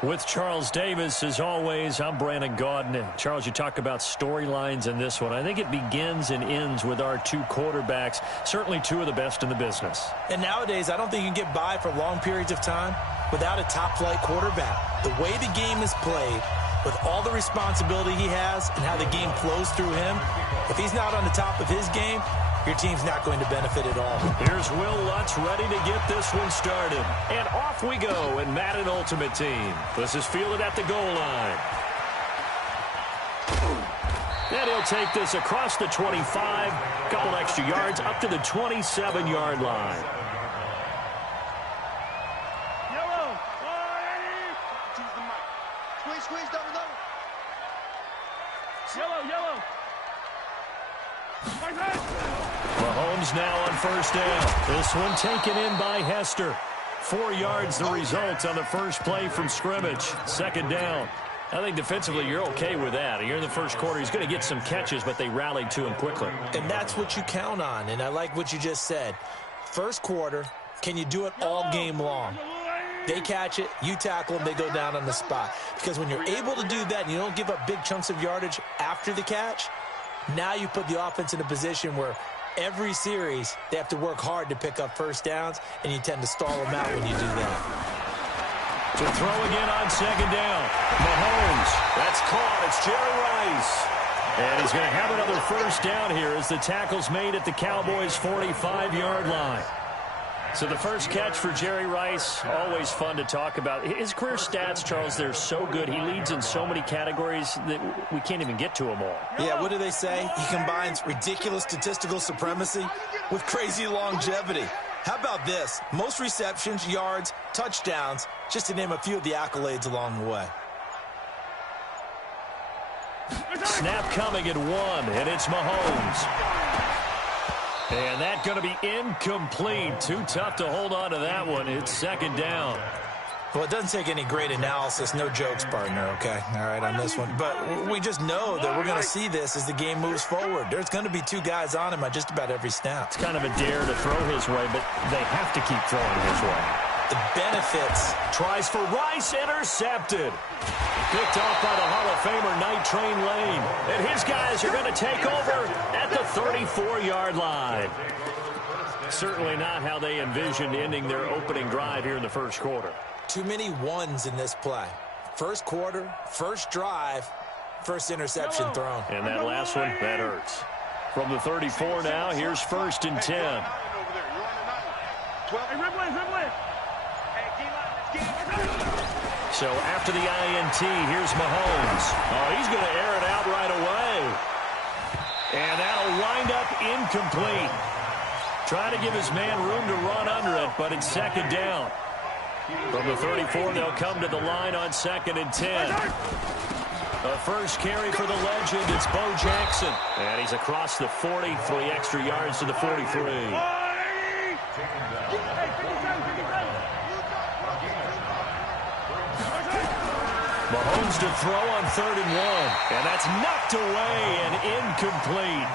With Charles Davis, as always, I'm Brandon Gaudin. Charles, you talk about storylines in this one. I think it begins and ends with our two quarterbacks, certainly two of the best in the business. And nowadays, I don't think you can get by for long periods of time without a top-flight quarterback. The way the game is played, with all the responsibility he has and how the game flows through him, if he's not on the top of his game, your team's not going to benefit at all. Here's Will Lutz ready to get this one started. And off we go in Madden Ultimate Team. This is fielded at the goal line. And he'll take this across the 25, couple extra yards up to the 27-yard line. Yellow. Choose the mic. Squeeze, double. Yellow. Mahomes now on first down. This one taken in by Hester. 4 yards the result on the first play from scrimmage. Second down. I think defensively you're okay with that. You're in the first quarter. He's going to get some catches, but they rallied to him quickly. And that's what you count on, and I like what you just said. First quarter, can you do it all game long? They catch it, you tackle them, they go down on the spot. Because when you're able to do that and you don't give up big chunks of yardage after the catch, now you put the offense in a position where every series they have to work hard to pick up first downs, and you tend to stall them out when you do that. To throw again on second down. Mahomes, that's caught. It's Jerry Rice. And he's going to have another first down here as the tackle's made at the Cowboys' 45-yard line. So the first catch for Jerry Rice, always fun to talk about. His career stats, Charles, they're so good. He leads in so many categories that we can't even get to them all. Yeah, what do they say? He combines ridiculous statistical supremacy with crazy longevity. How about this? Most receptions, yards, touchdowns, just to name a few of the accolades along the way. Snap coming at 1, and it's Mahomes. And that's going to be incomplete. Too tough to hold on to that one. It's second down. Well, it doesn't take any great analysis. No jokes, partner, okay? All right, on this one. But we just know that we're going to see this as the game moves forward. There's going to be two guys on him on just about every snap. It's kind of a dare to throw his way, but they have to keep throwing his way. The benefits. Tries for Rice, intercepted. Picked off by the Hall of Famer Night Train Lane. And his guys are going to take over at the 34-yard line. Certainly not how they envisioned ending their opening drive here in the first quarter. Too many ones in this play. First quarter, first drive, first interception thrown. And that last one, that hurts. From the 34 now, here's first and 10. So after the INT, here's Mahomes. Oh, he's going to air it out right away. And that'll wind up incomplete. Trying to give his man room to run under it, but it's second down. From the 34, they'll come to the line on second and 10. The first carry for the legend, it's Bo Jackson. And he's across the 40, 3 extra yards to the 43. Mahomes to throw on 3rd and 1. And that's knocked away and incomplete.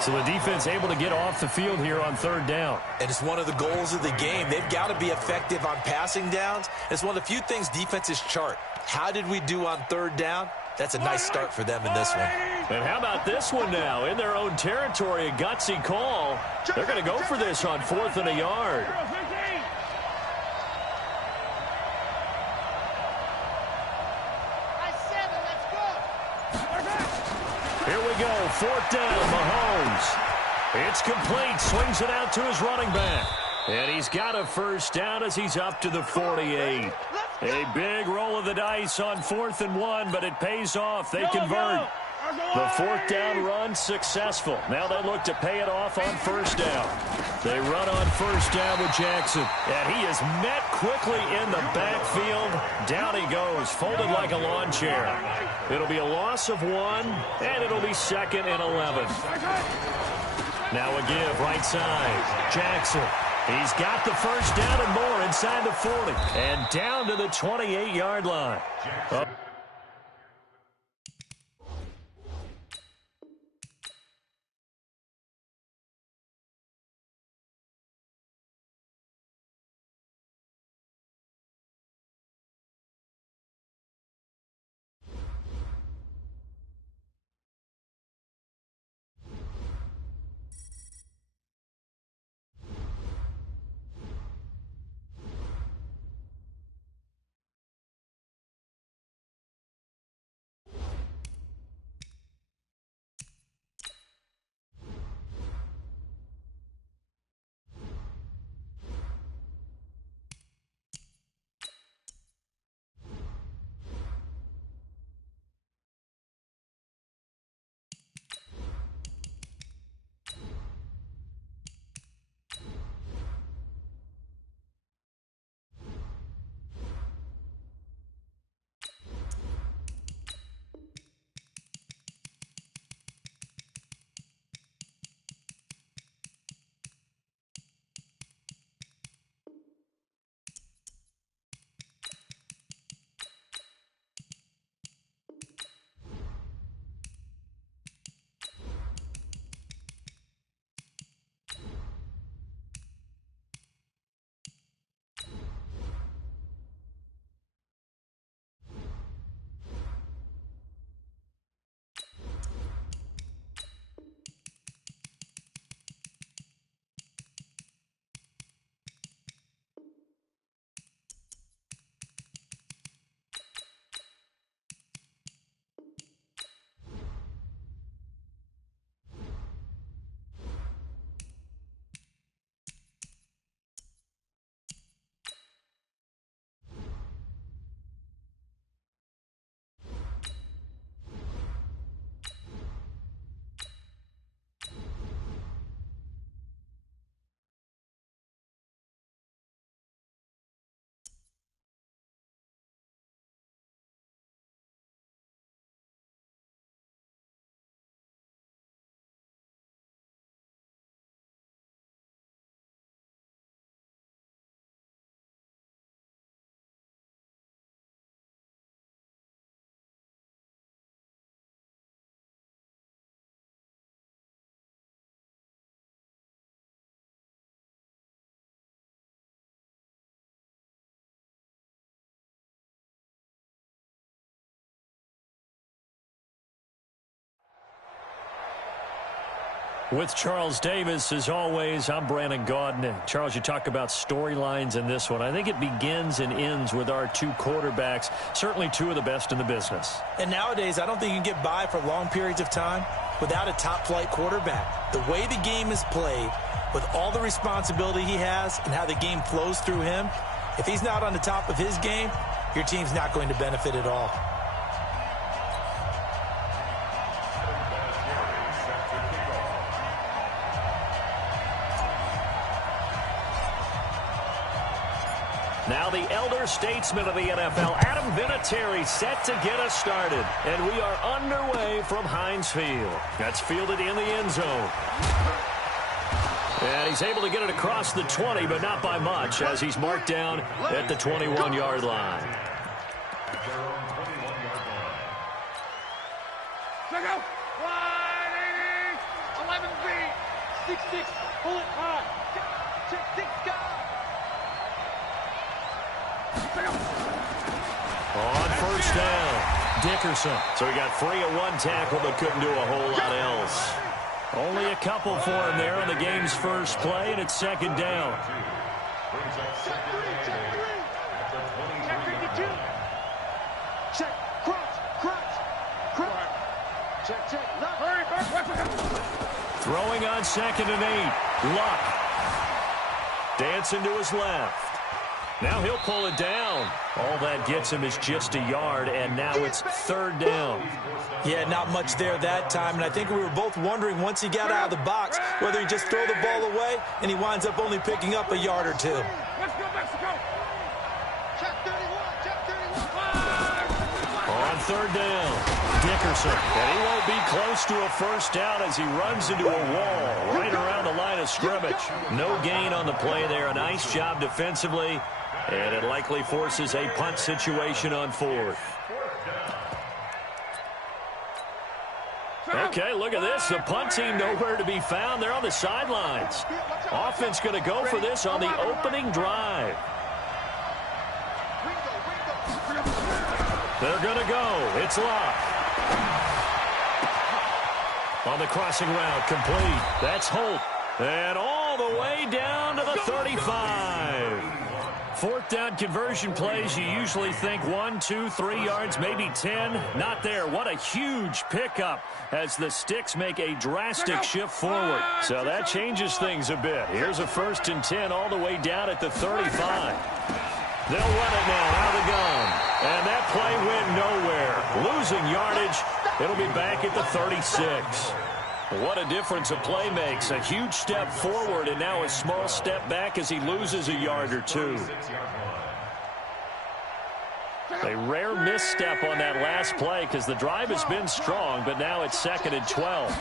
So the defense able to get off the field here on 3rd down. And it's one of the goals of the game. They've got to be effective on passing downs. It's one of the few things defenses chart. How did we do on 3rd down? That's a nice start for them in this one. And how about this one now? In their own territory, a gutsy call. They're going to go for this on 4th and a yard. Here we go, 4th down, Mahomes. It's complete, swings it out to his running back. And he's got a first down as he's up to the 48. A big roll of the dice on 4th and 1, but it pays off. They convert. The 4th down run successful. Now they look to pay it off on 1st down. They run on 1st down with Jackson. And he is met quickly in the backfield. Down he goes, folded like a lawn chair. It'll be a loss of 1, and it'll be 2nd and 11. Now a give, right side. Jackson. He's got the first down and more inside the 40. And down to the 28-yard line. With Charles Davis, as always, I'm Brandon Gaudin. Charles, you talk about storylines in this one. I think it begins and ends with our two quarterbacks, certainly two of the best in the business. And nowadays, I don't think you can get by for long periods of time without a top-flight quarterback. The way the game is played, with all the responsibility he has and how the game flows through him, if he's not on the top of his game, your team's not going to benefit at all. Now the elder statesman of the NFL, Adam Vinatieri, set to get us started. And we are underway from Heinz Field. That's fielded in the end zone. And he's able to get it across the 20, but not by much, as he's marked down at the 21-yard line. Check out. 180. 11 feet. 6'6". Pull it high. Check 6 guys. On first down, Dickerson. So he got free of one tackle, but couldn't do a whole lot else. Only a couple for him there on the game's first play, and it's second down. Check 52. Check. Crunch. Check. Hurry. Throwing on 2nd and 8. Luck. Dancing to his left. Now he'll pull it down. All that gets him is just a yard, and now it's 3rd down. Yeah, not much there that time, and I think we were both wondering once he got out of the box whether he'd just throw the ball away, and he winds up only picking up a yard or two. Let's go, Mexico. Check 31. On 3rd down, Dickerson. And he won't be close to a first down as he runs into a wall right around the line of scrimmage. No gain on the play there. A nice job defensively. And it likely forces a punt situation on 4th. Okay, look at this. The punt team nowhere to be found. They're on the sidelines. Offense going to go for this on the opening drive. They're going to go. It's Luck. On the crossing route, complete. That's Holt. And all the way down to the 35. 4th down conversion plays, you usually think 1, 2, 3 yards, maybe 10. Not there. What a huge pickup as the Sticks make a drastic shift forward. So that changes things a bit. Here's a 1st and 10 all the way down at the 35. They'll run it now out of the gun. And that play went nowhere. Losing yardage. It'll be back at the 36. What a difference a play makes. A huge step forward and now a small step back as he loses a yard or two. A rare misstep on that last play because the drive has been strong, but now it's 2nd and 12.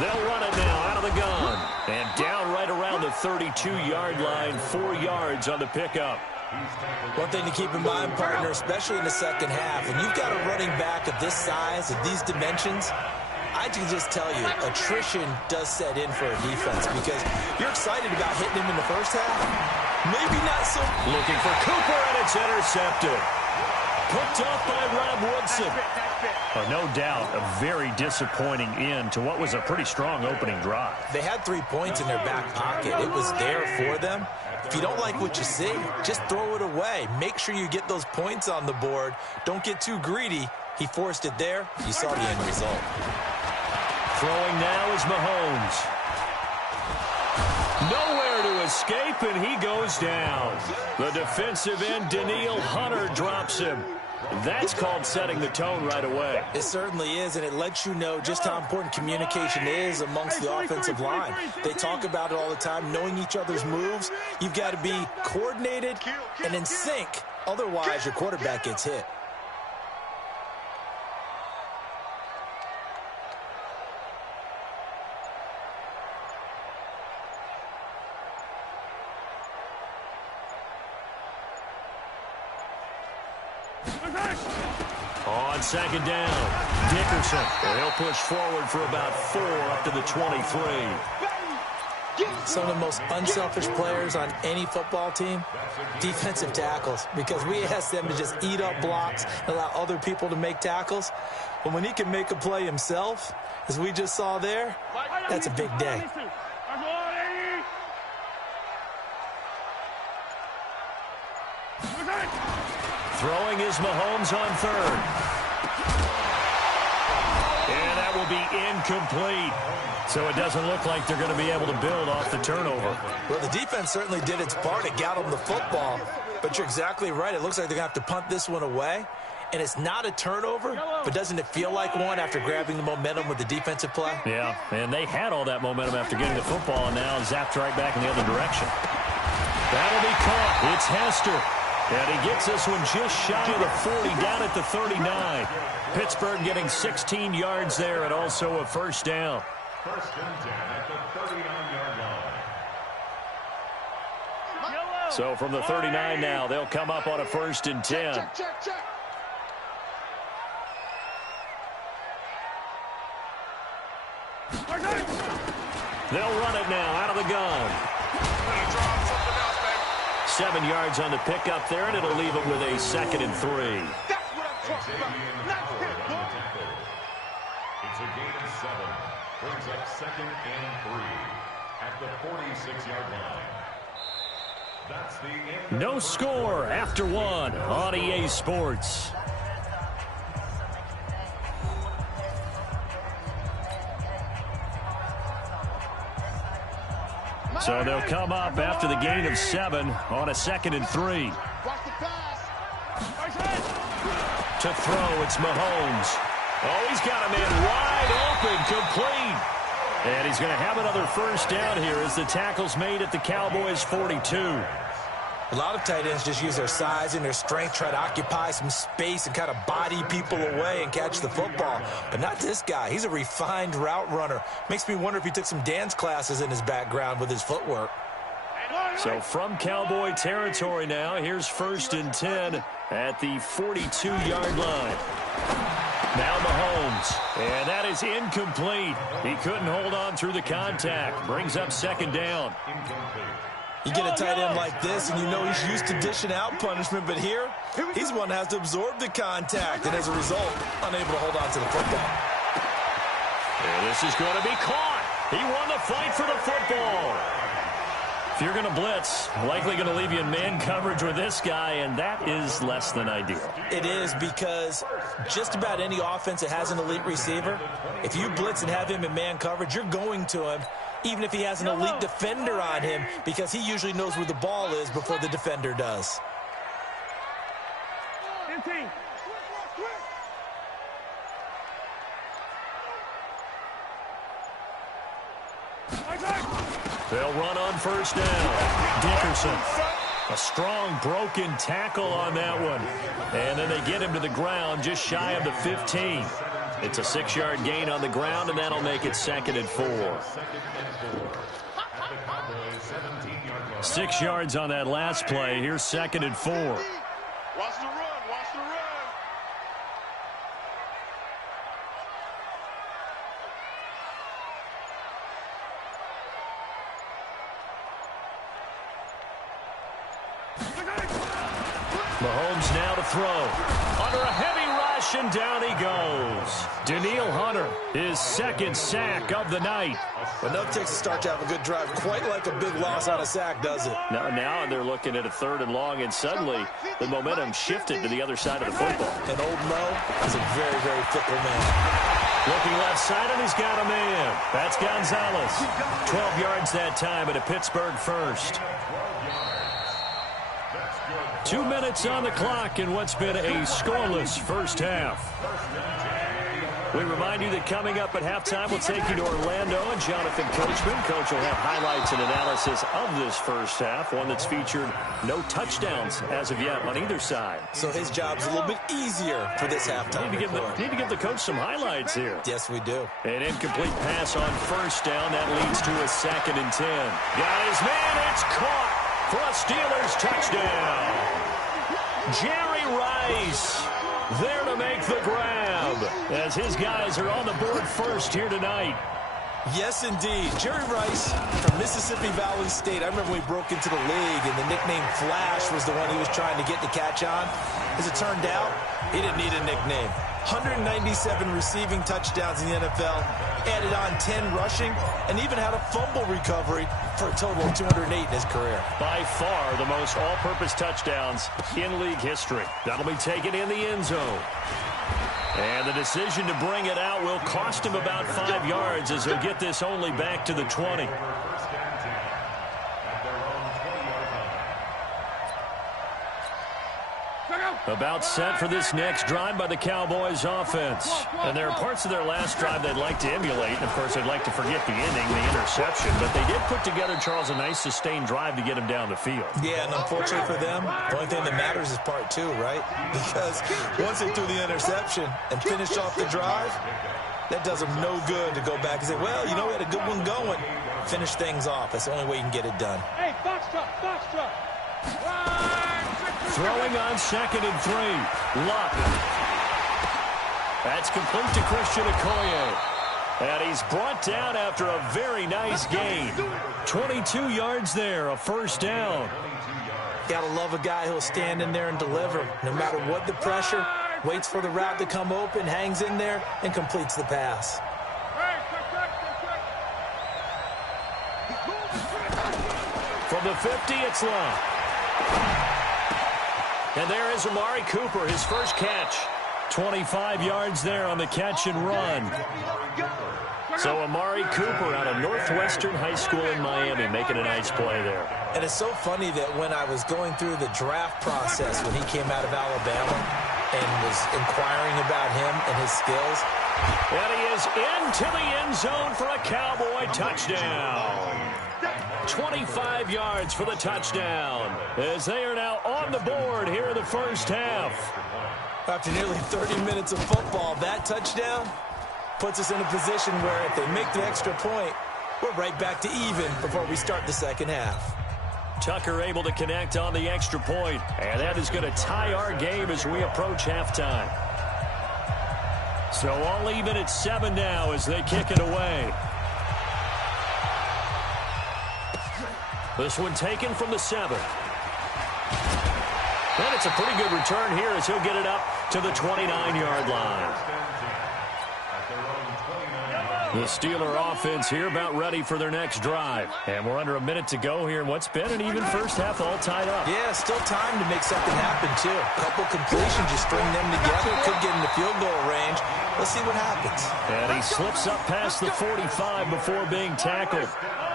They'll run it now out of the gun. And down right around the 32-yard line, 4 yards on the pickup. One thing to keep in mind, partner, especially in the second half, when you've got a running back of this size, of these dimensions, I can just tell you, attrition does set in for a defense because you're excited about hitting him in the first half. Maybe not so. Looking for Cooper, and it's intercepted. Picked off by Rob Woodson. Oh, no doubt, a very disappointing end to what was a pretty strong opening drive. They had 3 points in their back pocket. It was there for them. If you don't like what you see, just throw it away. Make sure you get those points on the board. Don't get too greedy. He forced it there. You saw the end result. Throwing now is Mahomes. Nowhere to escape, and he goes down. The defensive end, Danielle Hunter, drops him. That's called setting the tone right away. It certainly is, and it lets you know just how important communication is amongst the offensive line. They talk about it all the time, knowing each other's moves. You've got to be coordinated and in sync. Otherwise, your quarterback gets hit. On 2nd down, Dickerson. And he'll push forward for about 4 up to the 23. Some of the most unselfish players on any football team, defensive tackles, because we ask them to just eat up blocks and allow other people to make tackles. But when he can make a play himself, as we just saw there, that's a big day. Throwing is Mahomes on third. And that will be incomplete. So it doesn't look like they're going to be able to build off the turnover. Well, the defense certainly did its part. It got them the football. But you're exactly right. It looks like they're going to have to punt this one away. And it's not a turnover, but doesn't it feel like one after grabbing the momentum with the defensive play? Yeah, and they had all that momentum after getting the football, and now zapped right back in the other direction. That'll be caught. It's Hester. And he gets this one just shy of the 40, down at the 39. Pittsburgh getting 16 yards there and also a first down. First and 10 at the 39-yard line. So from the 39 now, they'll come up on a first and 10. Check. They'll run it now out of the gun. 7 yards on the pickup there, and it'll leave it with a 2nd and 3. That's what I'm talking about. Not hit, boy. It's a gain of 7. Brings up 2nd and 3 at the 46-yard line. That's the end. No score after one on EA Sports. So they'll come up after the gain of 7 on a 2nd and 3. Watch the pass. To throw, it's Mahomes. Oh, he's got a man wide open, complete. And he's going to have another first down here as the tackle's made at the Cowboys' 42. A lot of tight ends just use their size and their strength, try to occupy some space and kind of body people away and catch the football. But not this guy. He's a refined route runner. Makes me wonder if he took some dance classes in his background with his footwork. So from Cowboy territory now, here's first and 10 at the 42-yard line. Now Mahomes, and that is incomplete. He couldn't hold on through the contact. Brings up 2nd down. You get a tight end like this, and you know he's used to dishing out punishment, but here, he's one that has to absorb the contact, and as a result, unable to hold on to the football. And this is going to be caught. He won the fight for the football. If you're going to blitz, likely going to leave you in man coverage with this guy, and that is less than ideal. It is, because just about any offense that has an elite receiver, if you blitz and have him in man coverage, you're going to him, even if he has an elite defender on him, because he usually knows where the ball is before the defender does. They'll run on first down. Dickerson. A strong broken tackle on that one. And then they get him to the ground just shy of the 15. It's a 6-yard gain on the ground, and that'll make it 2nd and 4. 6 yards on that last play. Here's 2nd and 4. Watch the run. Watch the run. Mahomes now to throw. Under a heavy rush, and down he goes. Danielle Hunter, his 2nd sack of the night. Enough takes to start to have a good drive. Quite like a big loss on a sack, does it? Now they're looking at a 3rd and long, and suddenly the momentum shifted to the other side of the football. And old Mo is a very, very fickle man. Looking left side, and he's got a man. That's Gonzalez. 12 yards that time at a Pittsburgh first. 2 minutes on the clock in what's been a scoreless first half. We remind you that coming up at halftime, we'll take you to Orlando and Jonathan Coachman. Coach will have highlights and analysis of this first half, one that's featured no touchdowns as of yet on either side. So his job's a little bit easier for this halftime. Need to give the coach some highlights here. Yes, we do. An incomplete pass on first down. That leads to a 2nd and 10. Got his man. It's caught for a Steelers touchdown. Jerry Rice there to make the grab as his guys are on the board first here tonight. Yes, indeed. Jerry Rice from Mississippi Valley State. I remember when he broke into the league, and the nickname Flash was the one he was trying to get to catch on. As it turned out, he didn't need a nickname. 197 receiving touchdowns in the NFL, added on 10 rushing, and even had a fumble recovery for a total of 208 in his career. By far the most all-purpose touchdowns in league history. That'll be taken in the end zone. And the decision to bring it out will cost him about 5 yards as he'll get this only back to the 20. About set for this next drive by the Cowboys offense. And there are parts of their last drive they'd like to emulate. And, of course, they'd like to forget the ending, the interception. But they did put together, Charles, a nice sustained drive to get him down the field. Yeah, and unfortunately for them, the only thing that matters is part 2, right? Because once they threw the interception and finished off the drive, that does them no good to go back and say, well, you know, we had a good one going. Finish things off. That's the only way you can get it done. Hey, box truck. Throwing on 2nd and 3. Luck. That's complete to Christian Okoye. And he's brought down after a very nice gain. 22 yards there, a first down. Gotta love a guy who'll stand in there and deliver. No matter what the pressure, waits for the route to come open, hangs in there, and completes the pass. From the 50, it's Luck. And there is Amari Cooper, his first catch. 25 yards there on the catch and run. So Amari Cooper out of Northwestern High School in Miami making a nice play there. And it's so funny that when I was going through the draft process when he came out of Alabama and was inquiring about him and his skills. And he is into the end zone for a Cowboy touchdown. 25 yards for the touchdown as they are now on the board here in the first half. After nearly 30 minutes of football, that touchdown puts us in a position where if they make the extra point, we're right back to even before we start the second half. Tucker able to connect on the extra point, and that is going to tie our game as we approach halftime. So all even at 7 now as they kick it away. This one taken from the 7. And it's a pretty good return here as he'll get it up to the 29-yard line. The Steeler offense here about ready for their next drive. And we're under a minute to go here in what's been an even first half all tied up. Yeah, still time to make something happen, too. A couple completions, just string them together. Could get into field goal range. Let's see what happens. And he slips up past the 45 before being tackled.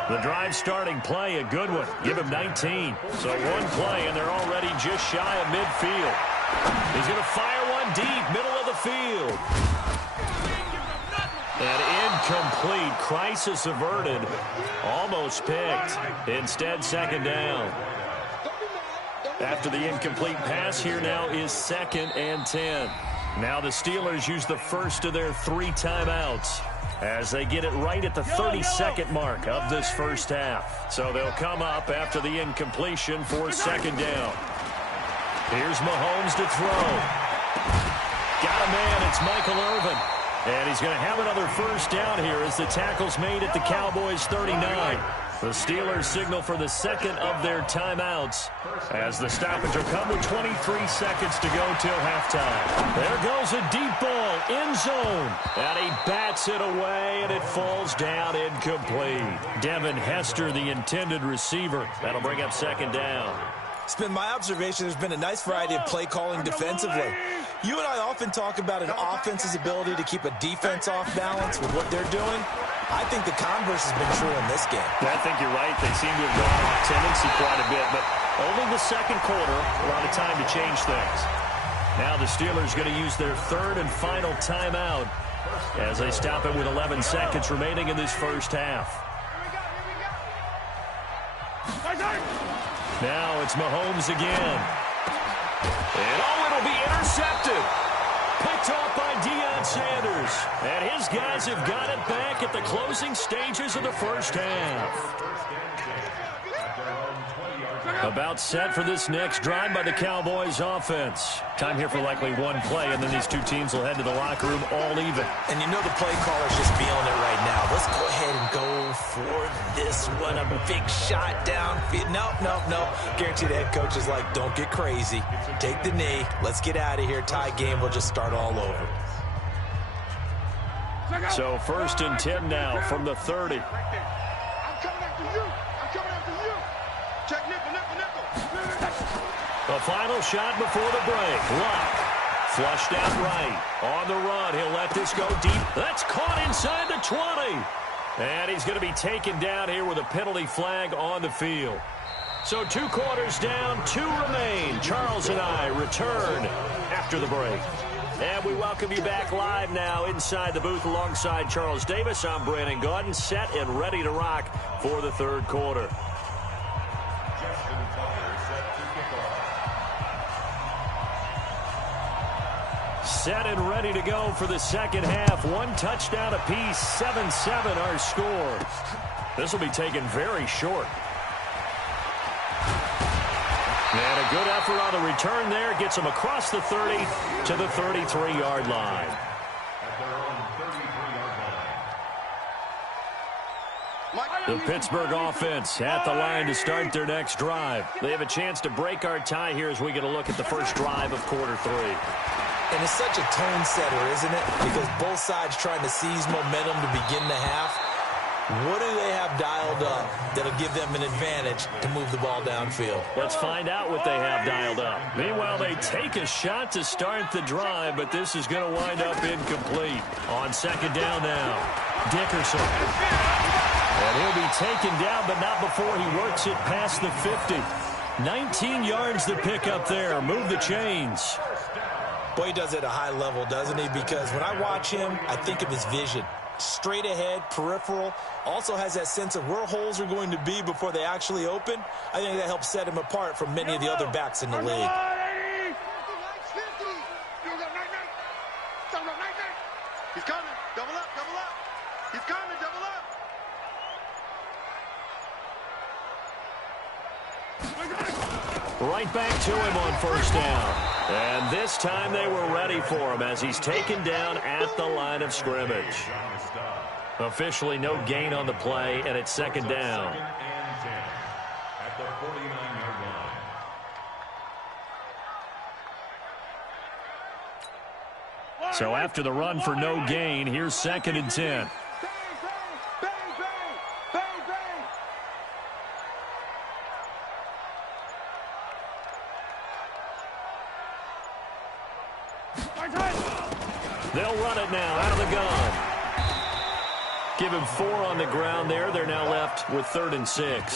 The drive starting play, a good one. Give him 19. So one play, and they're already just shy of midfield. He's going to fire one deep, middle of the field. And incomplete. Crisis averted. Almost picked. Instead, second down. After the incomplete pass, here now is 2nd and 10. Now the Steelers use the first of their 3 timeouts as they get it right at the 32nd mark of this first half. So they'll come up after the incompletion for second down. Here's Mahomes to throw. Got a man. It's Michael Irvin. And he's going to have another first down here as the tackle's made at the Cowboys' 39. The Steelers signal for the second of their timeouts as the stoppage will come with 23 seconds to go till halftime. There goes a deep ball, end zone. And he bats it away, and it falls down incomplete. Devin Hester, the intended receiver. That'll bring up second down. It's been my observation there's been a nice variety of play calling defensively. You and I often talk about an offense's ability to keep a defense off balance with what they're doing. I think the converse has been true in this game. I think you're right. They seem to have gone off tendency quite a bit, but only the second quarter, a lot of time to change things. Now the Steelers going to use their 3rd and final timeout as they stop it with 11 seconds remaining in this first half. Now it's Mahomes again. And it'll be intercepted. Picked off by Deion Sanders. And his guys have got it back at the closing stages of the first half. About set for this next drive by the Cowboys offense. Time here for likely one play, and then these two teams will head to the locker room all even. And you know the play caller's just feeling it right now. Let's go ahead and go for this one. A big shot downfield. Nope. Guarantee the head coach is like, don't get crazy. Take the knee. Let's get out of here. Tie game. We'll just start all over. So 1st and 10 now from the 30. I'm coming after you. I'm coming after you. Check nickel, nickel, nickel. The final shot before the break. Luck. Flushed out right. On the run. He'll let this go deep. That's caught inside the 20. And he's going to be taken down here with a penalty flag on the field. So 2 quarters down, 2 remain. Charles and I return after the break. And we welcome you back live now inside the booth alongside Charles Davis. I'm Brandon Gaudin, set and ready to rock for the 3rd quarter. Set and ready to go for the 2nd half. 1 touchdown apiece, 7-7 our score. This will be taken very short. And a good effort on the return there. Gets him across the 30 to the 33-yard line. The Pittsburgh offense at the line to start their next drive. They have a chance to break our tie here as we get a look at the first drive of quarter 3. And it's such a tone setter, isn't it? Because both sides trying to seize momentum to begin the half. What do they have dialed up that'll give them an advantage to move the ball downfield? Let's find out what they have dialed up. Meanwhile, they take a shot to start the drive, but this is going to wind up incomplete. On 2nd down now, Dickerson. And he'll be taken down, but not before he works it past the 50. 19 yards to pick up there. Move the chains. Boy, he does it at a high level, doesn't he? Because when I watch him, I think of his vision. Straight ahead, peripheral, also has that sense of where holes are going to be before they actually open. I think that helps set him apart from many of the other backs in the league. He's coming. Double up, double up. He's coming, double up. Right back to him on 1st down. And this time they were ready for him as he's taken down at the line of scrimmage. Officially no gain on the play, and it's 2nd down. At the 49-yard line. So after the run for no gain, here's 2nd and 10. They'll run it now out of the gun. Give him 4 on the ground there. They're now left with 3rd and 6.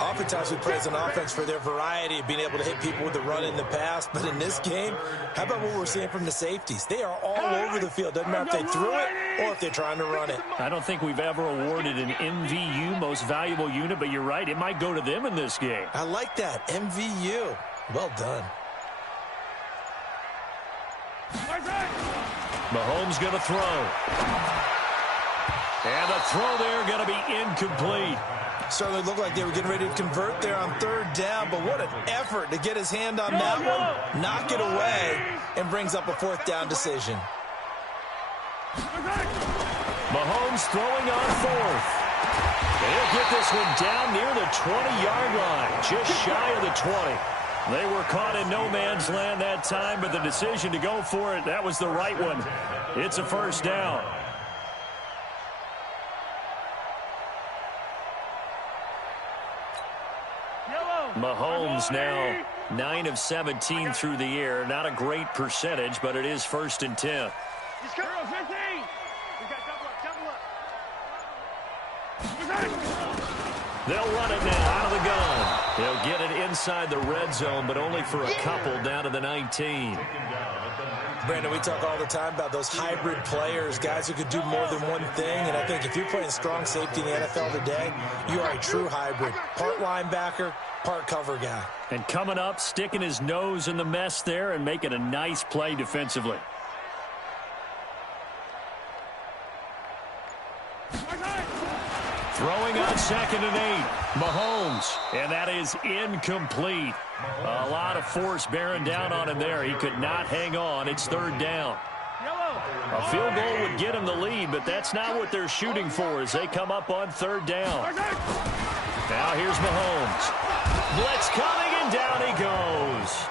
Oftentimes we praise an offense for their variety of being able to hit people with the run in the past. But in this game, how about what we're seeing from the safeties? They are all over the field. Doesn't matter if they threw it or if they're trying to run it. I don't think we've ever awarded an MVU, most valuable unit, but you're right. It might go to them in this game. I like that. MVU. Well done. Mahomes going to throw. And the throw there going to be incomplete. Certainly looked like they were getting ready to convert there on 3rd down, but what an effort to get his hand on that one, knock it away, and brings up a 4th down decision. Mahomes throwing on 4th. And he'll get this one down near the 20-yard line, just shy of the 20. They were caught in no man's land that time, but the decision to go for it, that was the right one. It's a 1st down. Mahomes now 9 of 17 through the air. Not a great percentage, but it is 1st and 10. He's coming. 15. We got double up, double up. They'll run it now out of the gun. They'll get it inside the red zone, but only for a couple down to the 19. Brandon, we talk all the time about those hybrid players, guys who could do more than one thing. And I think if you're playing strong safety in the NFL today, you are a true hybrid. Part linebacker, part cover guy. And coming up, sticking his nose in the mess there and making a nice play defensively. Throwing on 2nd and 8. Mahomes. And that is incomplete. A lot of force bearing down on him there. He could not hang on. It's 3rd down. A field goal would get him the lead, but that's not what they're shooting for as they come up on 3rd down. Now here's Mahomes. Blitz coming, and down he goes.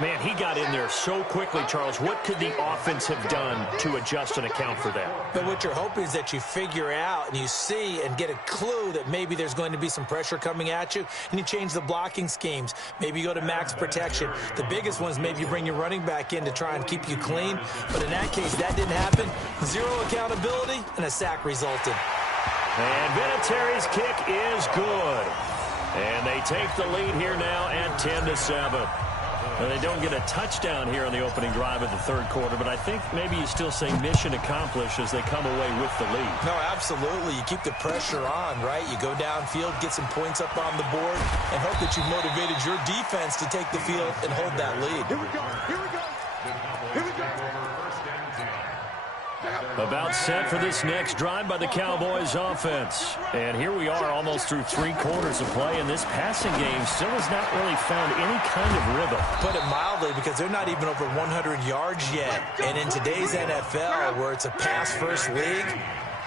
Man, he got in there so quickly, Charles. What could the offense have done to adjust and account for that? But what you're hoping is that you figure out and you see and get a clue that maybe there's going to be some pressure coming at you, and you change the blocking schemes. Maybe you go to max protection. The biggest one is maybe you bring your running back in to try and keep you clean. But in that case, that didn't happen. Zero accountability, and a sack resulted. And Vinatieri's kick is good. And they take the lead here now at 10-7. And they don't get a touchdown here on the opening drive of the third quarter, but I think maybe you still say mission accomplished as they come away with the lead. No, absolutely. You keep the pressure on, right? You go downfield, get some points up on the board, and hope that you've motivated your defense to take the field and hold that lead. Here we go. Here we go. Here we go. About set for this next drive by the Cowboys offense. And here we are almost through 3 quarters of play, and this passing game still has not really found any kind of rhythm. Put it mildly, because they're not even over 100 yards yet. And in today's NFL, where it's a pass-first league,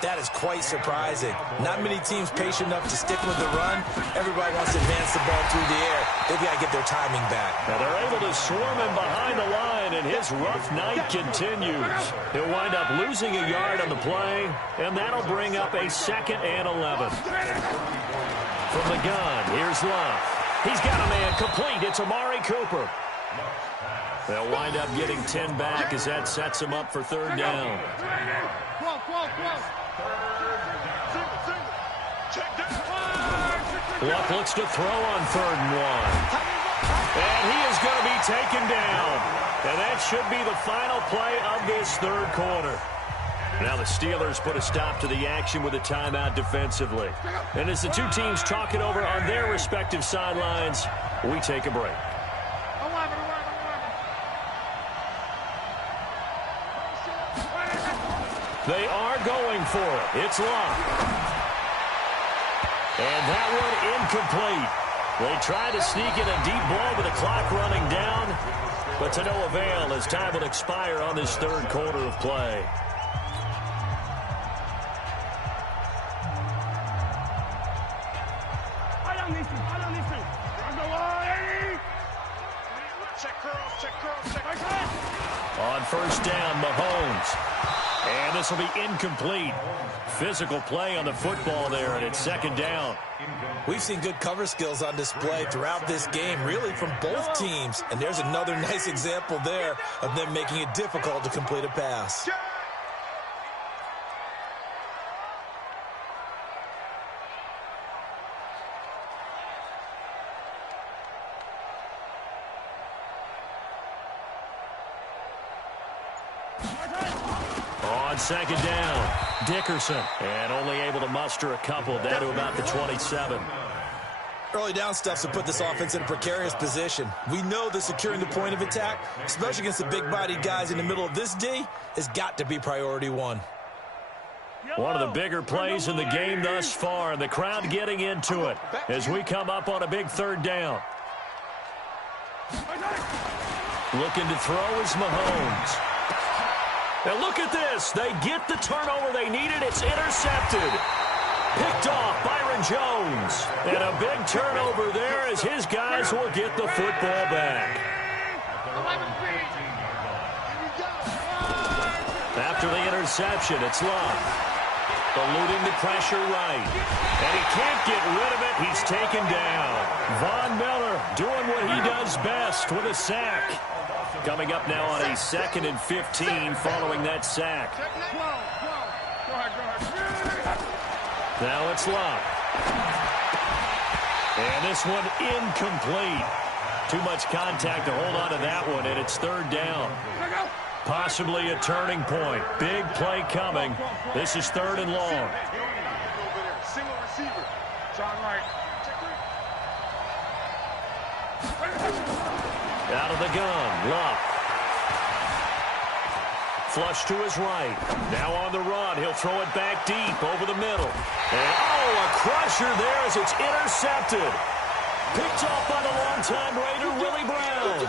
that is quite surprising. Not many teams patient enough to stick with the run. Everybody wants to advance the ball through the air. They've got to get their timing back. Now they're able to swarm him behind the line, and his rough night continues. He'll wind up losing a yard on the play, and that'll bring up a 2nd and 11. From the gun, here's Love. He's got a man complete. It's Amari Cooper. They'll wind up getting 10 back as that sets him up for 3rd down. Luck looks to throw on 3rd and 1. And he is going to be taken down. And that should be the final play of this 3rd quarter. Now the Steelers put a stop to the action with a timeout defensively. And as the two teams talk it over on their respective sidelines, we take a break. They are going for it. It's Love. And that one incomplete. They try to sneak in a deep ball with the clock running down, but to no avail as time will expire on this 3rd quarter of play. On 1st down, Mahomes. And this will be incomplete. Physical play on the football there, and it's 2nd down. We've seen good cover skills on display throughout this game, really from both teams. And there's another nice example there of them making it difficult to complete a pass. On 2nd down, Dickerson. And only able to muster a couple down to about the 27. Early down stuffs to put this offense in a precarious position. We know that securing the point of attack, especially against the big-bodied guys in the middle of this D, has got to be priority 1. One of the bigger plays in the game thus far, and the crowd getting into it as we come up on a big 3rd down. Looking to throw is Mahomes. And look at this. They get the turnover they needed. It's intercepted. Picked off Byron Jones. And a big turnover there as his guys will get the football back. After the interception, it's Love. Eluding the pressure right. And he can't get rid of it. He's taken down. Von Miller doing what he does best with a sack. Coming up now on a 2nd and 15 following that sack. Now it's Love. And this one incomplete. Too much contact to hold on to that one, and it's 3rd down. Possibly a turning point. Big play coming. This is 3rd and long. Single receiver. John Wright. Out of the gun, Love. Flush to his right. Now on the run. He'll throw it back deep over the middle. And, oh, a crusher there as it's intercepted. Picked off by the longtime Raider, Willie Brown.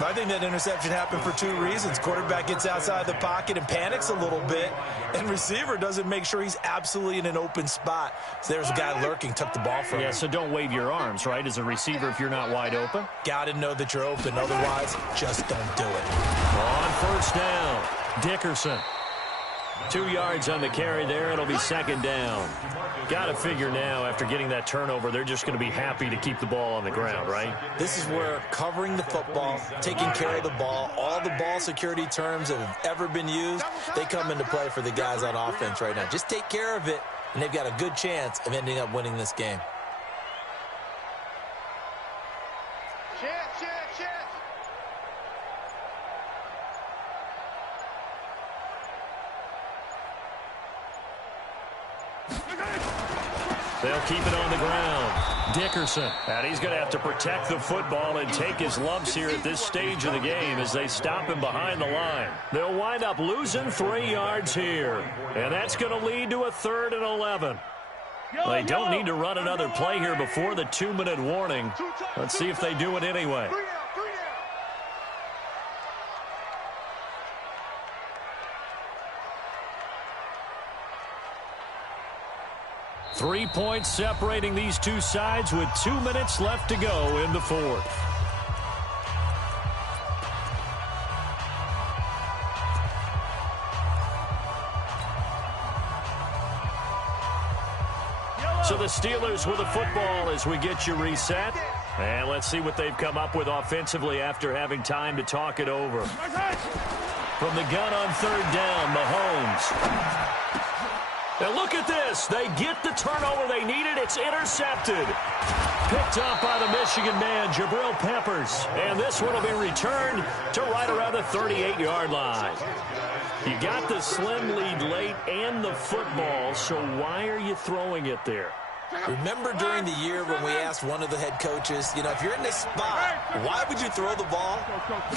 I think that interception happened for two reasons. Quarterback gets outside the pocket and panics a little bit, and receiver doesn't make sure he's absolutely in an open spot. So there's a guy lurking, took the ball from him. Yeah, so don't wave your arms, right, as a receiver if you're not wide open. Got to know that you're open. Otherwise, just don't do it. On first down, Dickerson. 2 yards on the carry there. It'll be second down. Got to figure now, after getting that turnover, they're just going to be happy to keep the ball on the ground, right? This is where covering the football, taking care of the ball, all the ball security terms that have ever been used, they come into play for the guys on offense right now. Just take care of it, and they've got a good chance of ending up winning this game. They'll keep it on the ground. Dickerson. And he's going to have to protect the football and take his lumps here at this stage of the game as they stop him behind the line. They'll wind up losing 3 yards here. And that's going to lead to a 3rd and 11. They don't need to run another play here before the 2-minute warning. Let's see if they do it anyway. 3 points separating these two sides with 2 minutes left to go in the fourth. So the Steelers with the football as we get you reset. And let's see what they've come up with offensively after having time to talk it over. From the gun on 3rd down, Mahomes. And look at this. They get the turnover they needed. It's intercepted. Picked up by the Michigan man, Jabril Peppers. And this one will be returned to right around the 38-yard line. You got the slim lead late and the football, so why are you throwing it there? Remember during the year when we asked one of the head coaches, if you're in this spot, why would you throw the ball?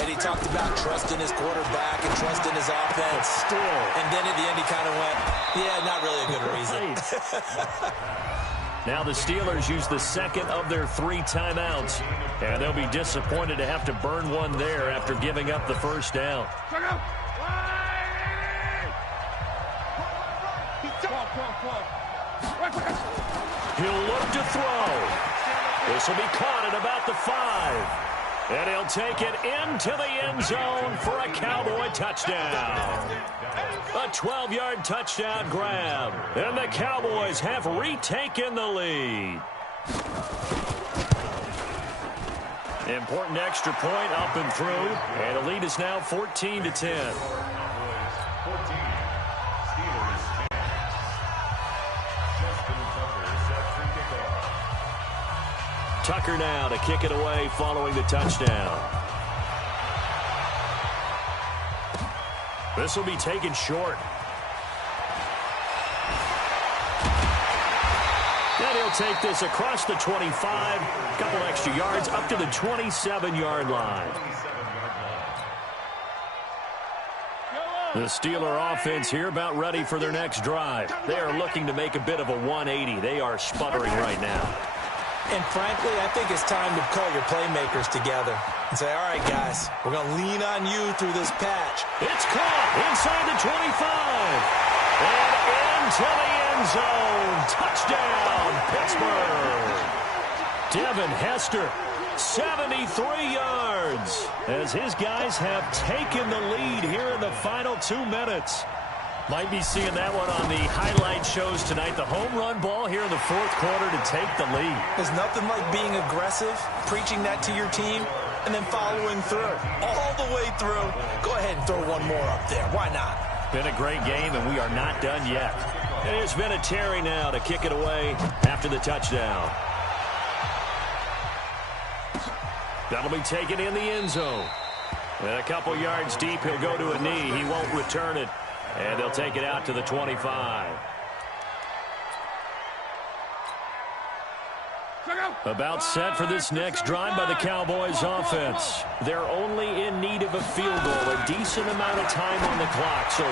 And he talked about trusting his quarterback and trusting his offense. But still. And then at the end he kind of went, yeah, not really a good reason. Now the Steelers use the second of their 3 timeouts, and they'll be disappointed to have to burn one there after giving up the first down. He'll look to throw. This will be caught at about the 5. And he'll take it into the end zone for a Cowboy touchdown. A 12-yard touchdown grab. And the Cowboys have retaken the lead. Important extra point up and through. And the lead is now 14-10. Tucker now to kick it away following the touchdown. This will be taken short. And he'll take this across the 25, a couple extra yards up to the 27-yard line. The Steeler offense here about ready for their next drive. They are looking to make a bit of a 180. They are sputtering right now. And frankly, I think it's time to call your playmakers together and say, all right, guys, we're going to lean on you through this patch. It's caught inside the 25. And into the end zone. Touchdown, Pittsburgh. Devin Hester, 73 yards, as his guys have taken the lead here in the final 2 minutes. Might be seeing that one on the highlight shows tonight. The home run ball here in the fourth quarter to take the lead. There's nothing like being aggressive, preaching that to your team, and then following through. All the way through. Go ahead and throw one more up there. Why not? Been a great game, and we are not done yet. And it's Vinatieri now to kick it away after the touchdown. That'll be taken in the end zone. And a couple yards deep, he'll go to a knee. He won't return it. And they'll take it out to the 25. About set for this next drive by the Cowboys offense. They're only in need of a field goal, a decent amount of time on the clock. So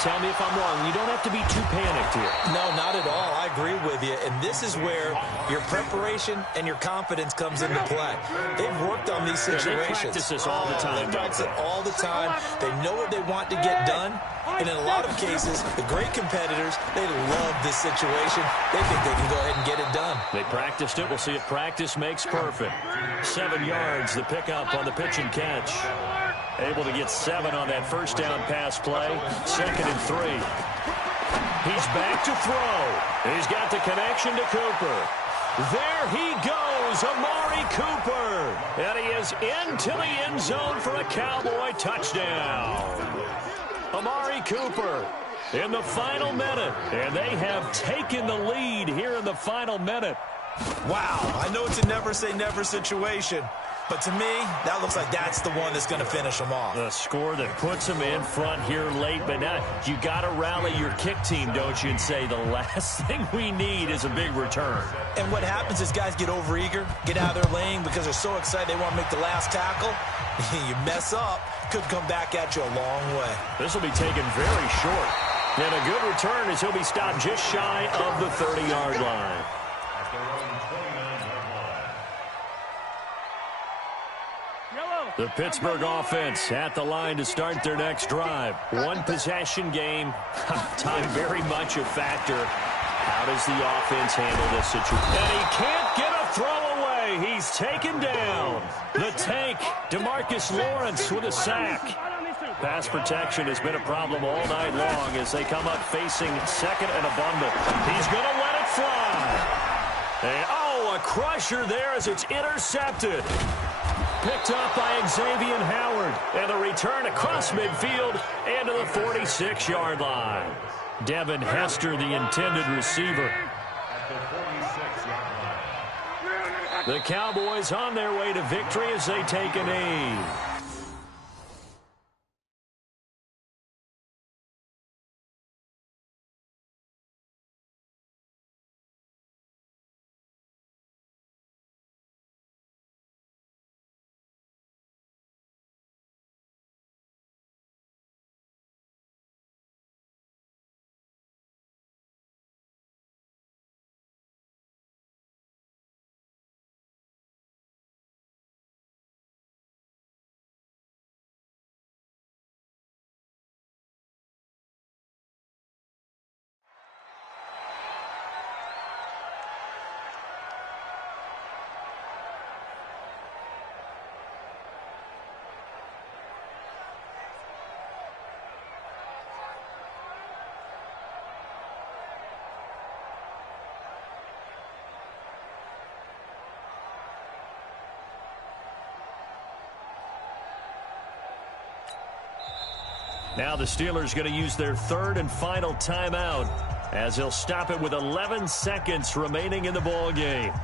Tell me if I'm wrong. You don't have to be too panicked here. No, not at all. I agree with you. And this is where your preparation and your confidence comes into play. They've worked on these situations. They practice this all the time. They practice it all the time. They know what they want to get done. And in a lot of cases, the great competitors, they love this situation. They think they can go ahead and get it done. They practiced it. We'll see if practice makes perfect. 7 yards, the pickup on the pitch and catch. Able to get 7 on that first down pass play. 2nd and 3. He's back to throw. He's got the connection to Cooper. There he goes, Amari Cooper. And he is into the end zone for a Cowboy touchdown. Amari Cooper in the final minute. And they have taken the lead here in the final minute. Wow, I know it's a never-say-never situation, but to me, that looks like that's the one that's going to finish them off. The score that puts them in front here late, but now you got to rally your kick team, don't you, and say the last thing we need is a big return. And what happens is guys get overeager, get out of their lane because they're so excited they want to make the last tackle. You mess up, could come back at you a long way. This will be taken very short. And a good return as he'll be stopped just shy of the 30-yard line. The Pittsburgh offense at the line to start their next drive. One possession game. Time very much a factor. How does the offense handle this situation? And he can't get a throw away. He's taken down. The tank, DeMarcus Lawrence with a sack. Pass protection has been a problem all night long as they come up facing 2nd and a bundle. He's going to let it fly. And, a crusher there as it's intercepted. Picked up by Xavier Howard. And the return across midfield and to the 46-yard line. Devin Hester, the intended receiver. The Cowboys on their way to victory as they take a knee. Now the Steelers going to use their 3rd and final timeout as they'll stop it with 11 seconds remaining in the ball game.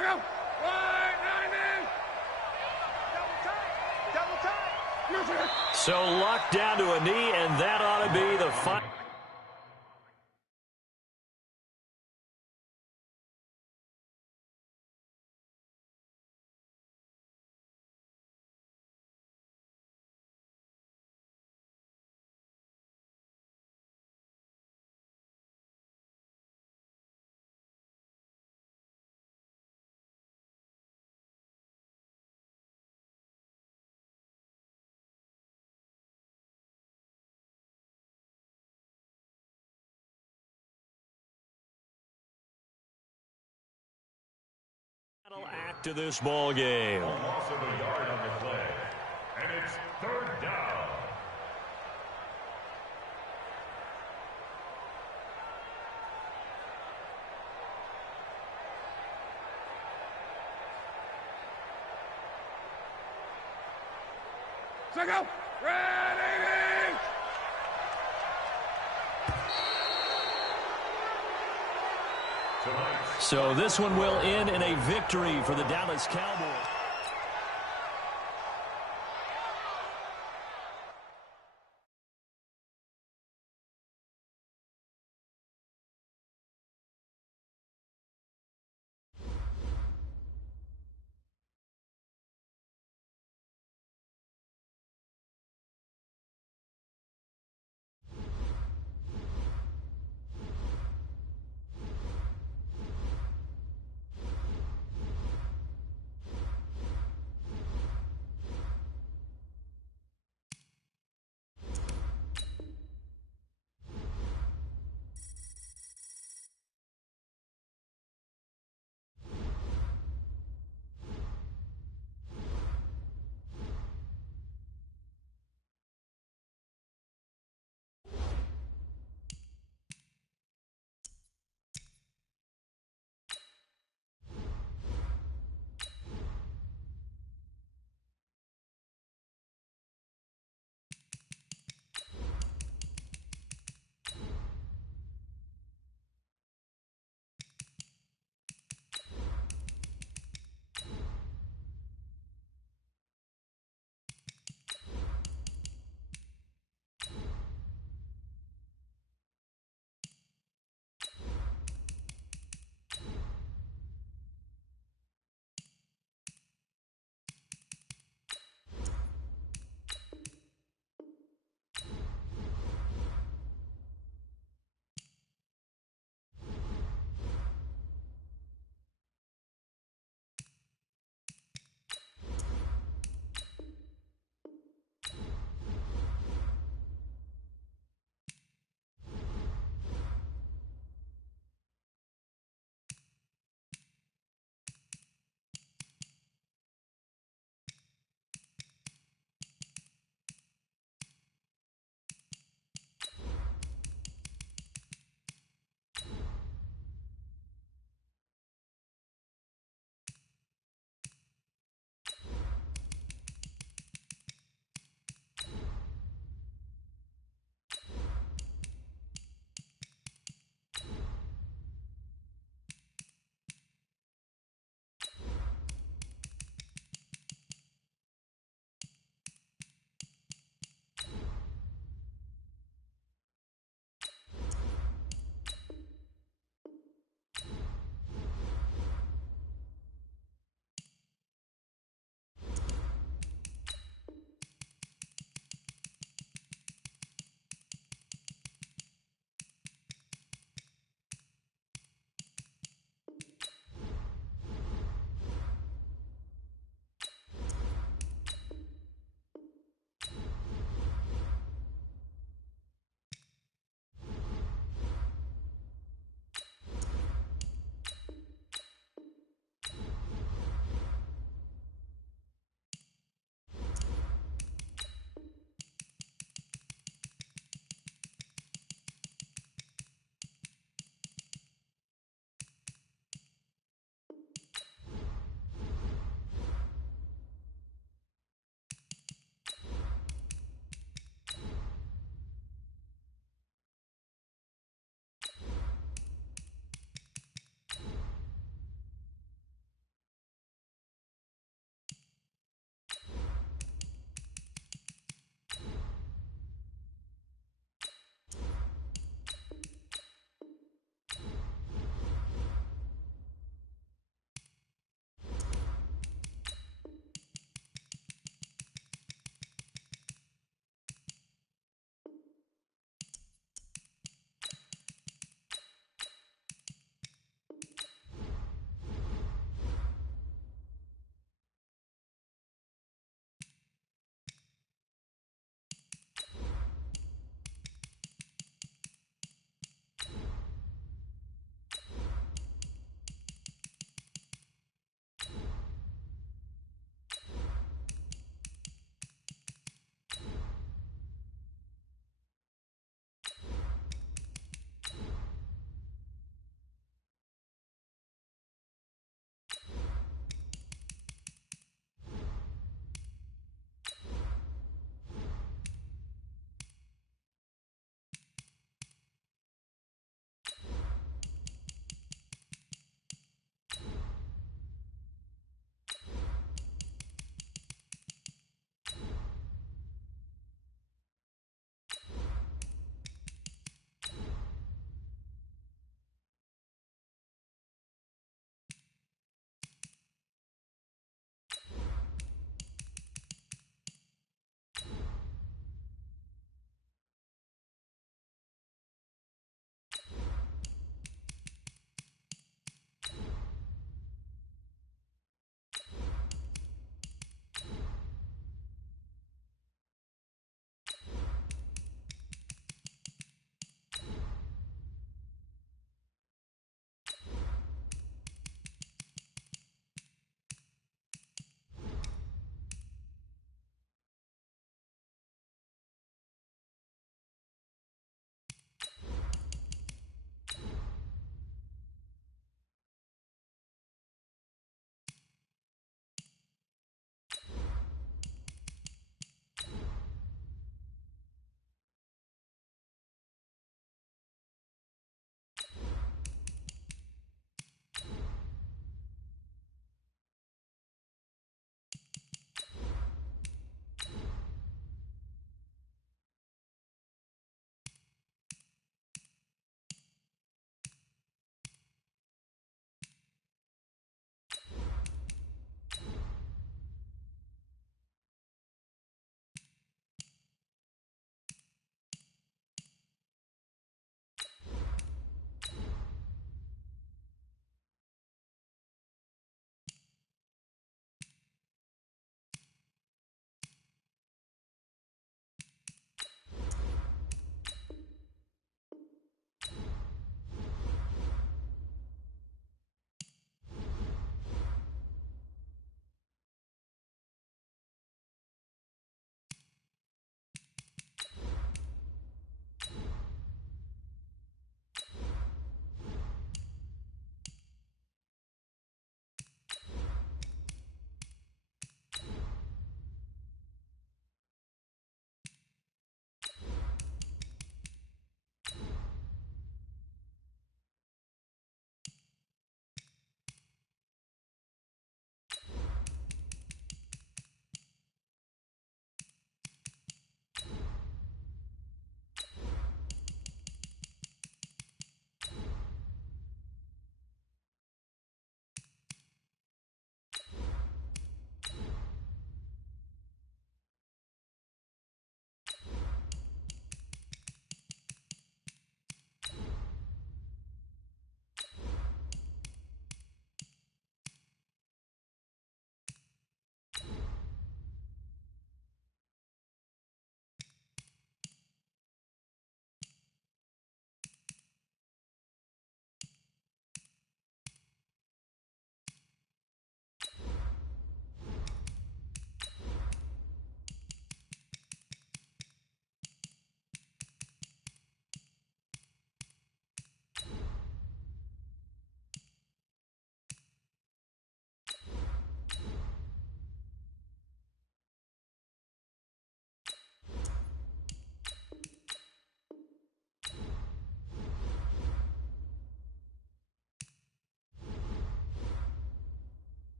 Go. Wide, 90. Double tight. So luck down to a knee, and that ought to be the final. Act of this ball game. Loss of a yard on the play. And it's third down. Go. Ready. Tonight. So this one will end in a victory for the Dallas Cowboys.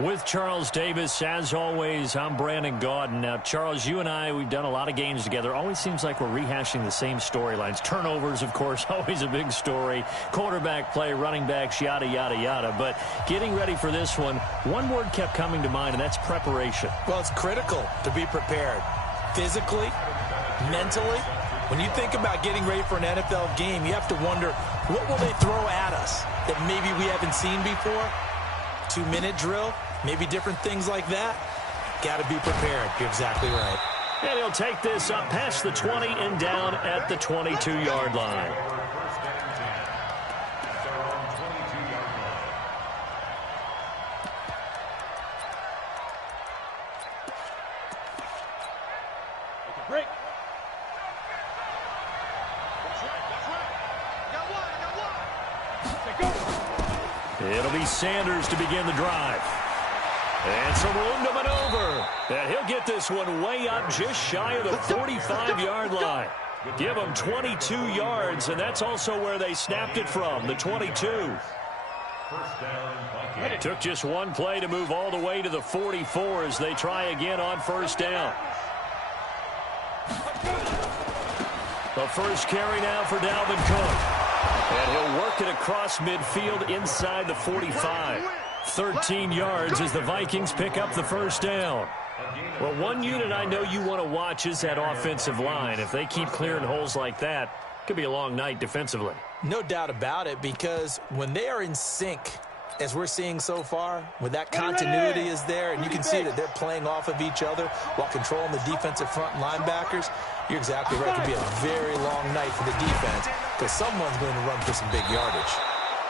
With Charles Davis, as always, I'm Brandon Gaudin. Now, Charles, you and I, we've done a lot of games together. Always seems like we're rehashing the same storylines. Turnovers, of course, always a big story. Quarterback play, running backs, yada, yada, yada. But getting ready for this one word kept coming to mind, and that's preparation. Well, it's critical to be prepared. Physically, mentally. When you think about getting ready for an NFL game, you have to wonder, what will they throw at us that maybe we haven't seen before? 2-minute drill? Maybe different things like that. Got to be prepared. You're exactly right. And he'll take this up past the 20 and down at the 22-yard line. Break. That's right. Got one. It'll be Sanders to begin the drive. And some room to maneuver. And he'll get this one way up just shy of the 45-yard line. Give them 22 yards, and that's also where they snapped it from, the 22. It took just one play to move all the way to the 44 as they try again on first down. The first carry now for Dalvin Cook. And he'll work it across midfield inside the 45. 13 yards as the Vikings pick up the first down. Well, one unit I know you want to watch is that offensive line. If they keep clearing holes like that, it could be a long night defensively. No doubt about it, because when they are in sync, as we're seeing so far, when that continuity is there, and you can see that they're playing off of each other while controlling the defensive front linebackers, you're exactly right. It could be a very long night for the defense because someone's going to run for some big yardage.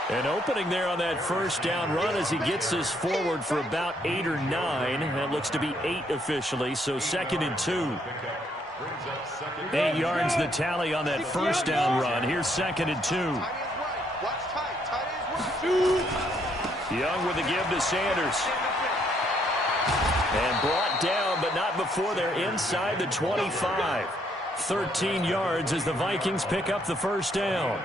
An opening there on that first down run as he gets this forward for about 8 or 9. That looks to be 8 officially, so 2nd and 2. 8 yards the tally on that first down run. Here's 2nd and 2. Young with a give to Sanders. And brought down, but not before they're inside the 25. 13 yards as the Vikings pick up the first down.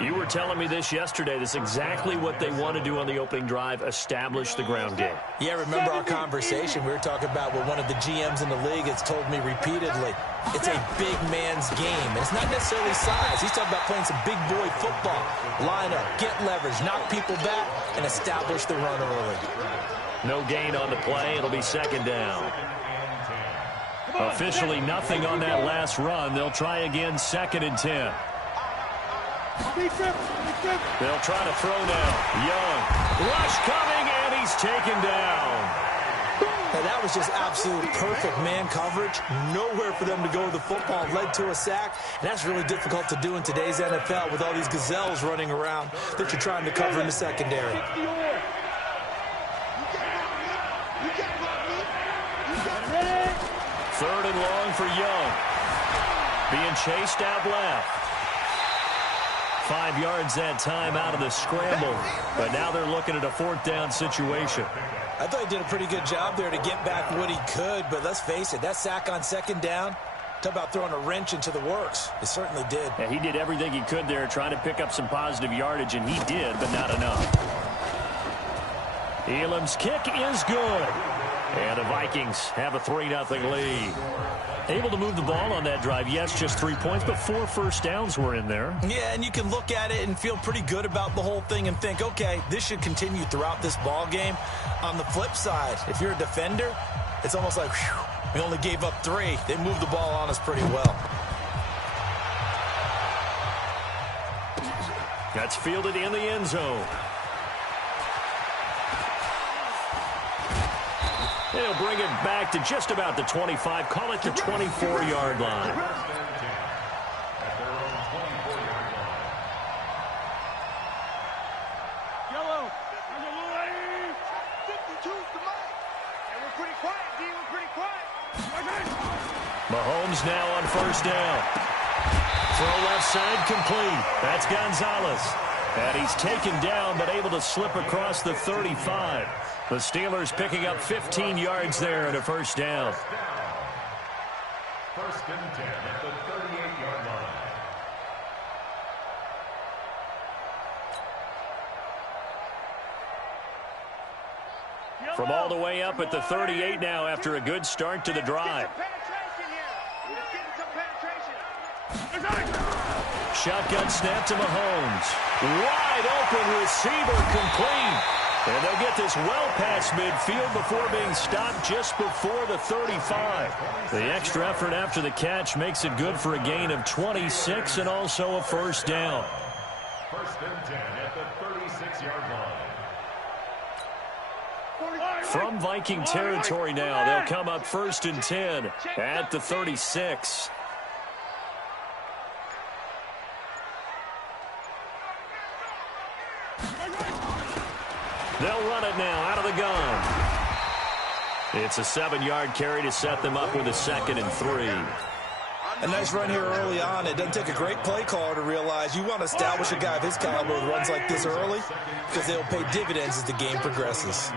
You were telling me this yesterday. This is exactly what they want to do on the opening drive, establish the ground game. Yeah, remember our conversation. We were talking about what one of the GMs in the league has told me repeatedly. It's a big man's game, and it's not necessarily size. He's talking about playing some big boy football. Line up, get leverage, knock people back, and establish the run early. No gain on the play. It'll be 2nd down. Officially nothing on that last run. They'll try again 2nd and 10. They'll try to throw now. Young. Rush coming, and he's taken down. Now, that was just absolute perfect man coverage. Nowhere for them to go with the football. Led to a sack. And that's really difficult to do in today's NFL with all these gazelles running around that you're trying to cover in the secondary. 3rd and long for Young. Being chased out left. 5 yards that time out of the scramble. But now they're looking at a 4th down situation. I thought he did a pretty good job there to get back what he could. But let's face it, that sack on 2nd down, talk about throwing a wrench into the works. It certainly did. Yeah, he did everything he could there trying to pick up some positive yardage, and he did, but not enough. Elam's kick is good. And the Vikings have a 3-0 lead. Able to move the ball on that drive. Yes, just 3 points, but 4 first downs were in there. Yeah, and you can look at it and feel pretty good about the whole thing and think, okay, this should continue throughout this ball game. On the flip side, if you're a defender, it's almost like, whew, we only gave up 3. They moved the ball on us pretty well. That's fielded in the end zone. They'll bring it back to just about the 25. Call it the 24-yard line. Yellow. 52's the mark. And we're pretty quiet, D. We're pretty quiet. Mahomes now on first down. Throw left side complete. That's Gonzalez. And he's taken down but able to slip across the 35. The Steelers picking up 15 yards there and a first down. 1st and 10 at the 38-yard line. From all the way up at the 38 now after a good start to the drive. Shotgun snap to Mahomes. Wide open receiver complete. And they'll get this well past midfield before being stopped just before the 35. The extra effort after the catch makes it good for a gain of 26 and also a first down. First and 10 at the 36-yard line. From Viking territory now, they'll come up first and 10 at the 36. They'll run it now out of the gun. It's a 7-yard carry to set them up with a 2nd and 3. A nice run here early on. It doesn't take a great play caller to realize you want to establish a guy of his caliber with runs like this early because they'll pay dividends as the game progresses.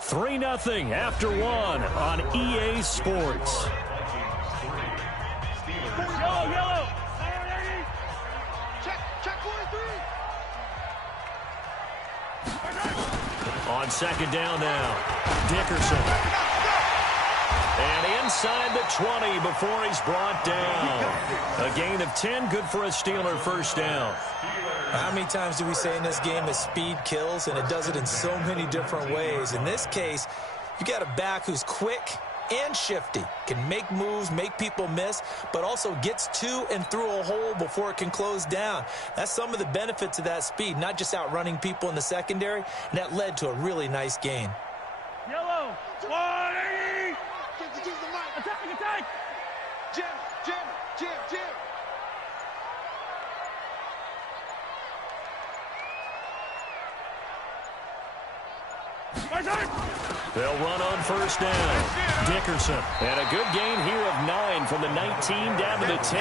Three 3-0 after one on EA Sports. Yellow. Check 43. On second down now, Dickerson. And inside the 20 before he's brought down. A gain of 10, good for a Steeler first down. How many times do we say in this game that speed kills, and it does it in so many different ways? In this case, you got a back who's quick and shifty, can make moves, make people miss, but also gets to and through a hole before it can close down. That's some of the benefits of that speed, not just outrunning people in the secondary, and that led to a really nice gain. Yellow. 180. Attack. Jim. They'll run on first down. Dickerson. And a good gain here of 9 from the 19 down to the 10.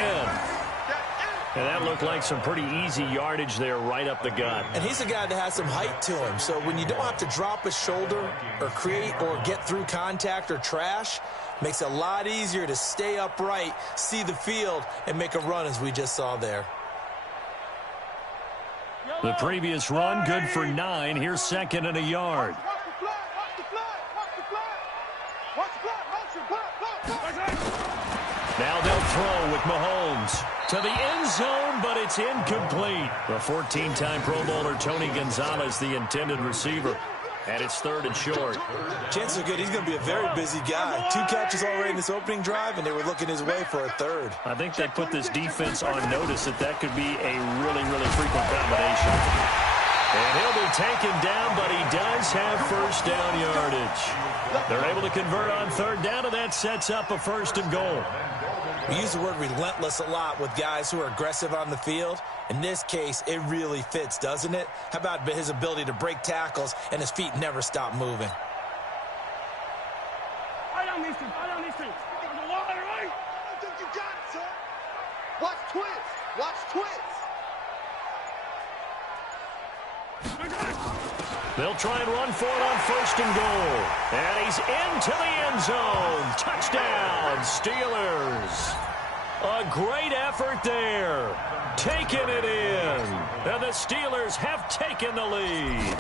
And that looked like some pretty easy yardage there right up the gut. And he's a guy that has some height to him. So when you don't have to drop a shoulder or create or get through contact or trash, makes it a lot easier to stay upright, see the field, and make a run as we just saw there. The previous run, good for 9. Here's 2nd and a yard. Now they'll throw with Mahomes to the end zone, but it's incomplete. The 14-time Pro Bowler Tony Gonzalez, the intended receiver. And it's 3rd and short. Chances are good he's going to be a very busy guy. 2 catches already in this opening drive, and they were looking his way for a 3rd. I think they put this defense on notice that could be a really, really frequent combination. And he'll be taken down, but he does have first down yardage. They're able to convert on 3rd down, and that sets up a 1st and goal. We use the word relentless a lot with guys who are aggressive on the field. In this case, it really fits, doesn't it? How about his ability to break tackles and his feet never stop moving? I don't need to. The water, right? I think you got it, sir. Watch twins. They'll try and run for it on 1st and goal. And he's into the end zone. Touchdown, Steelers. A great effort there. Taking it in. And the Steelers have taken the lead.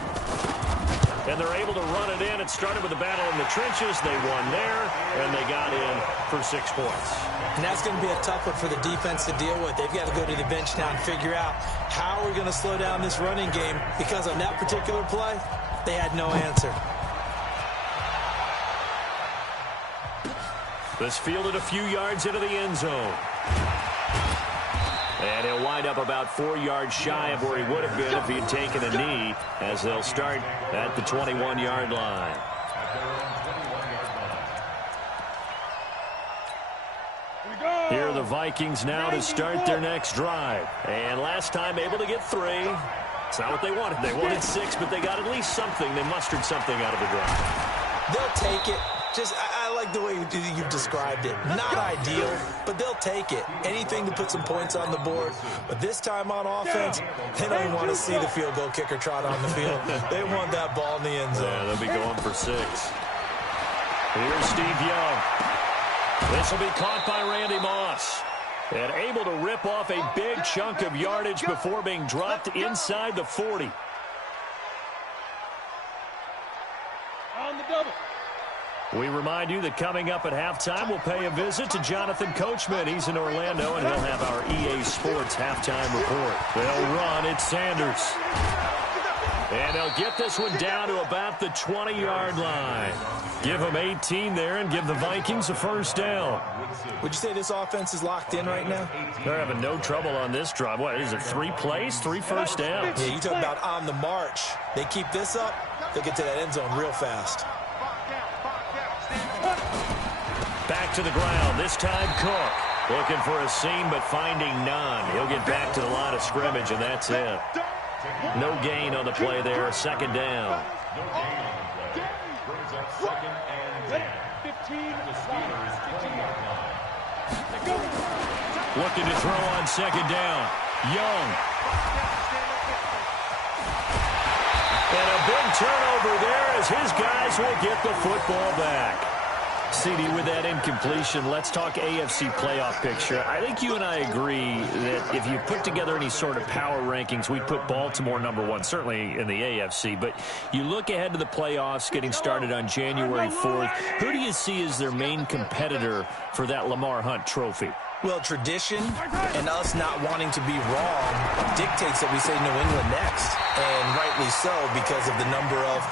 And they're able to run it in. It started with a battle in the trenches. They won there, and they got in for 6 points. And that's going to be a tough one for the defense to deal with. They've got to go to the bench now and figure out how we're going to slow down this running game, because on that particular play, they had no answer. This fielded a few yards into the end zone. And he'll wind up about 4 yards shy of where he would have been if he had taken a knee, as they'll start at the 21-yard line. Here are the Vikings now to start their next drive. And last time able to get 3. It's not what they wanted. They wanted 6, but they got at least something. They mustered something out of the drive. They'll take it. I like like the way you've described it. Not ideal, but they'll take it. Anything to put some points on the board. But this time on offense, they don't even want to see the field goal kicker trot on the field. They want that ball in the end zone. Yeah, they'll be going for 6. Here's Steve Young. This will be caught by Randy Moss. And able to rip off a big chunk of yardage before being dropped inside the 40. On the double. We remind you that coming up at halftime, we'll pay a visit to Jonathan Coachman. He's in Orlando, and he'll have our EA Sports halftime report. They'll run. It's Sanders. And they'll get this one down to about the 20-yard line. Give them 18 there and give the Vikings a first down. Would you say this offense is locked in right now? They're having no trouble on this drive. What, is it 3 plays, 3 first downs? Yeah, you talk about on the march. They keep this up, they'll get to that end zone real fast. Back to the ground. This time Cook. Looking for a seam, but finding none. He'll get back to the line of scrimmage, and that's it. No gain on the play there. Second down. No gain on the play. Brings up second and 10. 15. The Steelers' 20-yard line. Looking to throw on second down. Young. And a big turnover there as his guys will get the football back. CD, with that incompletion, let's talk AFC playoff picture. I think you and I agree that if you put together any sort of power rankings, we'd put Baltimore #1, certainly in the AFC. But you look ahead to the playoffs getting started on January 4th. Who do you see as their main competitor for that Lamar Hunt trophy? Well, tradition and us not wanting to be wrong dictates that we say New England next. And rightly so, because of the number of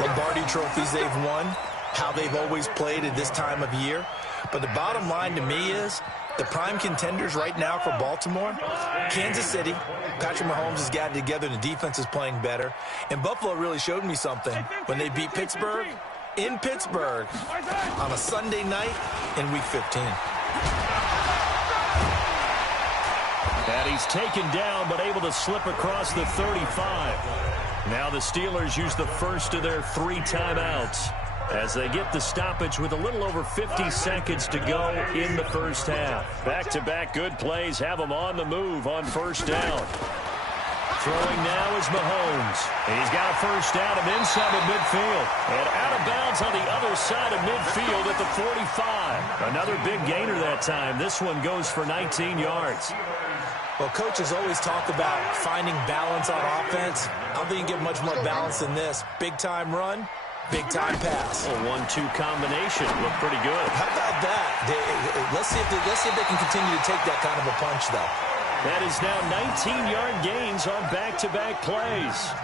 Lombardi trophies they've won, how they've always played at this time of year. But the bottom line to me is the prime contenders right now for Baltimore, Kansas City. Patrick Mahomes has gotten together. The defense is playing better. And Buffalo really showed me something when they beat Pittsburgh in Pittsburgh on a Sunday night in Week 15. And he's taken down, but able to slip across the 35. Now the Steelers use the first of their 3 timeouts as they get the stoppage with a little over 50 seconds to go in the first half. Back-to-back good plays have them on the move on first down. Throwing now is Mahomes. He's got a first down of inside of midfield. And out of bounds on the other side of midfield at the 45. Another big gainer that time. This one goes for 19 yards. Well, coaches always talk about finding balance on offense. I don't think you get much more balance than this. Big-time run, big-time pass. A 1-2 combination. Look pretty good. How about that? Let's see if they can continue to take that kind of a punch, though. That is now 19-yard gains on back-to-back plays.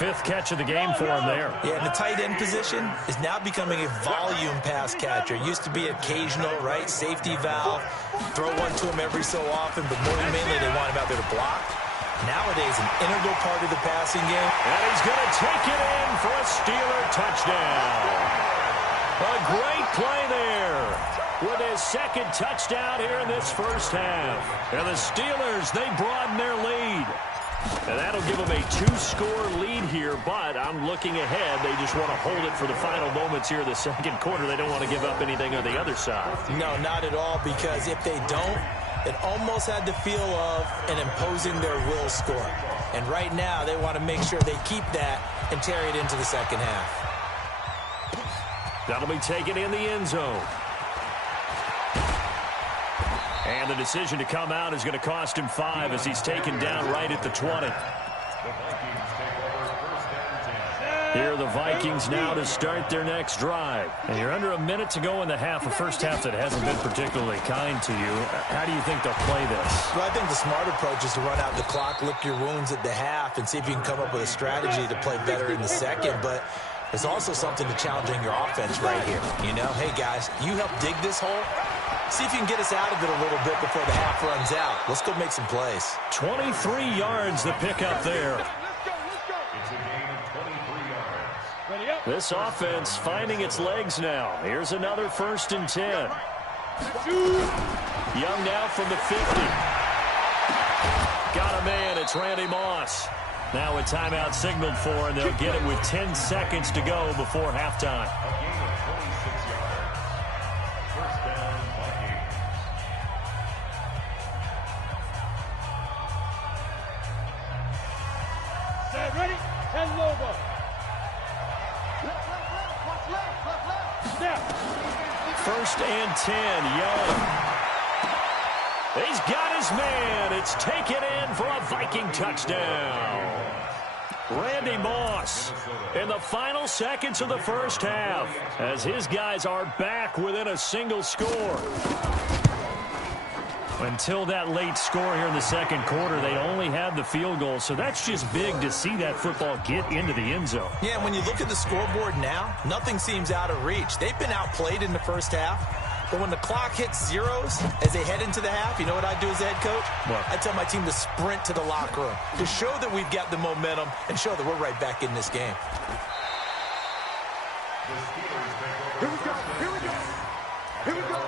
5th catch of the game for him there. Yeah, and the tight end position is now becoming a volume pass catcher. It used to be occasional, right? Safety valve. Throw one to him every so often, but more than mainly they want him out there to block. Nowadays, an integral part of the passing game. And he's going to take it in for a Steeler touchdown. A great play there with his second touchdown here in this first half. And the Steelers, they broaden their lead. And that'll give them a 2-score lead here, but I'm looking ahead. They just want to hold it for the final moments here of the second quarter. They don't want to give up anything on the other side. No, not at all, because if they don't, it almost had the feel of an imposing their will score. And right now, they want to make sure they keep that and carry it into the second half. That'll be taken in the end zone. And the decision to come out is going to cost him 5 as he's taken down right at the 20. Here are the Vikings now to start their next drive. And you're under a minute to go in the half, a first half that hasn't been particularly kind to you. How do you think they'll play this? Well, I think the smart approach is to run out the clock, lick your wounds at the half, and see if you can come up with a strategy to play better in the second. But there's also something to challenging your offense right here. You know, hey, guys, you help dig this hole. See if you can get us out of it a little bit before the half runs out. Let's go make some plays. 23 yards the pickup there. It's a gain of 23 yards. This offense finding its legs now. Here's another 1st and 10. Young now from the 50. Got a man. It's Randy Moss. Now a timeout signaled for, and they'll get it with 10 seconds to go before halftime. A gain of 26 yards. Red, ready? And Lobo. Snap. 1st and 10, Young. He's got his man. It's taken in for a Viking touchdown. Randy Moss in the final seconds of the first half as his guys are back within a single score. Until that late score here in the second quarter, they only had the field goal, so that's just big to see that football get into the end zone. Yeah, and when you look at the scoreboard now, nothing seems out of reach. They've been outplayed in the first half, but when the clock hits zeros as they head into the half, you know what I do as a head coach? What? I tell my team to sprint to the locker room to show that we've got the momentum and show that we're right back in this game. Here we go. Here we go. Here we go.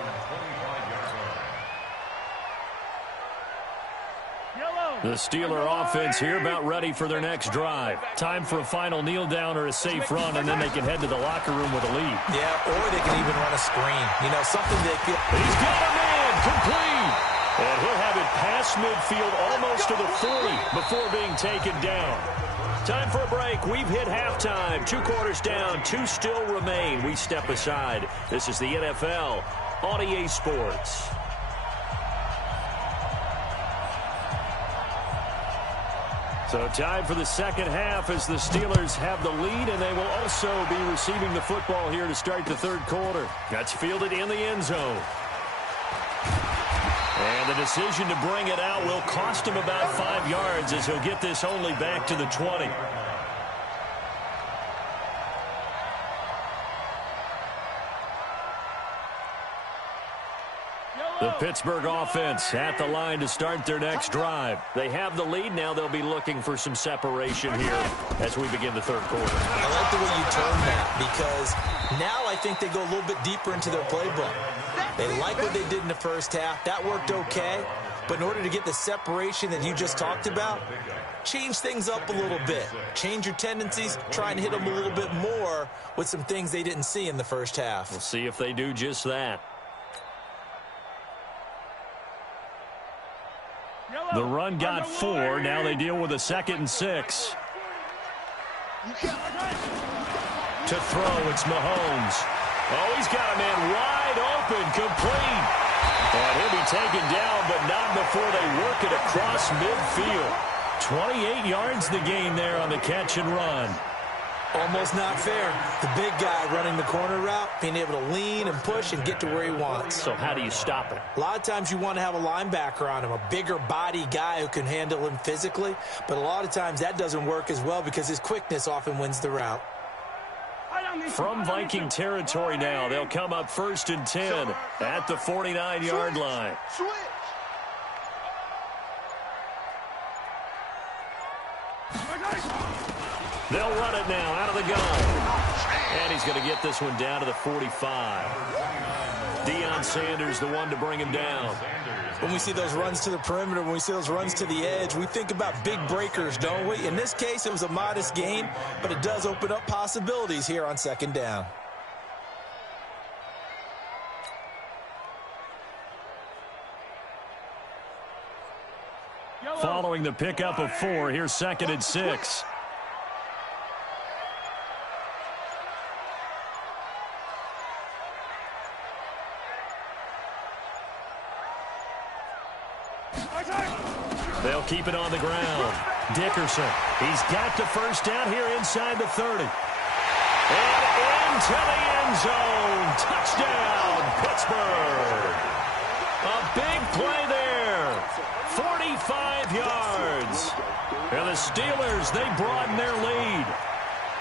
The Steeler offense here about ready for their next drive. Time for a final kneel down or a safe run, and then they can head to the locker room with a lead. Yeah, or they can even run a screen. You know, something they feel. He's got a man, complete. And he'll have it past midfield almost to the 40 before being taken down. Time for a break. We've hit halftime. 2 quarters down, 2 still remain. We step aside. This is the NFL on EA Sports. So time for the second half as the Steelers have the lead, and they will also be receiving the football here to start the third quarter. That's fielded in the end zone. And the decision to bring it out will cost him about 5 yards as he'll get this only back to the 20. The Pittsburgh offense at the line to start their next drive. They have the lead. Now they'll be looking for some separation here as we begin the third quarter. I like the way you term that because now I think they go a little bit deeper into their playbook. They like what they did in the first half. That worked okay. But in order to get the separation that you just talked about, change things up a little bit. Change your tendencies. Try and hit them a little bit more with some things they didn't see in the first half. We'll see if they do just that. The run got 4. Now they deal with a 2nd and 6. To throw, it's Mahomes. Oh, he's got a man wide open, complete. And he'll be taken down, but not before they work it across midfield. 28 yards the gain there on the catch and run. Almost not fair. The big guy running the corner route, being able to lean and push and get to where he wants. So how do you stop it? A lot of times you want to have a linebacker on him, a bigger body guy who can handle him physically. But a lot of times that doesn't work as well because his quickness often wins the route. From Viking territory now, they'll come up 1st and 10 at the 49-yard line. They'll run it now out of the gun. And he's going to get this one down to the 45. Deion Sanders, the one to bring him down. When we see those runs to the perimeter, when we see those runs to the edge, we think about big breakers, don't we? In this case, it was a modest gain, but it does open up possibilities here on 2nd down. Following the pickup of 4, here's 2nd and 6. They'll keep it on the ground. Dickerson, he's got the first down here inside the 30. And into the end zone. Touchdown, Pittsburgh. A big play there. 45 yards. And the Steelers, they broaden their lead.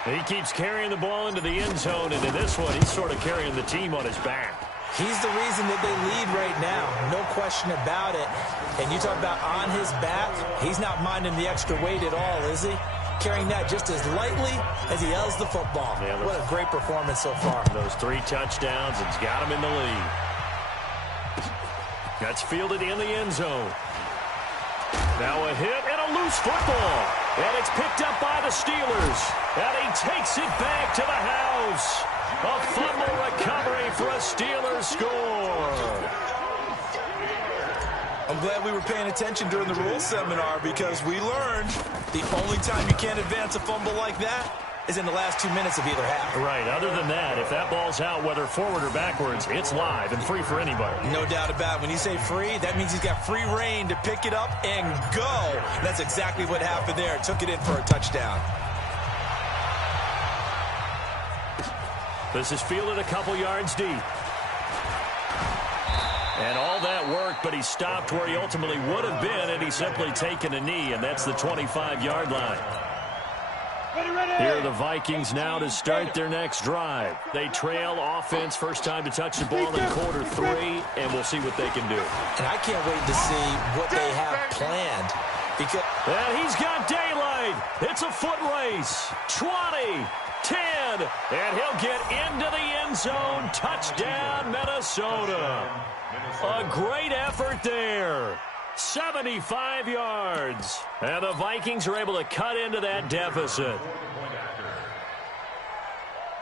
He keeps carrying the ball into the end zone, and in this one, he's sort of carrying the team on his back. He's the reason that they lead right now, no question about it. And you talk about on his back, he's not minding the extra weight at all, is he? Carrying that just as lightly as he has the football. Yeah, what a great performance so far. Those 3 touchdowns, it's got him in the lead. That's fielded in the end zone. Now a hit and a loose football. And it's picked up by the Steelers. And he takes it back to the house. A fumble recovery for a Steelers score. I'm glad we were paying attention during the rules seminar because we learned the only time you can't advance a fumble like that is in the last 2 minutes of either half. Right. Other than that, if that ball's out, whether forward or backwards, it's live and free for anybody. No doubt about it. When you say free, that means he's got free reign to pick it up and go. And that's exactly what happened there. Took it in for a touchdown. This is fielded a couple yards deep. And all that worked, but he stopped where he ultimately would have been, and he's simply taken a knee, and that's the 25-yard line. Here are the Vikings now to start their next drive. They trail offense, first time to touch the ball in quarter 3, and we'll see what they can do. And I can't wait to see what they have planned. And he's got daylight. It's a foot race. 20, 10, and he'll get into the end zone. Touchdown, Minnesota. A great effort there. 75 yards. And the Vikings are able to cut into that deficit.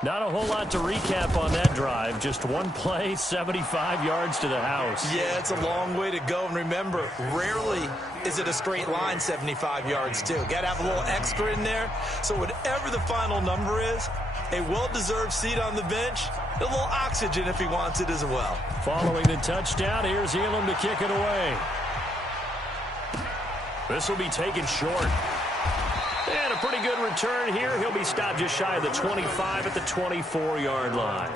Not a whole lot to recap on that drive. Just one play, 75 yards to the house. Yeah, it's a long way to go. And remember, rarely is it a straight line 75 yards, too. Got to have a little extra in there. So whatever the final number is, a well-deserved seat on the bench, a little oxygen if he wants it as well. Following the touchdown, here's Elam to kick it away. This will be taken short. And a pretty good return here. He'll be stopped just shy of the 25 at the 24-yard line.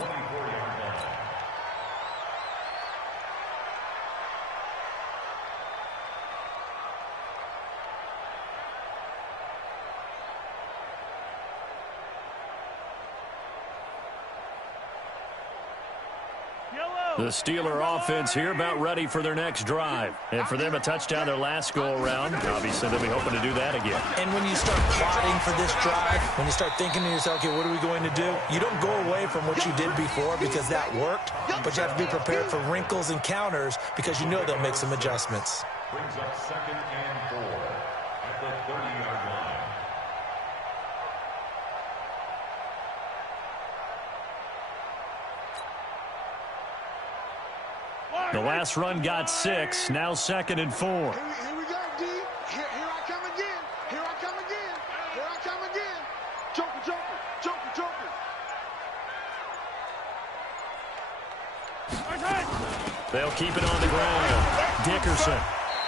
The Steeler offense here about ready for their next drive. And for them, a touchdown their last go-around. Obviously, they'll be hoping to do that again. And when you start plotting for this drive, when you start thinking to yourself, okay, what are we going to do? You don't go away from what you did before because that worked, but you have to be prepared for wrinkles and counters because you know they'll make some adjustments. Brings up 2nd and 4 at the 30-yard line. The last run got 6. Now 2nd and 4. Here we go, D. Here I come again. Here I come again. Here I come again. Joker, Joker, Joker, Joker. They'll keep it on the ground. Dickerson.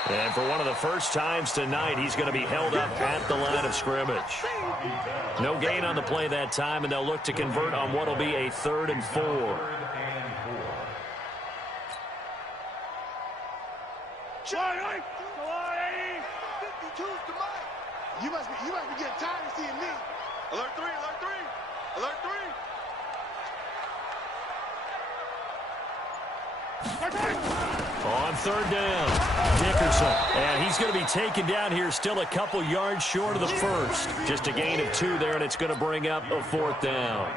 And for one of the first times tonight, he's going to be held up at the line of scrimmage. No gain on the play that time, and they'll look to convert on what will be a 3rd and 4. You must be getting tired of seeing me. Alert 3, alert 3, alert 3. On 3rd down, Dickerson. And he's going to be taken down here, still a couple yards short of the first. Just a gain of 2 there, and it's going to bring up a 4th down.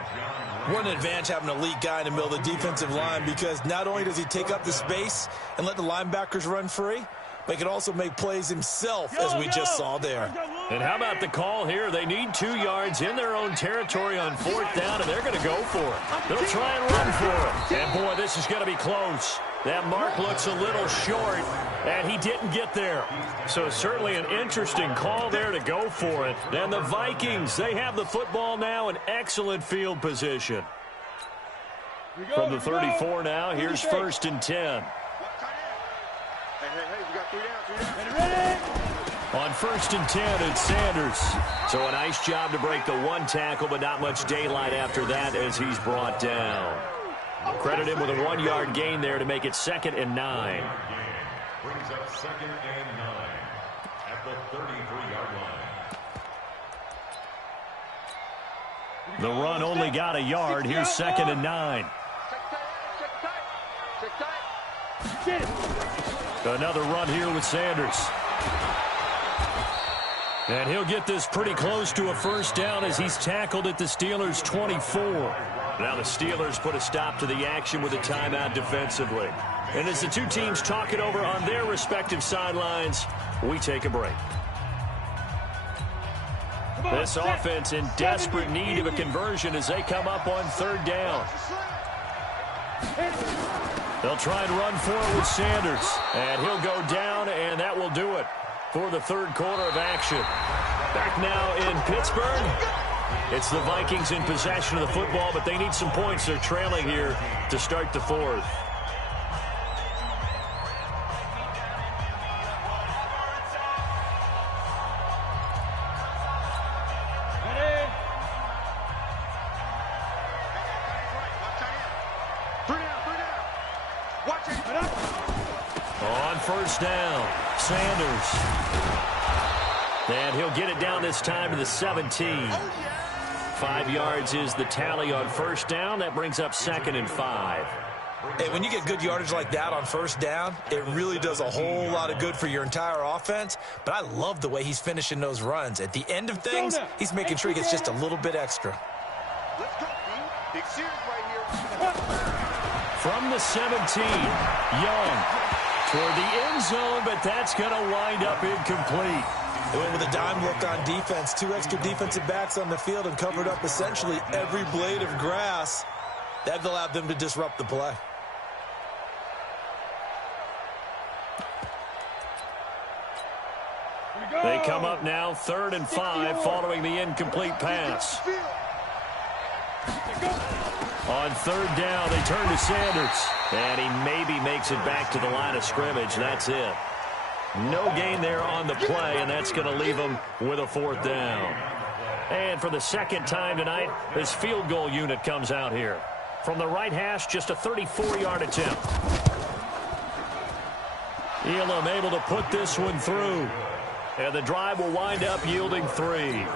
What an advantage having an elite guy in the middle of the defensive line because not only does he take up the space and let the linebackers run free, but he can also make plays himself, as we just saw there. And how about the call here? They need 2 yards in their own territory on 4th down, and they're going to go for it. They'll try and run for it. And, boy, this is going to be close. That mark looks a little short, and he didn't get there. So certainly an interesting call there to go for it. And the Vikings, they have the football now in excellent field position. From the 34 now, here's 1st and 10. Hey, we got 3 down. On 1st and 10, it's Sanders. So a nice job to break the 1 tackle, but not much daylight after that as he's brought down. Credit him with a 1-yard gain there to make it 2nd and 9. Brings up 2nd and 9 at the 33-yard line. The run only got a yard. Here's 2nd and 9. Another run here with Sanders. And he'll get this pretty close to a 1st down as he's tackled at the Steelers' 24. Now the Steelers put a stop to the action with a timeout defensively. And as the two teams talk it over on their respective sidelines, we take a break. This offense in desperate need of a conversion as they come up on 3rd down. They'll try and run for it with Sanders. And he'll go down And that will do it for the third quarter of action. Back now in Pittsburgh. It's the Vikings in possession of the football, but they need some points. They're trailing here to start the fourth. On first down, Sanders. And he'll get it down this time to the 17. 5 yards is the tally on first down. That brings up 2nd and 5. Hey, when you get good yardage like that on first down, it really does a whole lot of good for your entire offense. But I love the way he's finishing those runs. At the end of things, he's making sure he gets just a little bit extra. Let's go, team. Big series right here. From the 17, Young toward the end zone, but that's going to wind up incomplete. They went with a dime look on defense. 2 extra defensive backs on the field and covered up essentially every blade of grass. That allowed them to disrupt the play. They come up now 3rd and 5 following the incomplete pass. On 3rd down, they turn to Sanders. And he maybe makes it back to the line of scrimmage. That's it. No gain there on the play, and that's going to leave him with a 4th down. And for the second time tonight, this field goal unit comes out here. From the right hash, just a 34-yard attempt. Elam able to put this one through. And the drive will wind up yielding 3.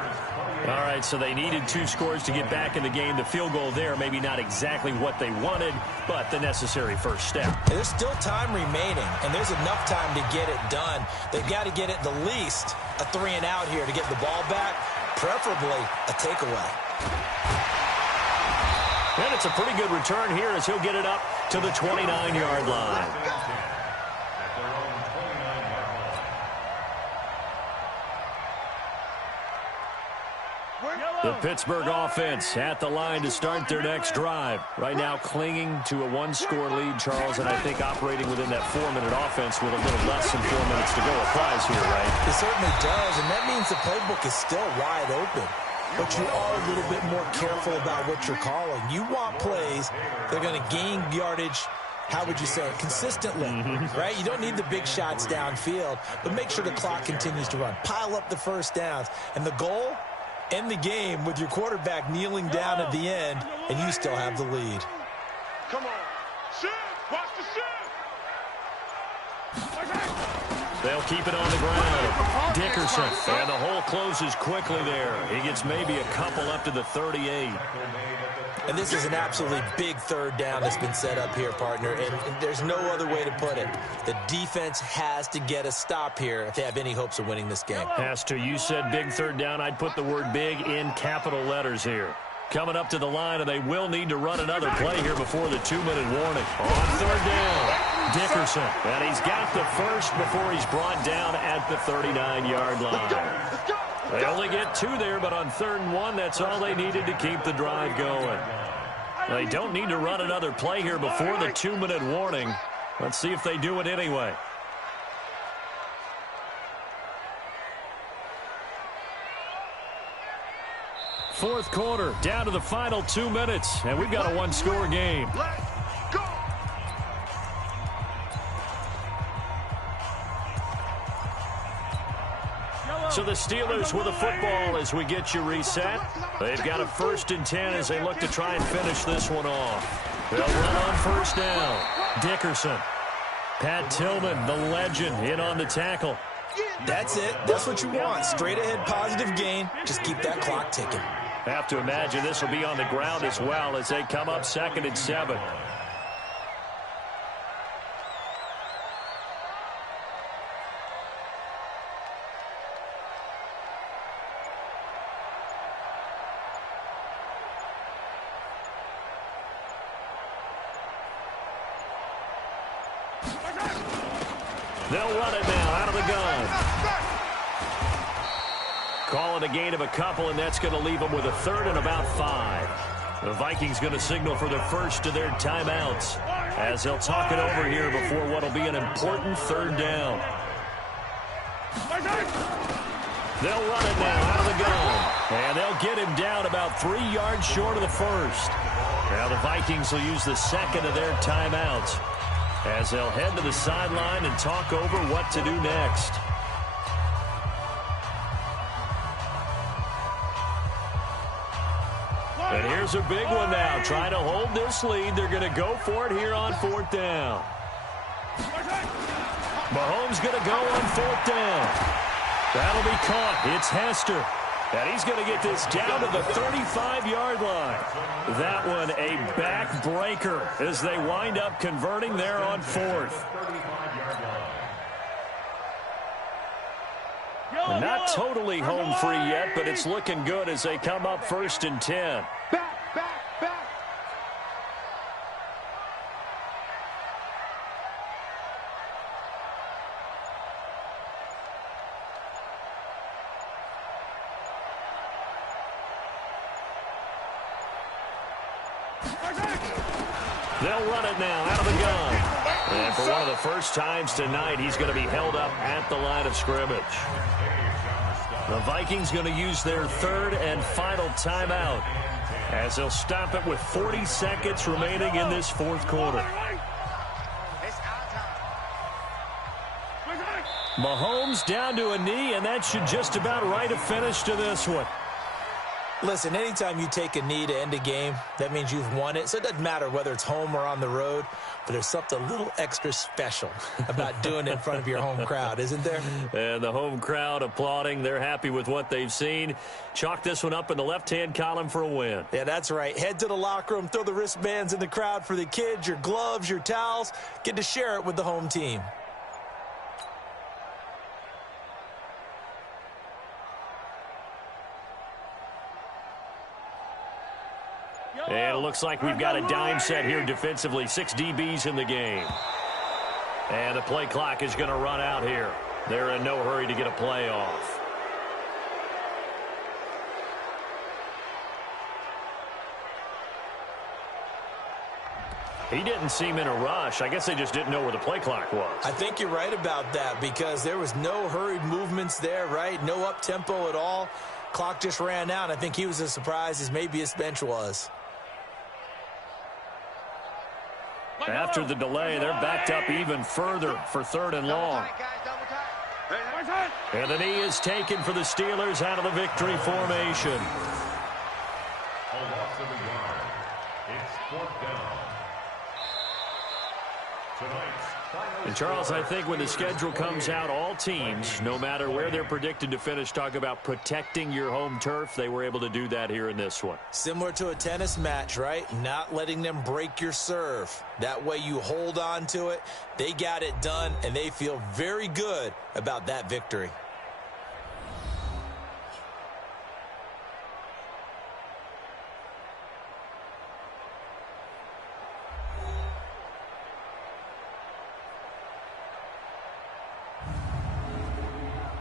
All right, so they needed 2 scores to get back in the game. The field goal there, maybe not exactly what they wanted, but the necessary first step. There's still time remaining, and there's enough time to get it done. They've got to get at the least a 3-and-out here to get the ball back, preferably a takeaway. And it's a pretty good return here as he'll get it up to the 29-yard line. The Pittsburgh offense at the line to start their next drive. Right now clinging to a 1-score lead, Charles, and I think operating within that 4-minute offense with a little less than 4 minutes to go applies here, right? It certainly does, and that means the playbook is still wide open. But you are a little bit more careful about what you're calling. You want plays that are going to gain yardage, how would you say it, consistently, right? You don't need the big shots downfield, but make sure the clock continues to run. Pile up the first downs. And the goal? End the game with your quarterback kneeling down at the end, and you still have the lead. Come on. Shoot. Watch the shoot. They'll keep it on the ground. Dickerson, and the hole closes quickly there. He gets maybe a couple up to the 38. And this is an absolutely big 3rd down that's been set up here, partner, and there's no other way to put it. The defense has to get a stop here if they have any hopes of winning this game. Has to. You said big 3rd down. I'd put the word big in capital letters here. Coming up to the line, and they will need to run another play here before the 2-minute warning. On 3rd down, Dickerson. And he's got the first before he's brought down at the 39-yard line. They only get 2 there, but on 3rd and 1, that's all they needed to keep the drive going. They don't need to run another play here before the 2-minute warning. Let's see if they do it anyway. Fourth quarter, down to the final 2 minutes, and we've got a 1-score game. So the Steelers with a football as we get you reset. They've got a 1st and 10 as they look to try and finish this one off. They'll run on first down. Dickerson. Pat Tillman, the legend, in on the tackle. That's it. That's what you want. Straight ahead positive gain. Just keep that clock ticking. Have to imagine this will be on the ground as well as they come up 2nd and 7. They'll run it now out of the gun. Call it a gain of a couple, and that's going to leave them with a 3rd and about 5. The Vikings going to signal for the first of their timeouts as they'll talk it over here before what will be an important 3rd down. They'll run it now out of the gun. And they'll get him down about 3 yards short of the first. Now the Vikings will use the second of their timeouts as they'll head to the sideline and talk over what to do next. And here's a big one now. Trying to hold this lead. They're going to go for it here on 4th down. Mahomes going to go on 4th down. That'll be caught. It's Hester. And he's going to get this down to the 35-yard line. That one a backbreaker as they wind up converting there on 4th. Not totally home free yet, but it's looking good as they come up 1st and 10. They'll run it now out of the gun. And for one of the first times tonight, he's going to be held up at the line of scrimmage. The Vikings going to use their 3rd and final timeout as they'll stop it with 40 seconds remaining in this 4th quarter. Mahomes down to a knee, and that should just about write a finish to this one. Listen, anytime you take a knee to end a game, that means you've won it. So it doesn't matter whether it's home or on the road, but there's something a little extra special about doing it in front of your home crowd, isn't there? And the home crowd applauding. They're happy with what they've seen. Chalk this one up in the left-hand column for a win. Yeah, that's right. Head to the locker room, throw the wristbands in the crowd for the kids, your gloves, your towels. Get to share it with the home team. And it looks like we've got a dime set here defensively. 6 DBs in the game. And the play clock is going to run out here. They're in no hurry to get a play off. He didn't seem in a rush. I guess they just didn't know where the play clock was. I think you're right about that because there was no hurried movements there, right? No up-tempo at all. Clock just ran out. I think he was as surprised as maybe his bench was. After the delay, they're backed up even further for 3rd and long. And the knee is taken for the Steelers out of the victory formation. A loss of a yard. It's 4th down. Tonight's final. And Charles, I think when the schedule comes out, all teams, no matter where they're predicted to finish, talk about protecting your home turf. They were able to do that here in this one. Similar to a tennis match, right? Not letting them break your serve. That way you hold on to it. They got it done, and they feel very good about that victory.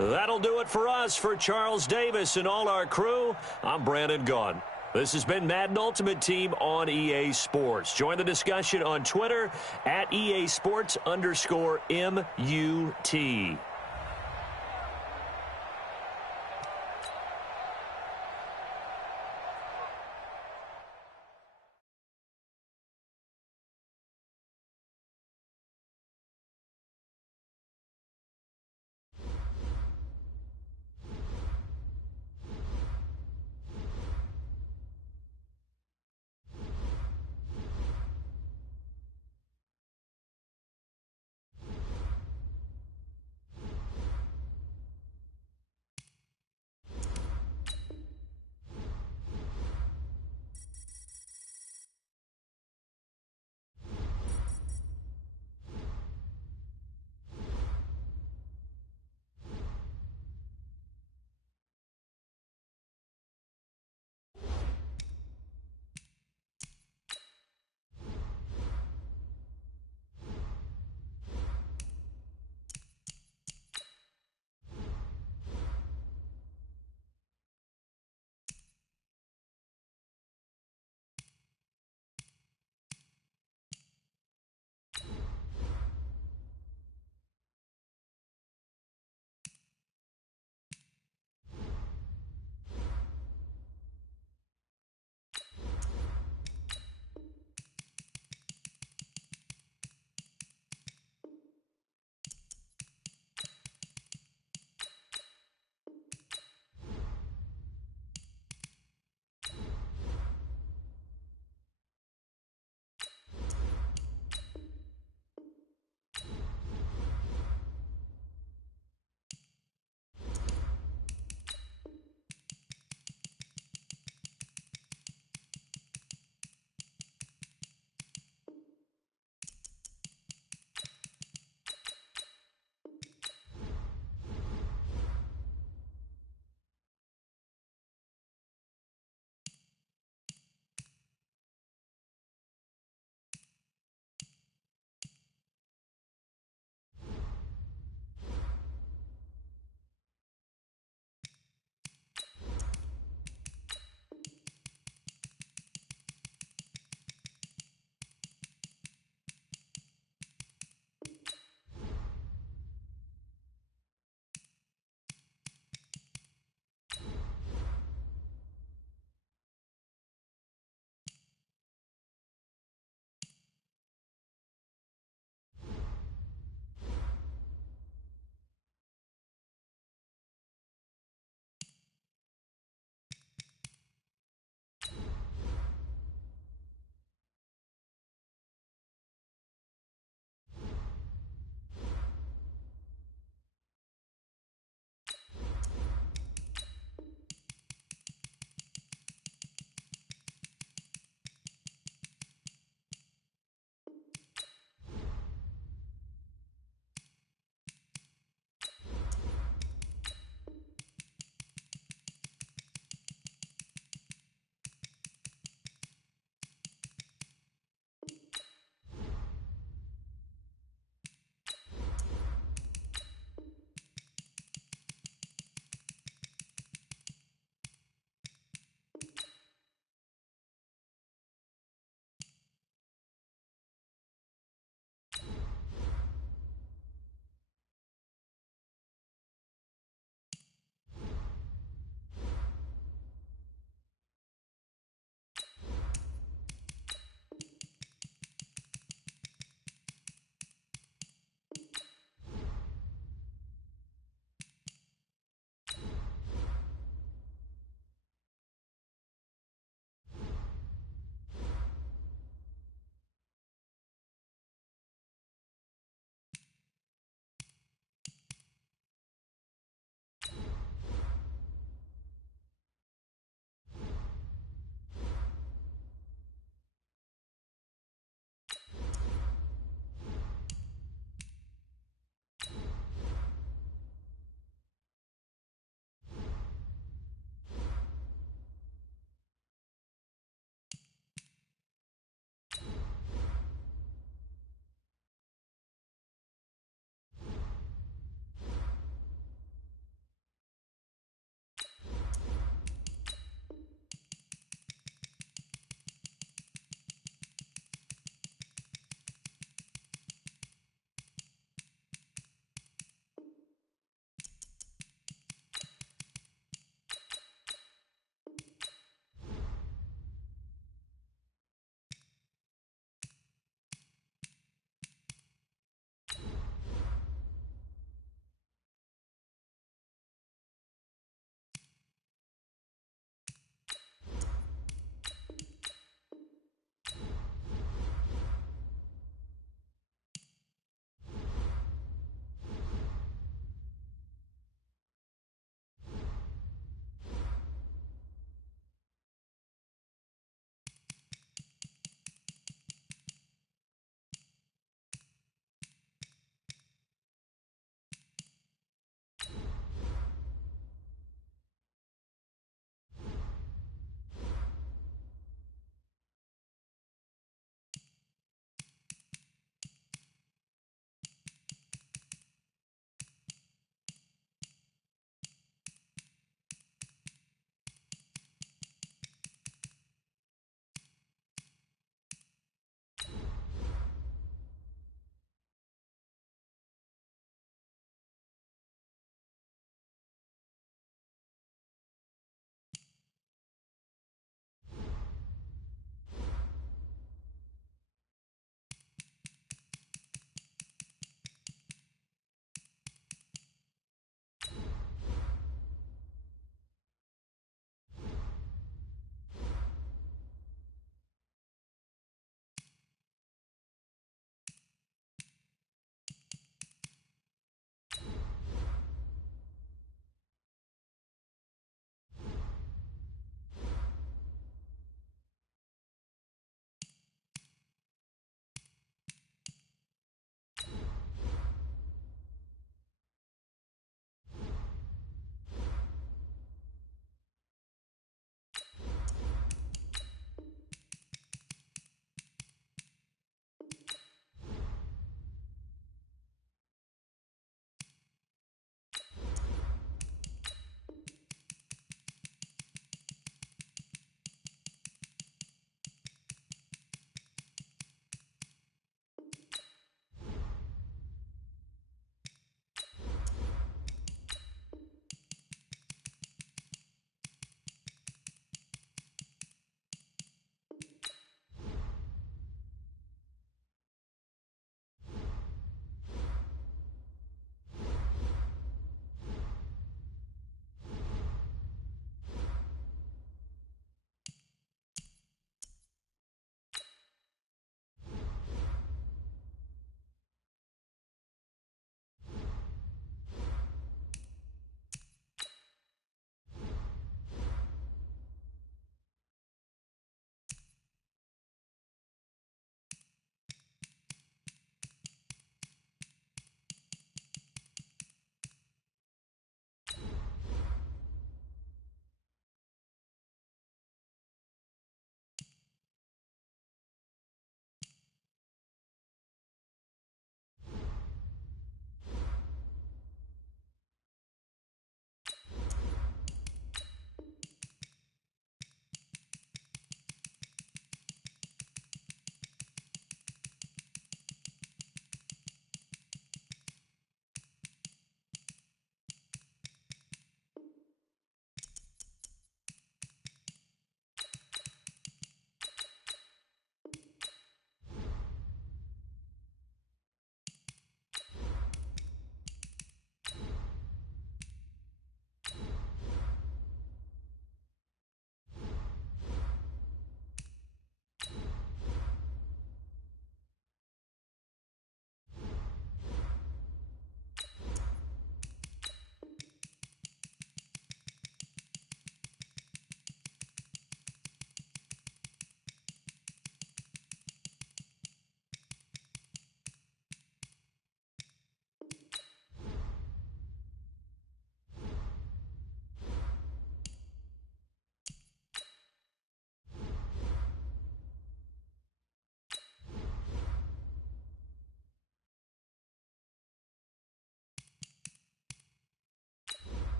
That'll do it for us. For Charles Davis and all our crew, I'm Brandon Gaudin. This has been Madden Ultimate Team on EA Sports. Join the discussion on Twitter at EA Sports_MUT.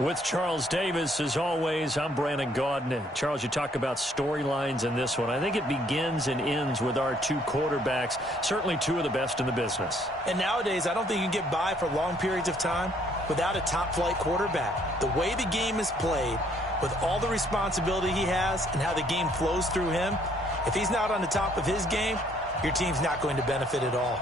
With Charles Davis, as always, I'm Brandon Gaudin. Charles, you talk about storylines in this one. I think it begins and ends with our two quarterbacks, certainly two of the best in the business. And nowadays, I don't think you can get by for long periods of time without a top-flight quarterback. The way the game is played, with all the responsibility he has and how the game flows through him, if he's not on the top of his game, your team's not going to benefit at all.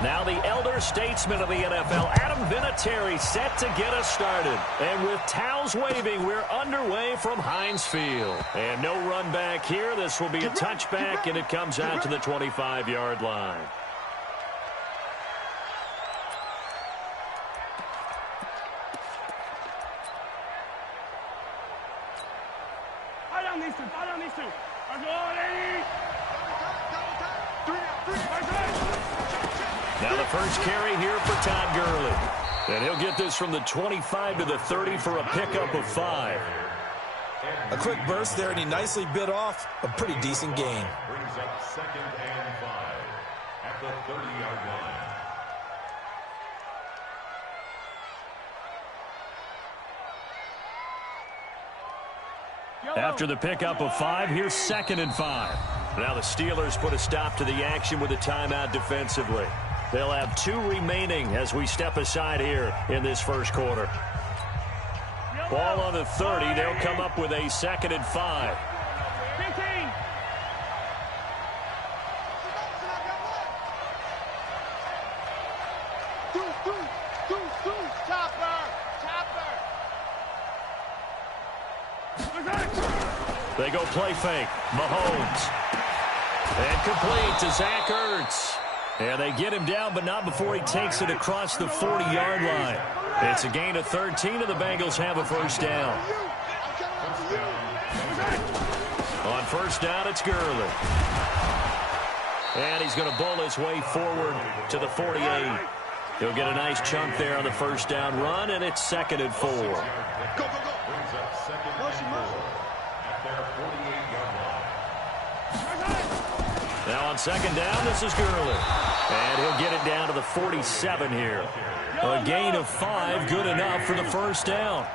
Now the elder statesman of the NFL, Adam Vinatieri, set to get us started. And with towels waving, we're underway from Heinz Field. And no run back here. This will be a touchback, and it comes out to the 25-yard line. Now the first carry here for Todd Gurley. And he'll get this from the 25 to the 30 for a pickup of 5. A quick burst there, and he nicely bit off a pretty decent gain. Brings up 2nd and 5 at the 30-yard line. After the pickup of 5, here's 2nd and 5. Now the Steelers put a stop to the action with a timeout defensively. They'll have 2 remaining as we step aside here in this first quarter. Ball on the 30. They'll come up with a 2nd and 5. 15. They go play fake. Mahomes. And complete to Zach Ertz. And they get him down, but not before he takes it across the 40-yard line. It's a gain of 13, and the Bengals have a first down. On first down, it's Gurley. And he's going to bowl his way forward to the 48. He'll get a nice chunk there on the first down run, and it's 2nd and 4. Brings up 2nd and 4 at their 48-yard line. Now on second down, this is Gurley. And he'll get it down to the 47 here. A gain of 5, good enough for the first down.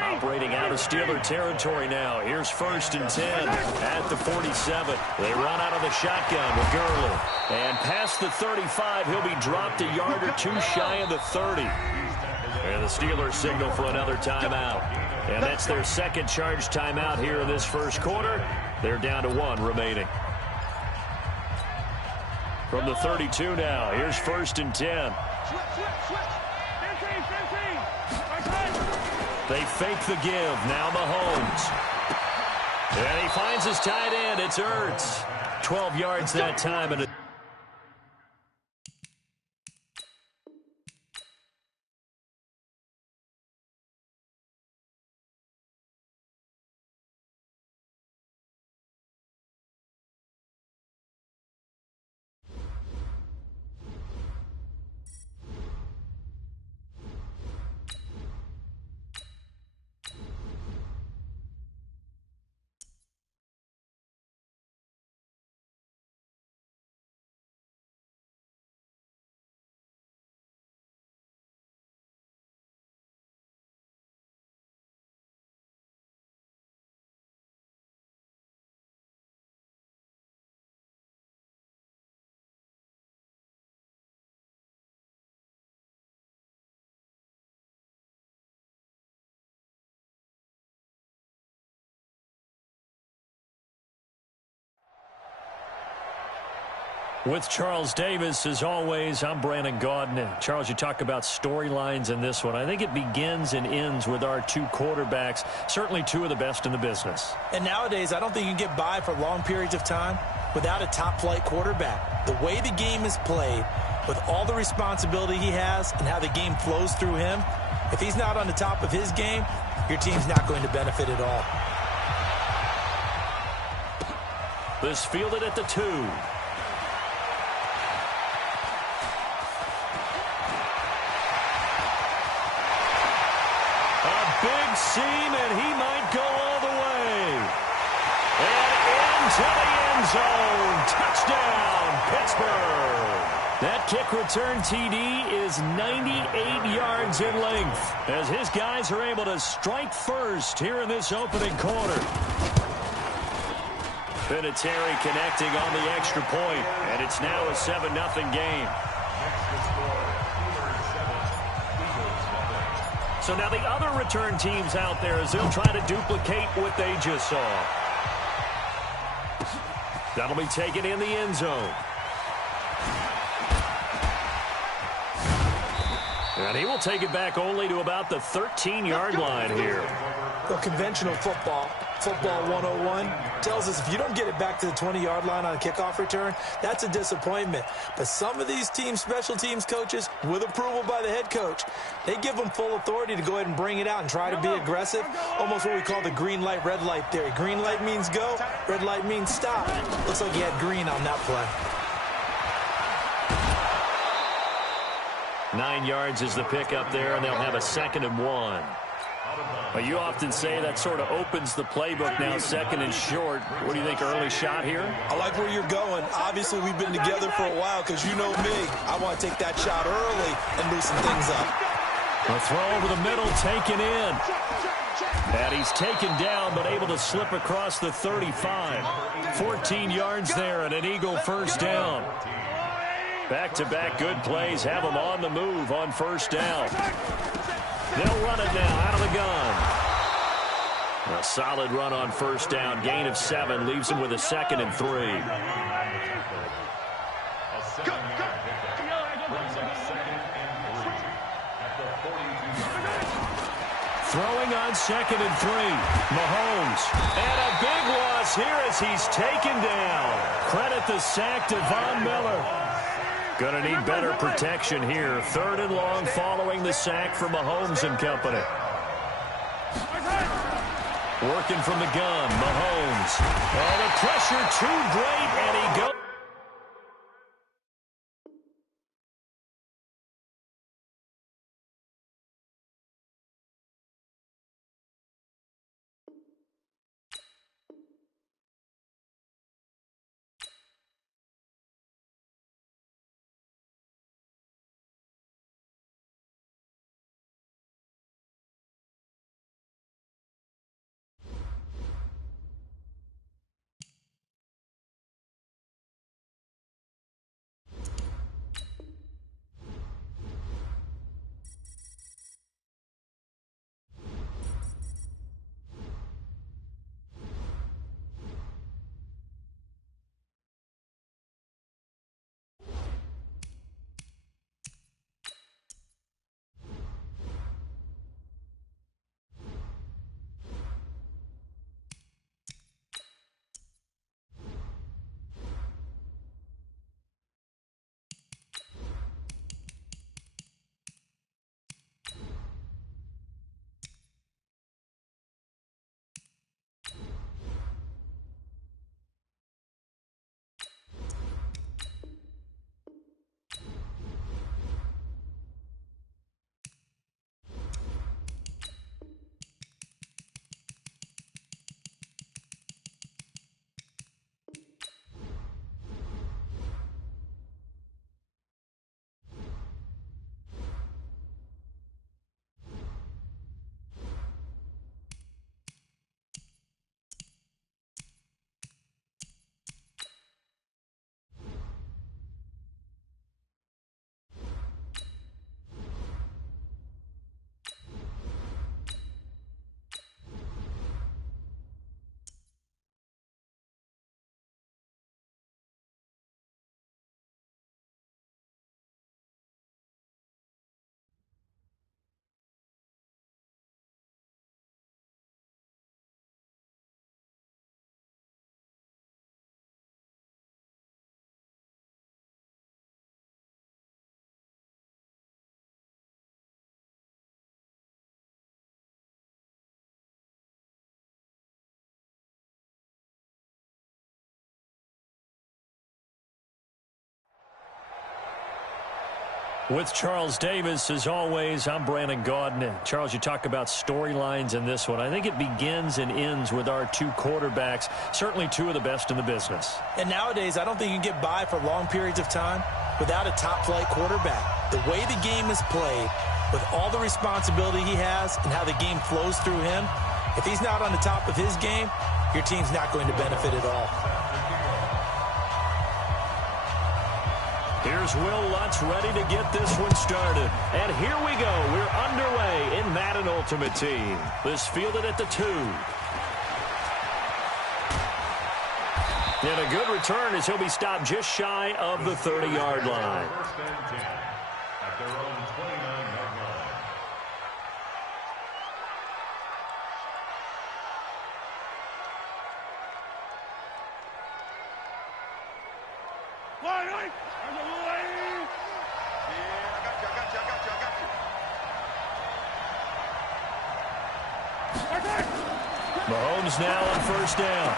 Operating out of Steeler territory now. Here's 1st and 10 at the 47. They run out of the shotgun with Gurley. And past the 35, he'll be dropped a yard or 2 shy of the 30. And the Steelers signal for another timeout. And that's their second charge timeout here in this first quarter. They're down to 1 remaining. From the 32 now, here's 1st and 10. They fake the give. Now Mahomes. And he finds his tight end. It's Ertz. 12 yards that time. And with Charles Davis, as always, I'm Brandon Gaudin. Charles, you talk about storylines in this one. I think it begins and ends with our two quarterbacks, certainly two of the best in the business. And nowadays, I don't think you can get by for long periods of time without a top-flight quarterback. The way the game is played, with all the responsibility he has and how the game flows through him, if he's not on the top of his game, your team's not going to benefit at all. This fielded at the 2. Big seam, and he might go all the way. And into the end zone. Touchdown, Pittsburgh. That kick return TD is 98 yards in length as his guys are able to strike first here in this opening quarter. Vinatieri connecting on the extra point, and it's now a 7-0 game. So now the other return teams out there as they'll try to duplicate what they just saw. That'll be taken in the end zone. And he will take it back only to about the 13-yard line here. Well, conventional football 101, tells us if you don't get it back to the 20-yard line on a kickoff return, that's a disappointment. But some of these teams, special teams coaches, with approval by the head coach, they give them full authority to go ahead and bring it out and try to be aggressive, almost what we call the green light, red light theory. Green light means go, red light means stop. Looks like he had green on that play. 9 yards is the pickup there, and they'll have a 2nd and 1. Well, you often say that sort of opens the playbook now, 2nd and short. What do you think, early shot here? I like where you're going. Obviously, we've been together for a while because you know me. I want to take that shot early and loosen things up. A throw over the middle, taken in. And he's taken down, but able to slip across the 35. 14 yards there and an Eagle first down. Back-to-back good plays have them on the move on first down. They'll run it now out of the gun. A solid run on first down. Gain of 7 leaves him with a 2nd and 3. Throwing on 2nd and 3. Mahomes. And a big loss here as he's taken down. Credit the sack to Von Miller. Going to need better protection here. 3rd and long following the sack from Mahomes and company. Working from the gun, Mahomes. Oh, the pressure too great, and he goes. With Charles Davis, as always, I'm Brandon Gaudin. Charles, you talk about storylines in this one. I think it begins and ends with our two quarterbacks, certainly two of the best in the business. And nowadays, I don't think you can get by for long periods of time without a top-flight quarterback. The way the game is played, with all the responsibility he has and how the game flows through him, if he's not on the top of his game, your team's not going to benefit at all. Here's Will Lutz ready to get this one started. And here we go. We're underway in Madden Ultimate Team. This fielded at the 2. And a good return as he'll be stopped just shy of the 30-yard line. First and 10 at their own 29-yard line. Mahomes now on first down.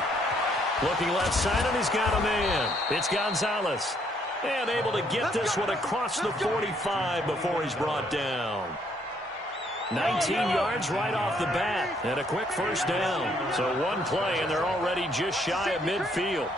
Looking left side, and he's got a man. It's Gonzalez. And able to get this one across the 45 before he's brought down. 19 yards right off the bat, and a quick first down. So one play, and they're already just shy of midfield.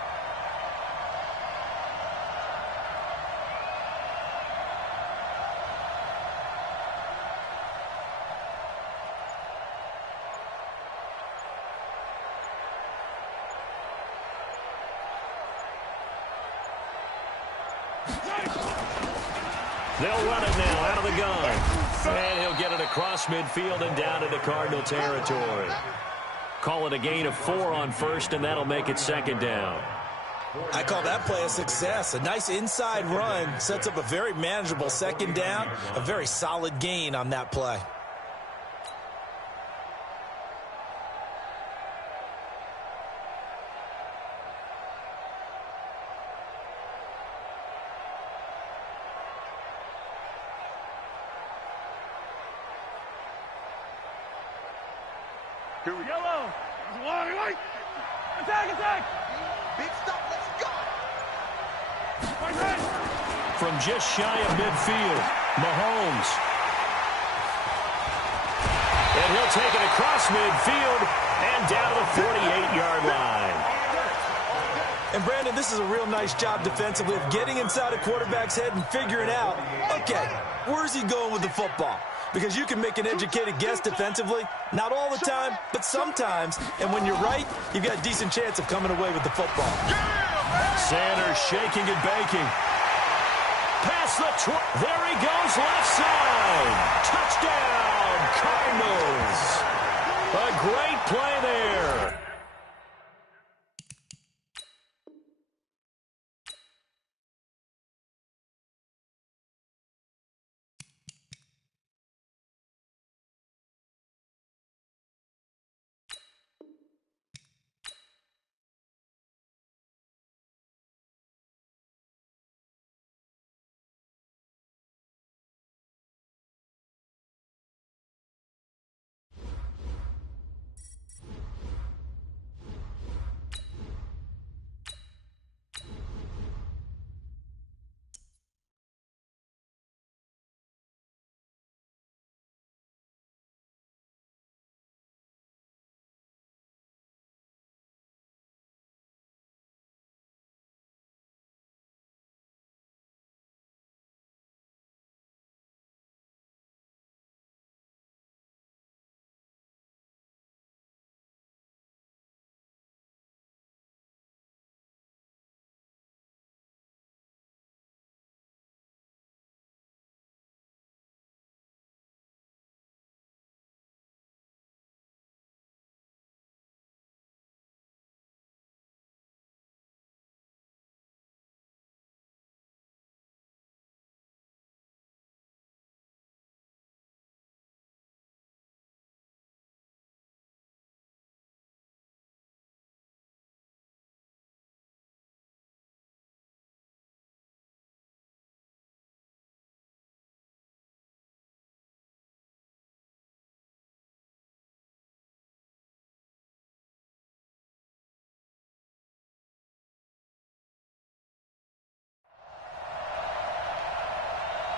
They'll run it now out of the gun. And he'll get it across midfield and down into Cardinal territory. Call it a gain of 4 on first, and that'll make it second down. I call that play a success. A nice inside run sets up a very manageable second down. A very solid gain on that play. Yellow. Attack. Big stop. Let's go. From just shy of midfield, Mahomes. And he'll take it across midfield and down to the 48-yard line. And, Brandon, this is a real nice job defensively of getting inside a quarterback's head and figuring out, okay, where's he going with the football? Because you can make an educated guess defensively, not all the time, but sometimes. And when you're right, you've got a decent chance of coming away with the football. Sanders shaking and baking. Past the there he goes, left side. Touchdown, Cardinals. A great play there.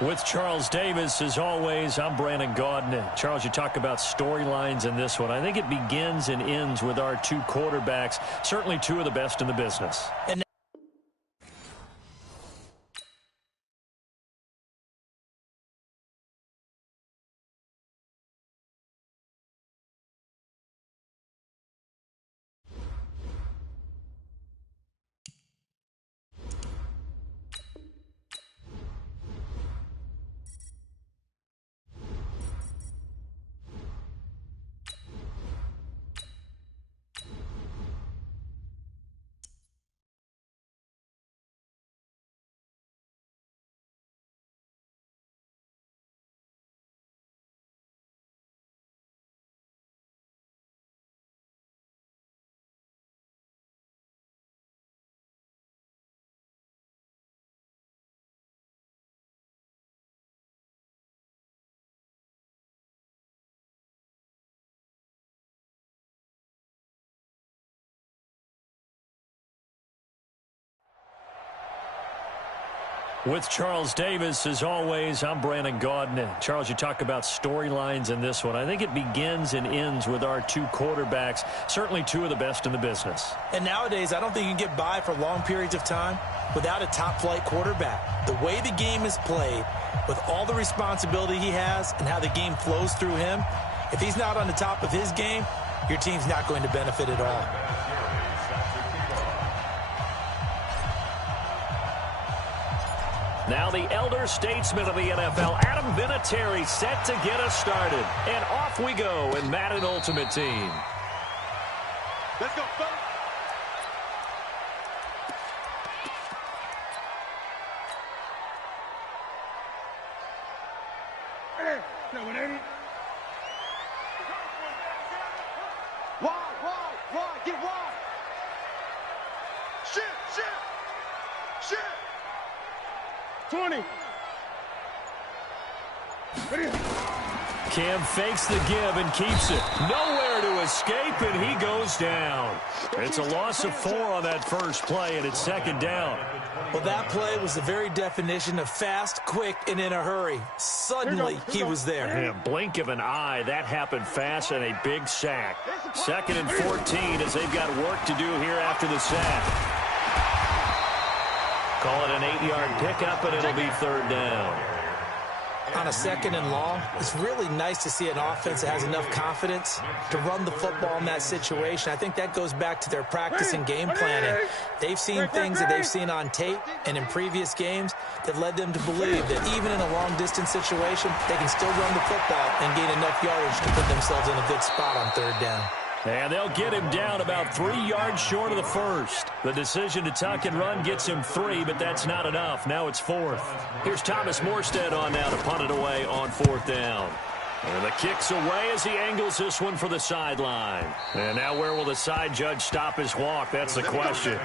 With Charles Davis, as always, I'm Brandon Gaudin. Charles, you talk about storylines in this one. I think it begins and ends with our two quarterbacks, certainly two of the best in the business. And With Charles Davis, as always, I'm Brandon Gaudin. Charles, you talk about storylines in this one. I think it begins and ends with our two quarterbacks, certainly two of the best in the business. And nowadays, I don't think you can get by for long periods of time without a top-flight quarterback. The way the game is played, with all the responsibility he has and how the game flows through him, if he's not on the top of his game, your team's not going to benefit at all. Now the elder statesman of the NFL, Adam Vinatieri, set to get us started. And off we go in Madden Ultimate Team. Let's go, fellas. Hey, no, it ain't. Wide, get wide. Shit. 20. Cam fakes the give and keeps it. Nowhere to escape, and he goes down. It's a loss of 4 on that first play, and it's second down. Well, that play was the very definition of fast, quick, and in a hurry. Suddenly, he was there. In a blink of an eye, that happened fast and a big sack. Second and 14 as they've got work to do here after the sack. Call it an 8-yard pickup, and it'll be third down. On a second and long, it's really nice to see an offense that has enough confidence to run the football in that situation. I think that goes back to their practice and game planning. They've seen things that they've seen on tape and in previous games that led them to believe that even in a long-distance situation, they can still run the football and gain enough yardage to put themselves in a good spot on third down. And they'll get him down about 3 yards short of the first. The decision to tuck and run gets him 3, but that's not enough. Now it's fourth. Here's Thomas Morstead on now to punt it away on fourth down. And the kick's away as he angles this one for the sideline. And now where will the side judge stop his walk? That's the question.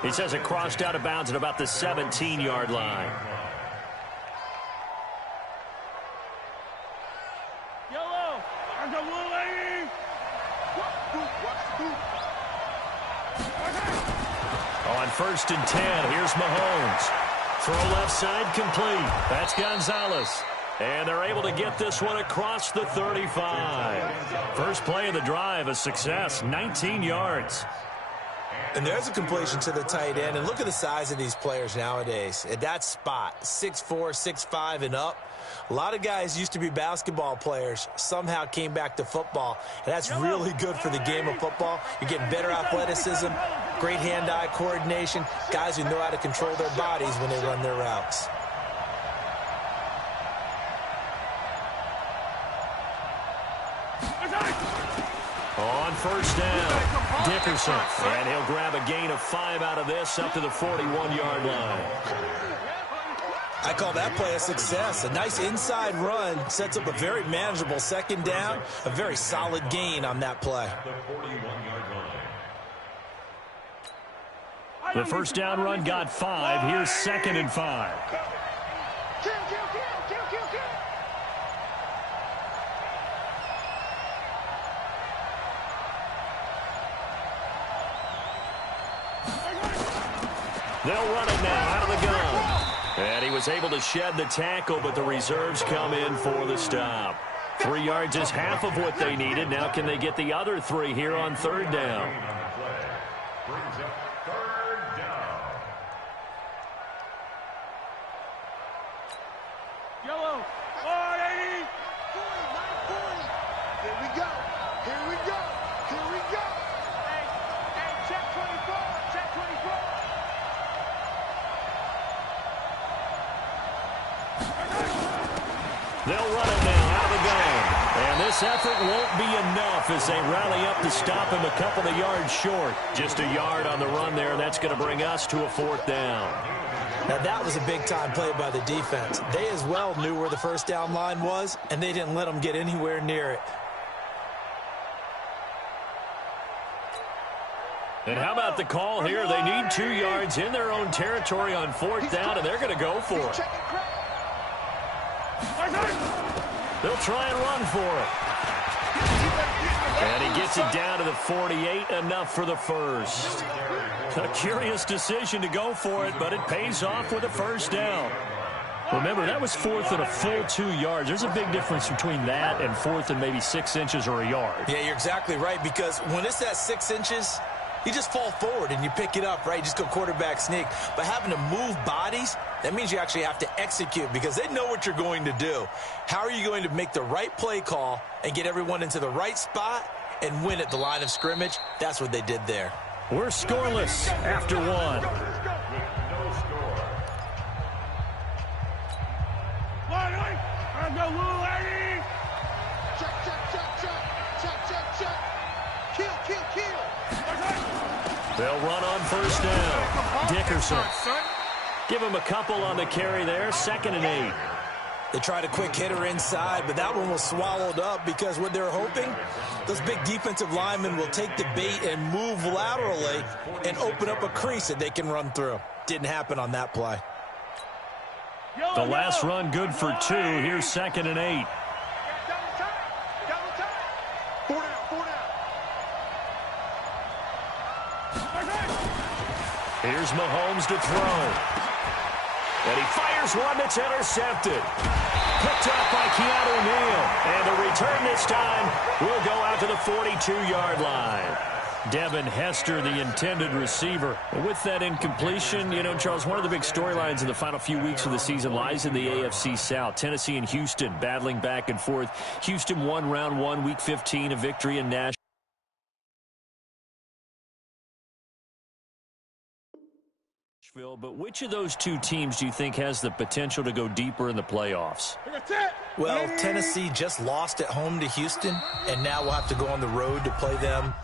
He says it crossed out of bounds at about the 17-yard line. Yellow. There's a little lady. On first and 10, here's Mahomes. Throw left side complete. That's Gonzalez. And they're able to get this one across the 35. First play of the drive, a success, 19 yards. And there's a completion to the tight end. And look at the size of these players nowadays. At that spot, 6'4", 6'5", and up. A lot of guys used to be basketball players, somehow came back to football. And that's really good for the game of football. You're getting better athleticism, great hand-eye coordination, guys who know how to control their bodies when they run their routes. On first down, Dickerson. And he'll grab a gain of 5 out of this up to the 41-yard line. I call that play a success. A nice inside run sets up a very manageable second down, a very solid gain on that play. The first down run got 5. Here's second and 5. They'll run it now out of the gun. And he was able to shed the tackle, but the reserves come in for the stop. 3 yards is half of what they needed. Now can they get the other 3 here on third down? Brings up third down. Yellow. 180. Here we go. Here we go. Here we go. Hey, check 24. Check 24. They'll run it now out of the gun. And this effort won't be enough as they rally up to stop him a couple of yards short. Just a yard on the run there. That's going to bring us to a 4th down. Now, that was a big-time play by the defense. They as well knew where the first down line was, and they didn't let them get anywhere near it. And how about the call here? They need 2 yards in their own territory on 4th down, and they're going to go for it. They'll try and run for it. And he gets it down to the 48, enough for the first. A curious decision to go for it, but it pays off with a first down. Remember, that was 4th and a full 2 yards. There's a big difference between that and 4th and maybe 6 inches or a yard. Yeah, you're exactly right, because when it's at 6 inches, you just fall forward and you pick it up, right? You just go quarterback sneak. But having to move bodies, that means you actually have to execute because they know what you're going to do. How are you going to make the right play call and get everyone into the right spot and win at the line of scrimmage? That's what they did there. We're scoreless after 1. With no score. I go Lou 80. Check, check, check, check. Check, check, check. Kill, kill, kill. They'll run on first down. Dickerson. Give him a couple on the carry there. 2nd and 8. They tried a quick hitter inside, but that one was swallowed up because what they're hoping, those big defensive linemen will take the bait and move laterally and open up a crease that they can run through. Didn't happen on that play. The last run good for 2. Here's 2nd and 8. Double time. Double time. 4 down, 4 down. Here's Mahomes to throw. And he fires one that's intercepted. Picked up by Keanu Neal. And the return this time will go out to the 42-yard line. Devin Hester, the intended receiver. And with that incompletion, you know, Charles, one of the big storylines in the final few weeks of the season lies in the AFC South. Tennessee and Houston battling back and forth. Houston won round 1, week 15, a victory in Nashville. But which of those 2 teams do you think has the potential to go deeper in the playoffs? Well, Tennessee just lost at home to Houston, and now we'll have to go on the road to play them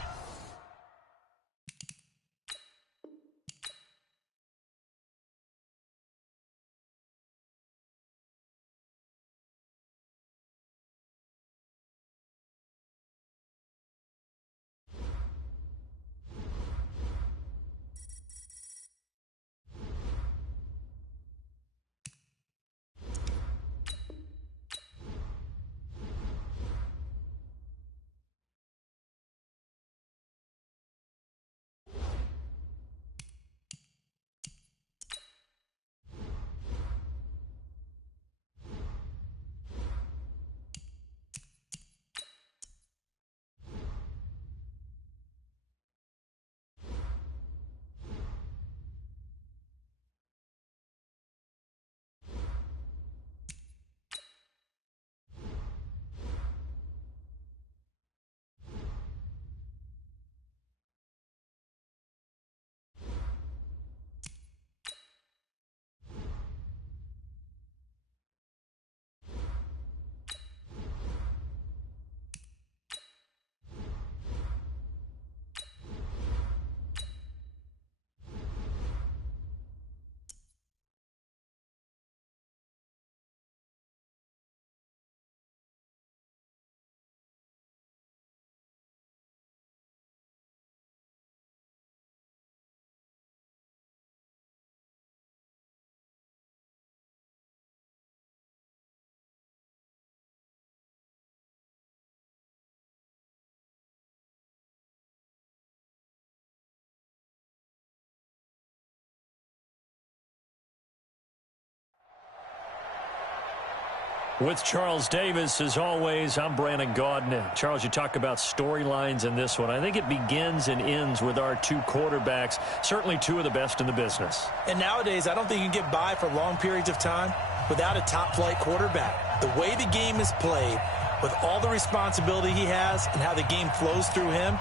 With Charles Davis, as always, I'm Brandon Gaudin. Charles, you talk about storylines in this one. I think it begins and ends with our two quarterbacks, certainly two of the best in the business. And nowadays, I don't think you can get by for long periods of time without a top-flight quarterback. The way the game is played, with all the responsibility he has and how the game flows through him,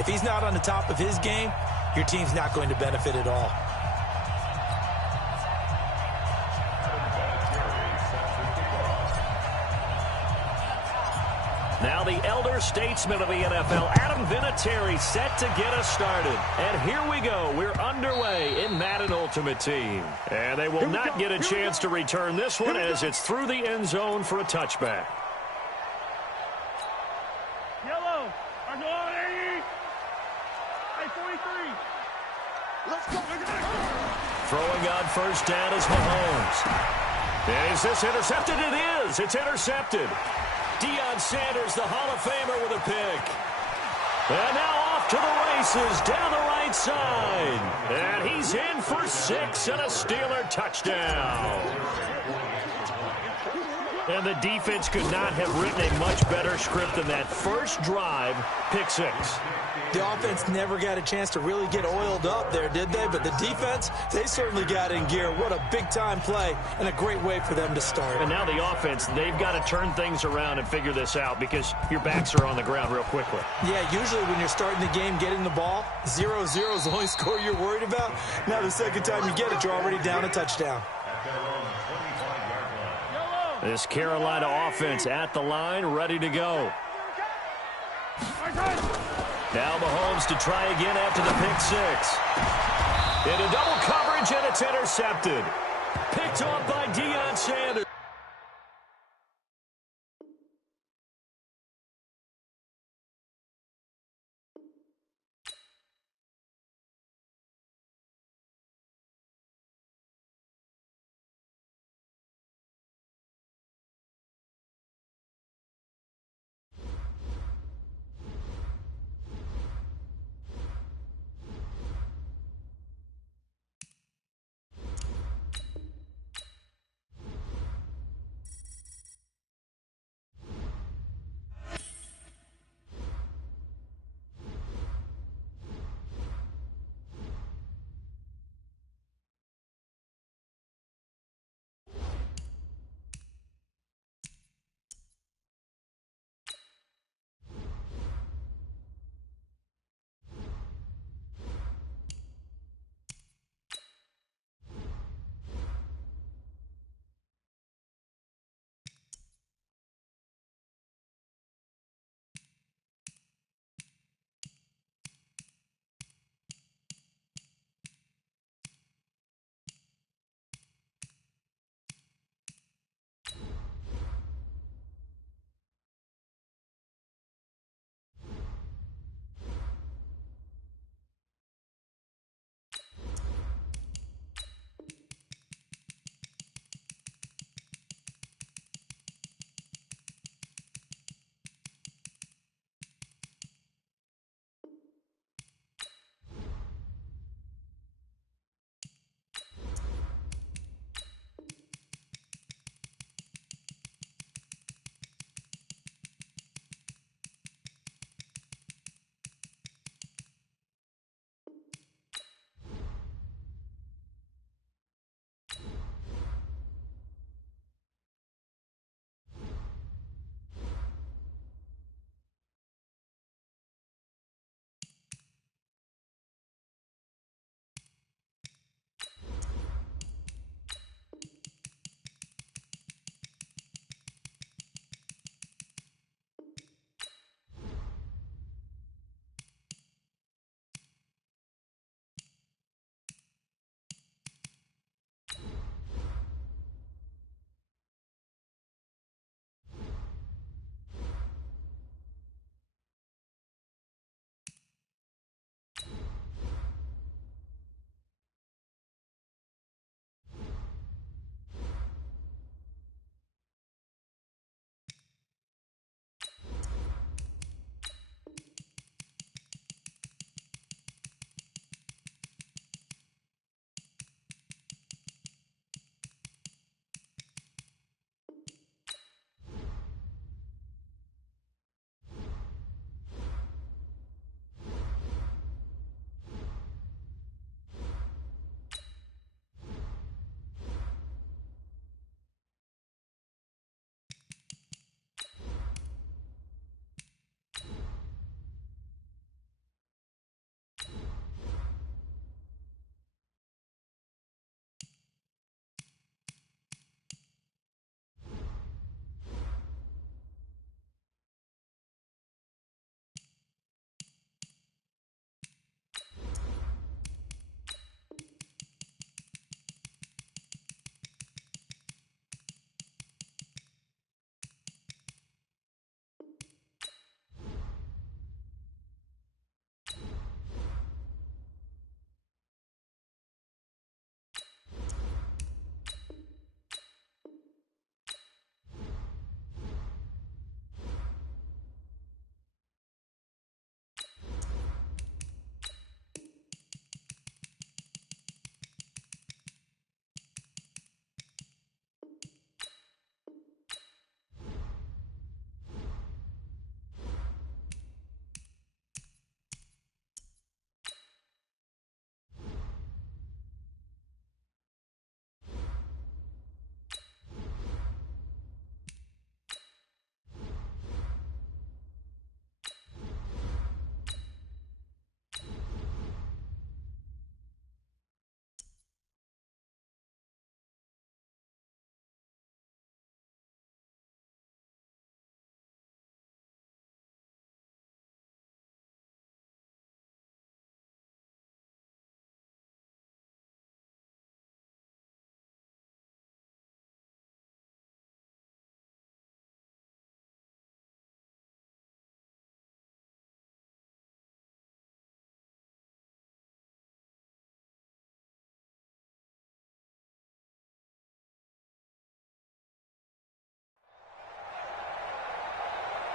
if he's not on the top of his game, your team's not going to benefit at all. Now the elder statesman of the NFL, Adam Vinatieri, set to get us started. And here we go. We're underway in Madden Ultimate Team. And they will not get a chance to return this one as it's through the end zone for a touchback. Yellow. I'm on 80. 43. Let's go. Throwing on first down is Mahomes. And is this intercepted? It is. It's intercepted. Deion Sanders, the Hall of Famer, with a pick. And now off to the races down the right side. And he's in for 6 and a Steeler touchdown. And the defense could not have written a much better script than that first drive, pick 6. The offense never got a chance to really get oiled up there, did they? But the defense, they certainly got in gear. What a big-time play and a great way for them to start. And now the offense, they've got to turn things around and figure this out because your backs are on the ground real quickly. Yeah, usually when you're starting the game, getting the ball, 0-0 is the only score you're worried about. Now the second time you get it, you're already down a touchdown. This Carolina offense at the line, ready to go. Now Mahomes to try again after the pick 6. Into double coverage, and it's intercepted. Picked off by Deion Sanders.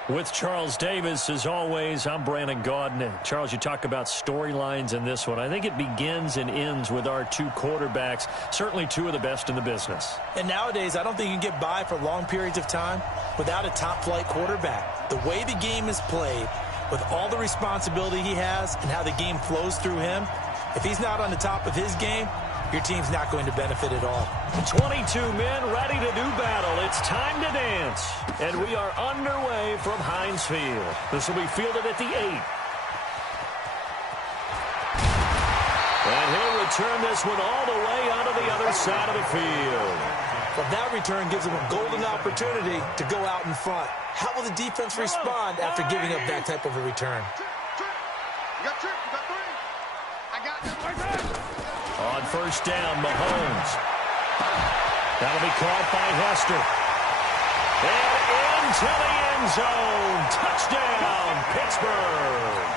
With Charles Davis, as always, I'm Brandon Gaudin. Charles, you talk about storylines in this one. I think it begins and ends with our two quarterbacks, certainly two of the best in the business. And nowadays, I don't think you can get by for long periods of time without a top-flight quarterback. The way the game is played, with all the responsibility he has and how the game flows through him, if he's not on the top of his game, your team's not going to benefit at all. 22 men ready to do battle. It's time to dance. And we are underway from Heinz Field. This will be fielded at the 8. And he'll return this one all the way onto the other side of the field. Well, that return gives him a golden opportunity to go out in front. How will the defense respond after giving up that type of a return? You got 2, you got 3. I got this right there. On first down, Mahomes. That'll be caught by Hester. And into the end zone. Touchdown, Pittsburgh.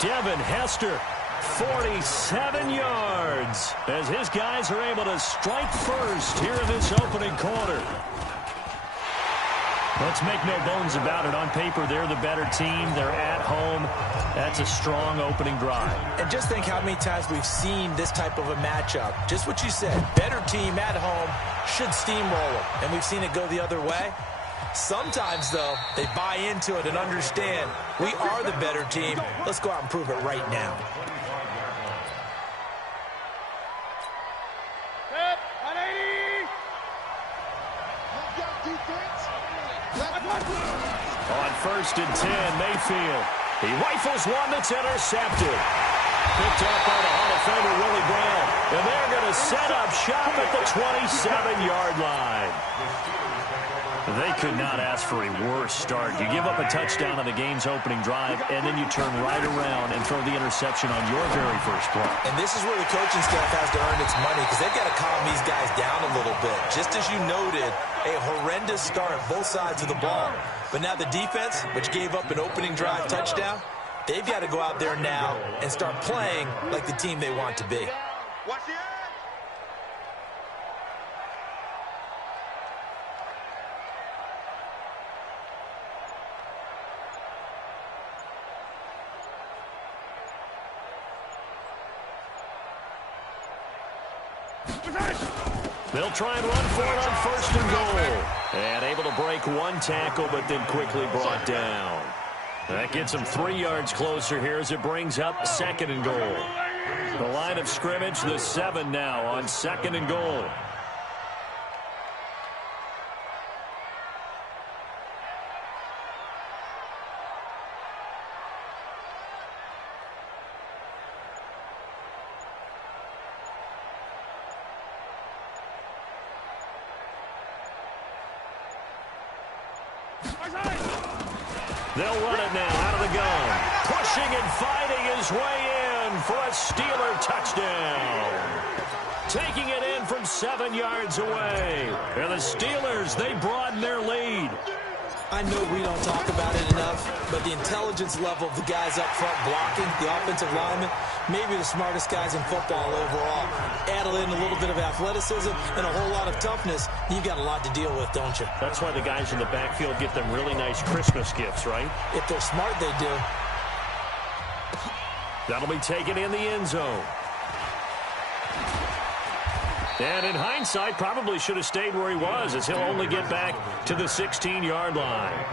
Devin Hester, 47 yards, as his guys are able to strike first here in this opening quarter. Let's make no bones about it. On paper, they're the better team. They're at home. That's a strong opening drive. And just think how many times we've seen this type of a matchup. Just what you said, better team at home should steamroll them. And we've seen it go the other way. Sometimes, though, they buy into it and understand we are the better team. Let's go out and prove it right now. On first and 10, Mayfield. He rifles one that's intercepted. Picked up by the Hall of Famer, Willie Brown. And they're going to set up shop at the 27-yard line. They could not ask for a worse start. You give up a touchdown on the game's opening drive, and then you turn right around and throw the interception on your very first play. And this is where the coaching staff has to earn its money, because they've got to calm these guys down a little bit. Just as you noted, a horrendous start, both sides of the ball. But now the defense, which gave up an opening drive touchdown, they've got to go out there now and start playing like the team they want to be. Watch the edge. They'll try and run for it on first and goal. And able to break one tackle, but then quickly brought down. That gets them 3 yards closer here as it brings up second and goal. The line of scrimmage, the 7 now on second and goal. They'll run it now out of the gun. Pushing and fighting his way in for a Steeler touchdown. Taking it in from 7 yards away. And the Steelers, they broaden their lead. I know we don't talk about it enough, but the intelligence level of the guys up front blocking, the offensive linemen, maybe the smartest guys in football overall. Add in a little bit of athleticism and a whole lot of toughness, you've got a lot to deal with, don't you? That's why the guys in the backfield get them really nice Christmas gifts, right? If they're smart, they do. That'll be taken in the end zone. And in hindsight, probably should have stayed where he was, as he'll only get back to the 16-yard line.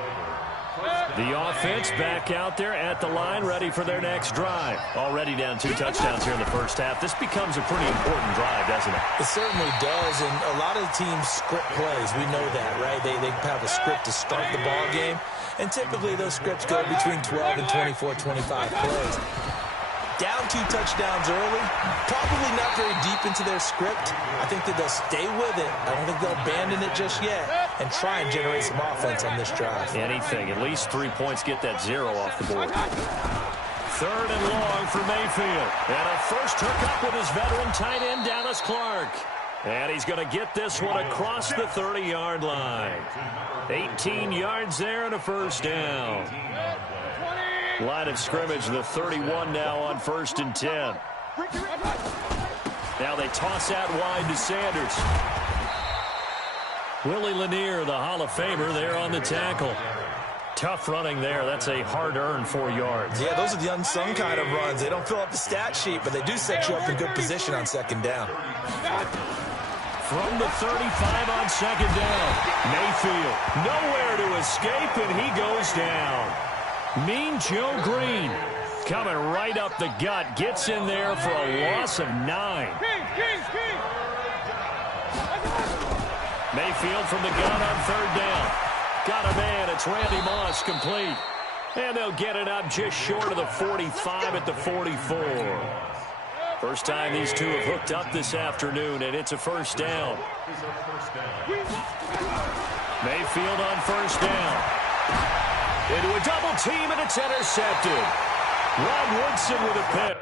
The offense back out there at the line, ready for their next drive. Already down 2 touchdowns here in the first half. This becomes a pretty important drive, doesn't it? It certainly does, and a lot of teams script plays. We know that, right? They have a script to start the ball game, and typically those scripts go between 12 and 24, 25 plays. Down 2 touchdowns early, probably not very deep into their script. I think that they'll stay with it. I don't think they'll abandon it just yet and try and generate some offense on this drive. Anything, at least 3 points, get that 0 off the board. Third and long for Mayfield. And a first hookup with his veteran tight end, Dallas Clark. And he's going to get this one across the 30-yard line. 18 yards there and a first down. Line of scrimmage, the 31 now on first and 10. Now they toss out wide to Sanders. Willie Lanier, the Hall of Famer, there on the tackle. Tough running there. That's a hard-earned 4 yards. Yeah, those are the unsung kind of runs. They don't fill up the stat sheet, but they do set you up in good position on second down. From the 35 on second down, Mayfield nowhere to escape, and he goes down. Mean Joe Green coming right up the gut, gets in there for a loss of 9. Mayfield from the gun on third down. Got a man. It's Randy Moss, complete. And they'll get it up just short of the 45 at the 44. First time these two have hooked up this afternoon, and it's a first down. Mayfield on first down. Into a double team, and it's intercepted. Rod Woodson with a pick.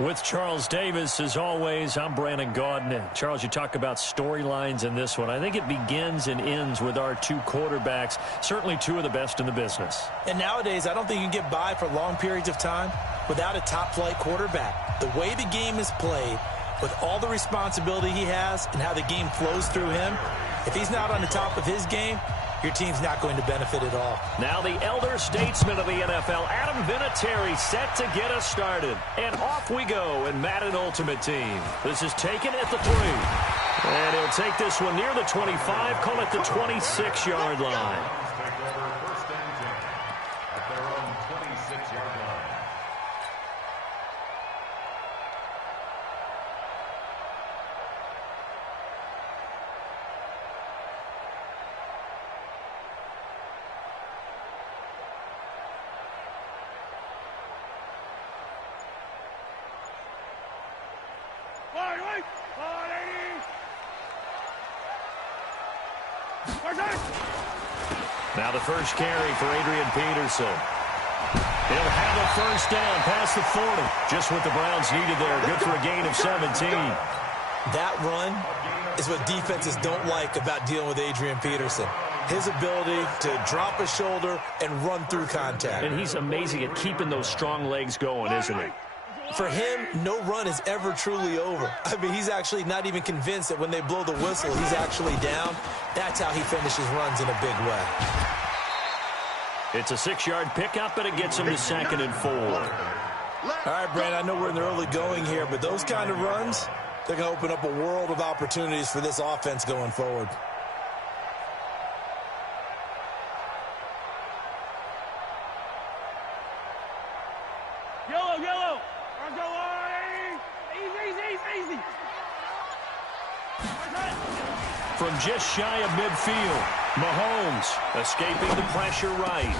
With Charles Davis, as always, I'm Brandon Gaudin. Charles, you talk about storylines in this one. I think it begins and ends with our two quarterbacks, certainly two of the best in the business. And nowadays, I don't think you can get by for long periods of time without a top-flight quarterback. The way the game is played, with all the responsibility he has and how the game flows through him, if he's not on the top of his game, your team's not going to benefit at all. Now the elder statesman of the NFL, Adam Vinatieri, set to get us started. And off we go in Madden Ultimate Team. This is taken at the 3. And he'll take this one near the 25, call it the 26-yard line. Take over first and 10 at their own 26-yard line. Now the first carry for Adrian Peterson. He'll have a first down past the 40. Just what the Browns needed there. Good for a gain of 17. That run is what defenses don't like about dealing with Adrian Peterson. His ability to drop a shoulder and run through contact. And he's amazing at keeping those strong legs going, isn't he? For him, no run is ever truly over. I mean, he's actually not even convinced that when they blow the whistle, he's actually down. That's how he finishes runs in a big way. It's a 6-yard pickup, and it gets him to 2nd and 4. All right, Brandon, I know we're in the early going here, but those kind of runs, they're going to open up a world of opportunities for this offense going forward. Yellow. Easy. From just shy of midfield, Mahomes escaping the pressure right.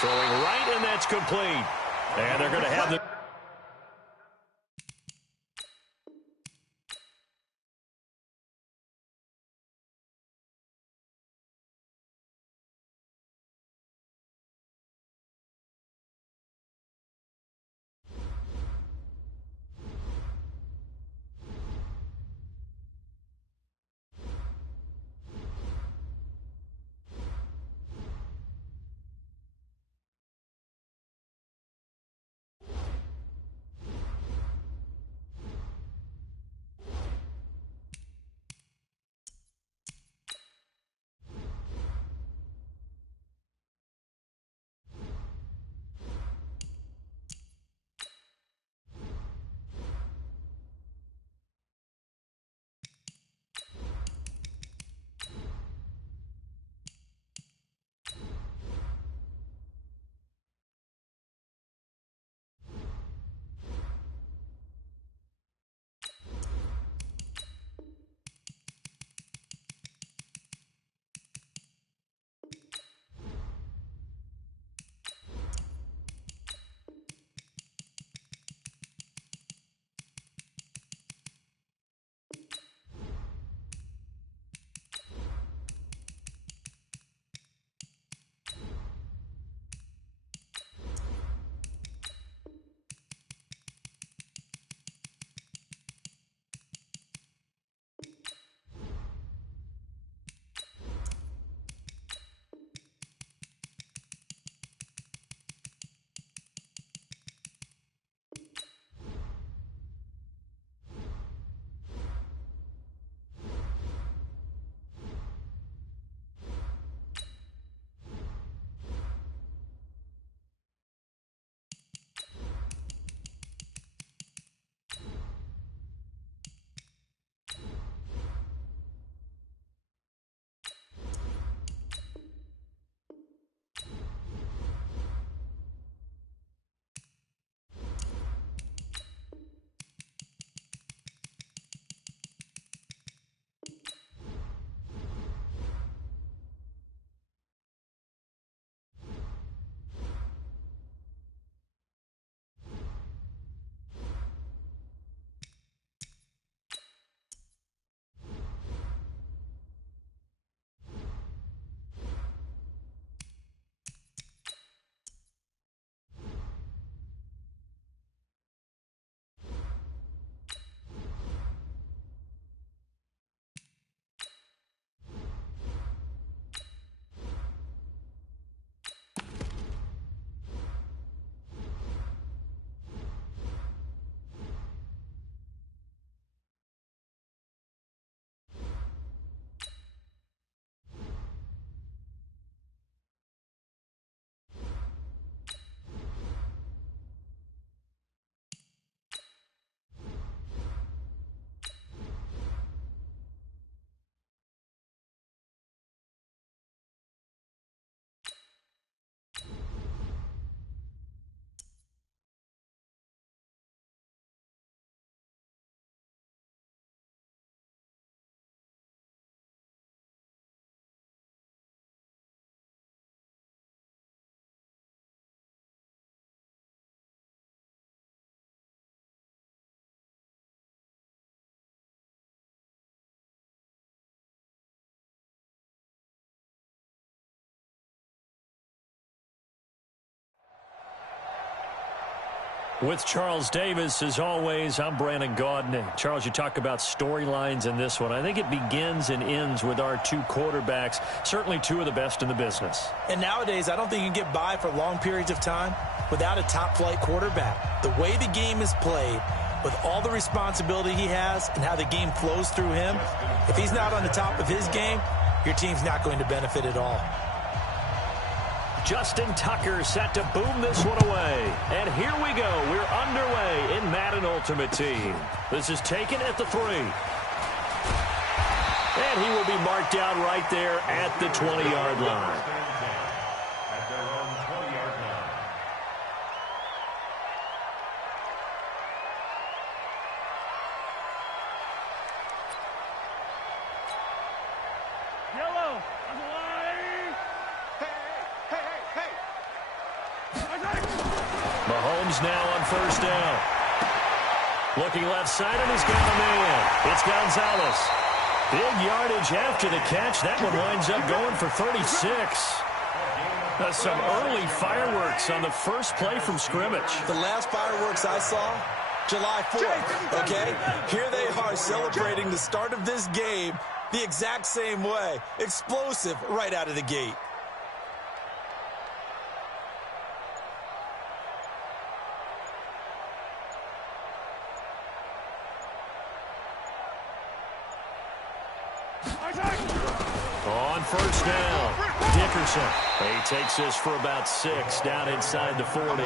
Throwing right, and that's complete. And they're going to have the... With Charles Davis, as always, I'm Brandon Gaudin. Charles, you talk about storylines in this one. I think it begins and ends with our two quarterbacks, certainly two of the best in the business. And nowadays, I don't think you can get by for long periods of time without a top-flight quarterback. The way the game is played, with all the responsibility he has and how the game flows through him, if he's not on the top of his game, your team's not going to benefit at all. Justin Tucker set to boom this one away. And here we go. We're underway in Madden Ultimate Team. This is taken at the 3. And he will be marked down right there at the 20-yard line. At their own 20-yard line. Yellow on the line. Hey. Mahomes now on first down. Looking left side, and he's got a man. It's Gonzalez. Big yardage after the catch. That one winds up going for 36. Some early fireworks on the first play from scrimmage. The last fireworks I saw, July 4th, okay? Here they are celebrating the start of this game the exact same way. Explosive right out of the gate. On first down, Dickerson. He takes this for about 6 down inside the 40.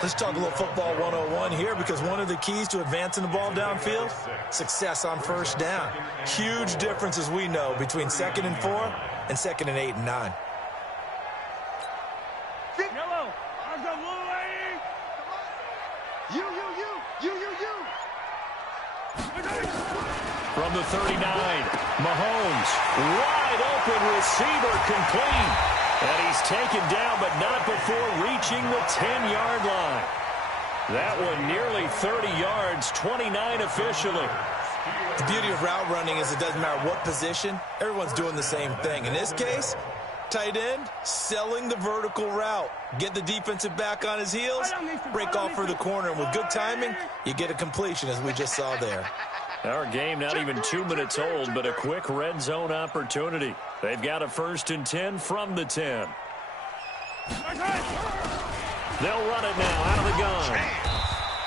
Let's talk a little football 101 here, because one of the keys to advancing the ball downfield, success on first down. Huge difference, as we know, between 2nd and 4 and 2nd and 8 and 9. Yellow on the line. You. From the 39, Mahomes, wide open receiver, complete. And he's taken down, but not before reaching the 10-yard line. That one nearly 30 yards, 29 officially. The beauty of route running is it doesn't matter what position, everyone's doing the same thing. In this case, tight end, selling the vertical route. Get the defensive back on his heels, break off for the corner, and with good timing, you get a completion, as we just saw there. Our game not even 2 minutes old, but a quick red zone opportunity. They've got a 1st and 10 from the 10. They'll run it now out of the gun.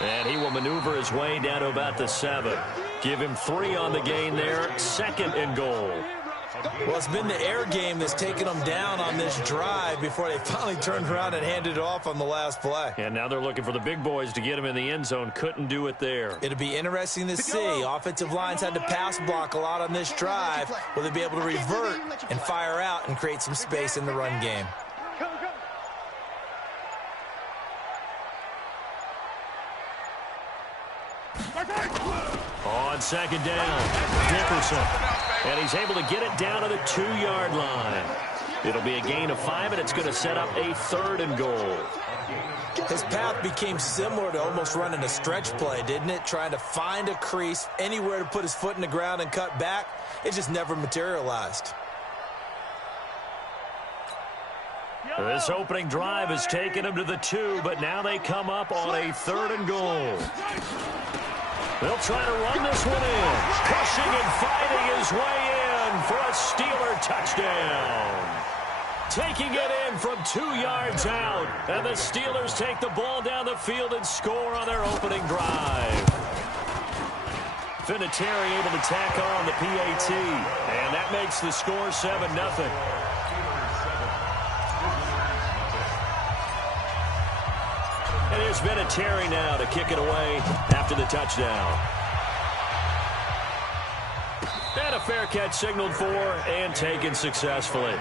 And he will maneuver his way down to about the 7. Give him 3 on the gain there, 2nd and goal. Well, it's been the air game that's taken them down on this drive before they finally turned around and handed it off on the last play. And now they're looking for the big boys to get him in the end zone. Couldn't do it there. It'll be interesting to see. Offensive lines had to pass block a lot on this drive. Will they be able to revert and fire out and create some space in the run game? On 2nd down, Dickerson. And he's able to get it down to the 2-yard line. It'll be a gain of 5, and it's going to set up a 3rd and goal. His path became similar to almost running a stretch play, didn't it? Trying to find a crease, anywhere to put his foot in the ground and cut back. It just never materialized. This opening drive has taken him to the 2, but now they come up on a 3rd and goal. They'll try to run this one in. Pushing and fighting his way in for a Steeler touchdown. Taking it in from 2 yards out. And the Steelers take the ball down the field and score on their opening drive. Vinatieri able to tack on the PAT. And that makes the score 7-0. And here's Vinatieri now to kick it away after the touchdown. And a fair catch signaled for and taken successfully. They'll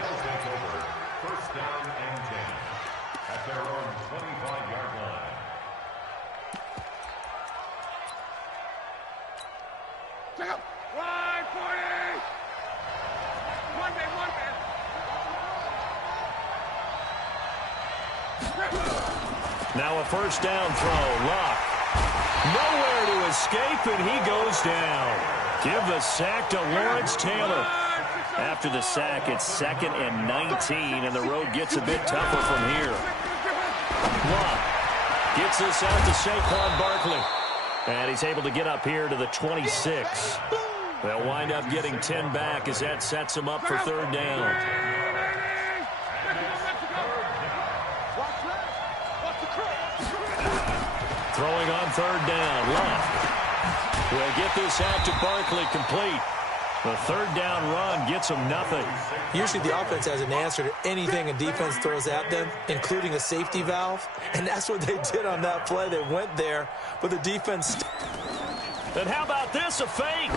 take over 1st down and 10 at their own 25-yard line. Check up. 140. One man. Now a 1st down throw. Luck. Nowhere to escape, and he goes down. Give the sack to Lawrence Taylor. After the sack, it's 2nd and 19, and the road gets a bit tougher from here. Love gets this out to Saquon Barkley. And he's able to get up here to the 26. They'll wind up getting 10 back as that sets him up for third down. Throwing on third down. Love will get this out to Barkley complete. The third down run gets him nothing. Usually the offense has an answer to anything a defense throws at them, including a safety valve. And that's what they did on that play. They went there, but the defense... And how about this, a fake?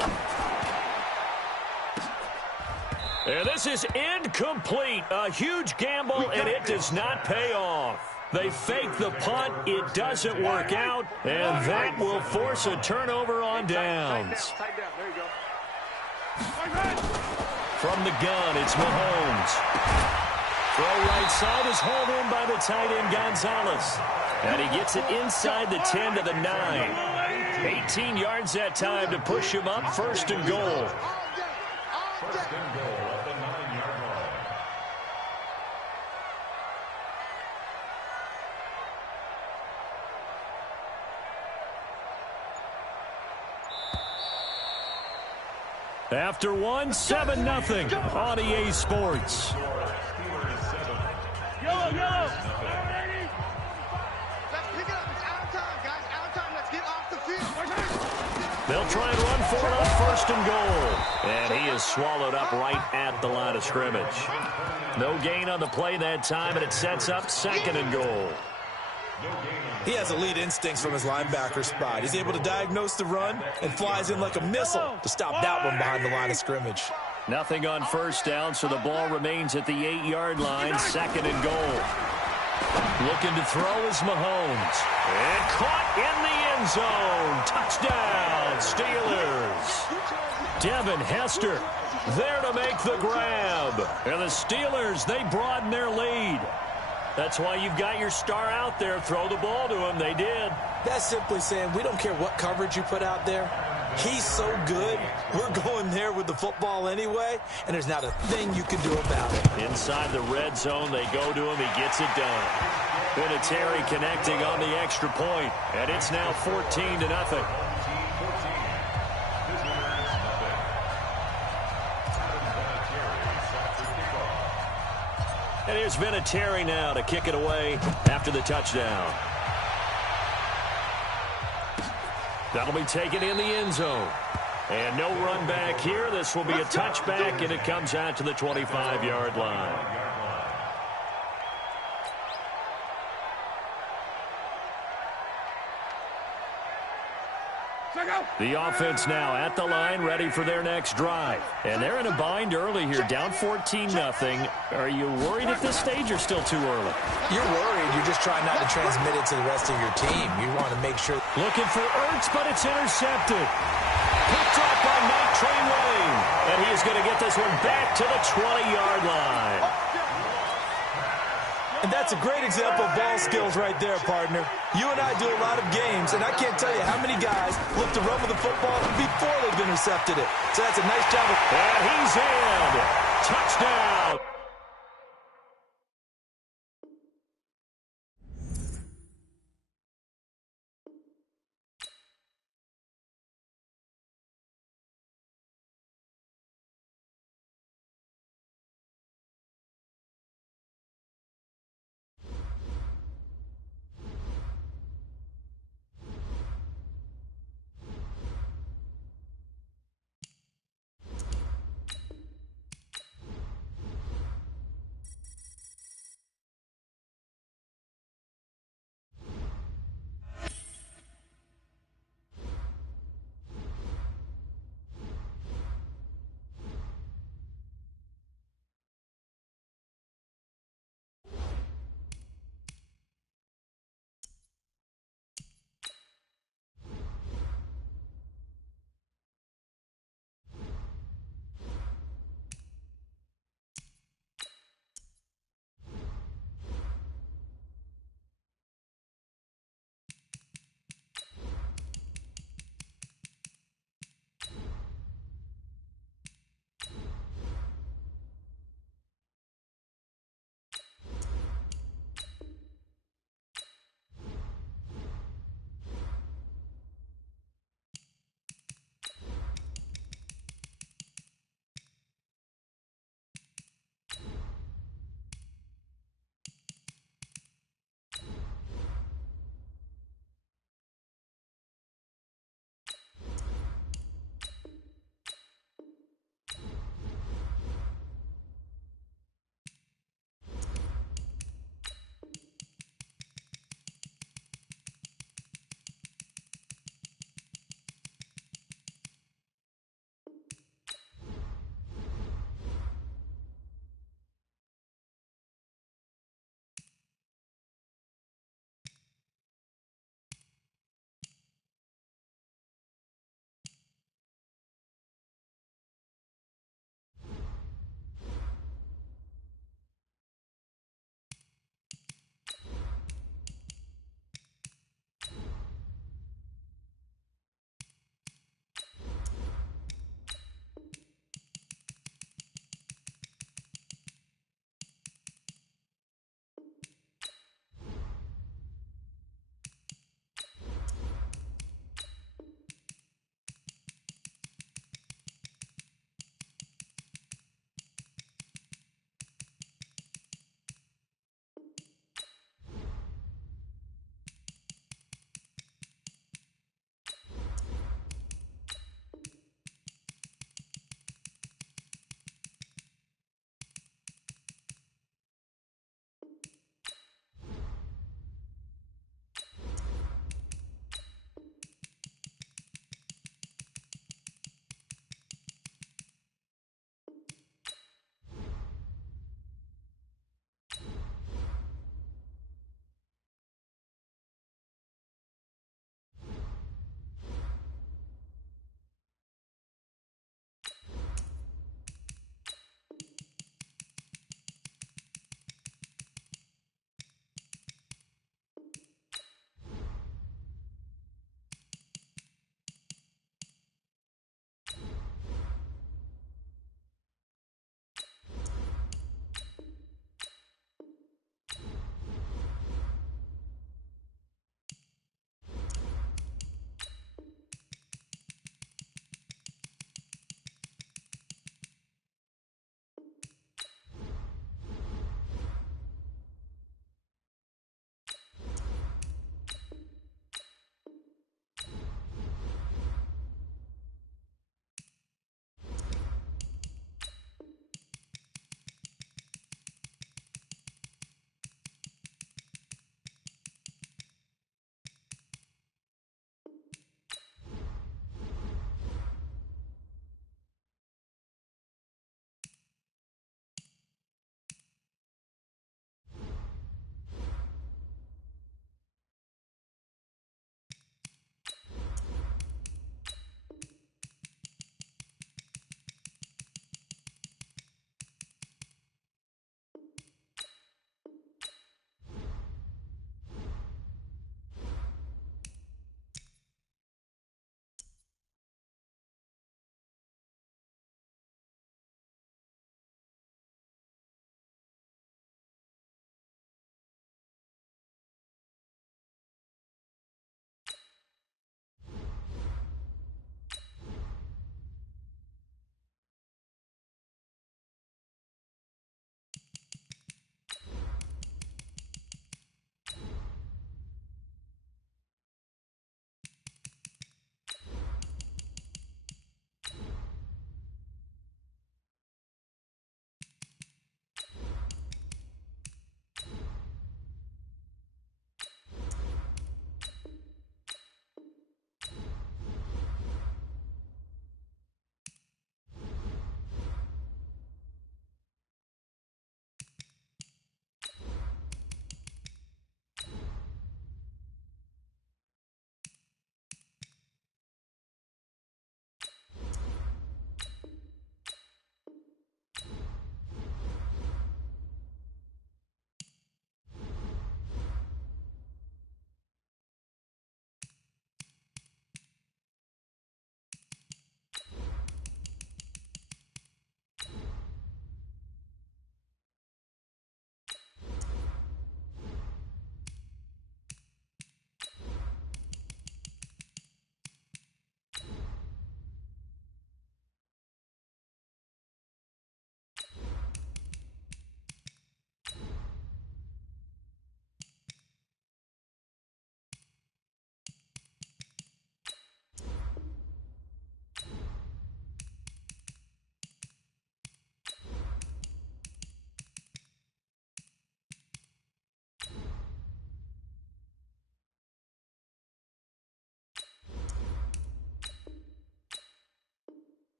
And this is incomplete. A huge gamble, and it does not pay off. They fake the punt. It doesn't work out, and that will force a turnover on downs. From the gun, it's Mahomes. Throw right side is hauled in by the tight end, Gonzalez. And he gets it inside the 10 to the 9. 18 yards that time to push him up, first and goal. First and goal at the 9-yard line. After one, 7-0 on EA Sports. Yellow. Let's pick it up. It's out of time, guys. Out of time. Let's get off the field. They'll try and run for it on first and goal. And he is swallowed up right at the line of scrimmage. No gain on the play that time, and it sets up second and goal. He has elite instincts from his linebacker spot. He's able to diagnose the run and flies in like a missile to stop that one behind the line of scrimmage. Nothing on first down, so the ball remains at the 8-yard line, second and goal. Looking to throw is Mahomes. And caught in the end zone. Touchdown, Steelers. Devin Hester there to make the grab. And the Steelers, they broaden their lead. That's why you've got your star out there. Throw the ball to him. They did. That's simply saying we don't care what coverage you put out there. He's so good, we're going there with the football anyway, and there's not a thing you can do about it. Inside the red zone, they go to him. He gets it done. Vinatieri connecting on the extra point, and it's now 14-0. And here's Vinatieri now to kick it away after the touchdown. That'll be taken in the end zone. And no run back here. This will be a touchback, and it comes out to the 25-yard line. The offense now at the line, ready for their next drive. And they're in a bind early here, down 14-0. Are you worried at this stage or still too early? You're worried. You're just trying not to transmit it to the rest of your team. You want to make sure. Looking for Ertz, but it's intercepted. Picked up by Night Train Lane. And he is going to get this one back to the 20-yard line. And that's a great example of ball skills right there, partner. You and I do a lot of games, and I can't tell you how many guys look to run with the football before they've intercepted it. So that's a nice job. And he's in. Touchdown.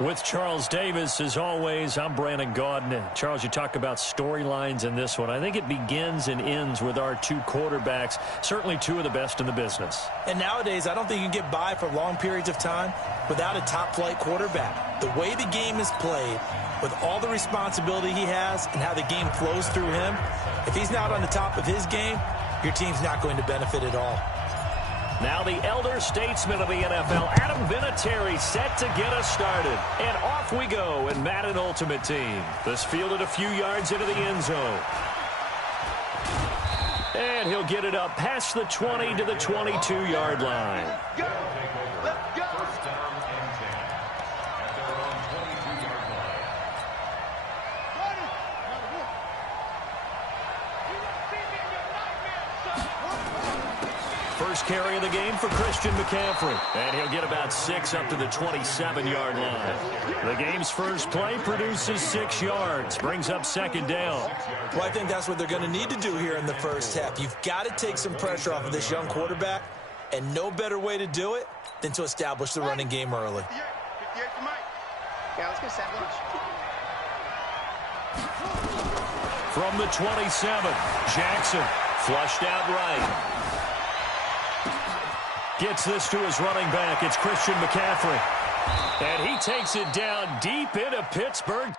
With Charles Davis, as always, I'm Brandon Gaudin. Charles, you talk about storylines in this one. I think it begins and ends with our two quarterbacks, certainly two of the best in the business. And nowadays, I don't think you can get by for long periods of time without a top-flight quarterback. The way the game is played, with all the responsibility he has and how the game flows through him, if he's not on the top of his game, your team's not going to benefit at all. Now the elder statesman of the NFL, Adam Vinatieri, set to get us started. And off we go in Madden Ultimate Team. This fielded a few yards into the end zone. And he'll get it up past the 20 to the 22-yard line. Go! Let's go! First down and 10 at their own 22-yard line. First carry of the game for Christian McCaffrey. And he'll get about 6 up to the 27-yard line. The game's first play produces 6 yards, brings up second down. Well, I think that's what they're going to need to do here in the first half. You've got to take some pressure off of this young quarterback, and no better way to do it than to establish the running game early. Yeah, let's go set lunch. From the 27, Jackson flushed out right. Gets this to his running back. It's Christian McCaffrey. And he takes it down deep into Pittsburgh.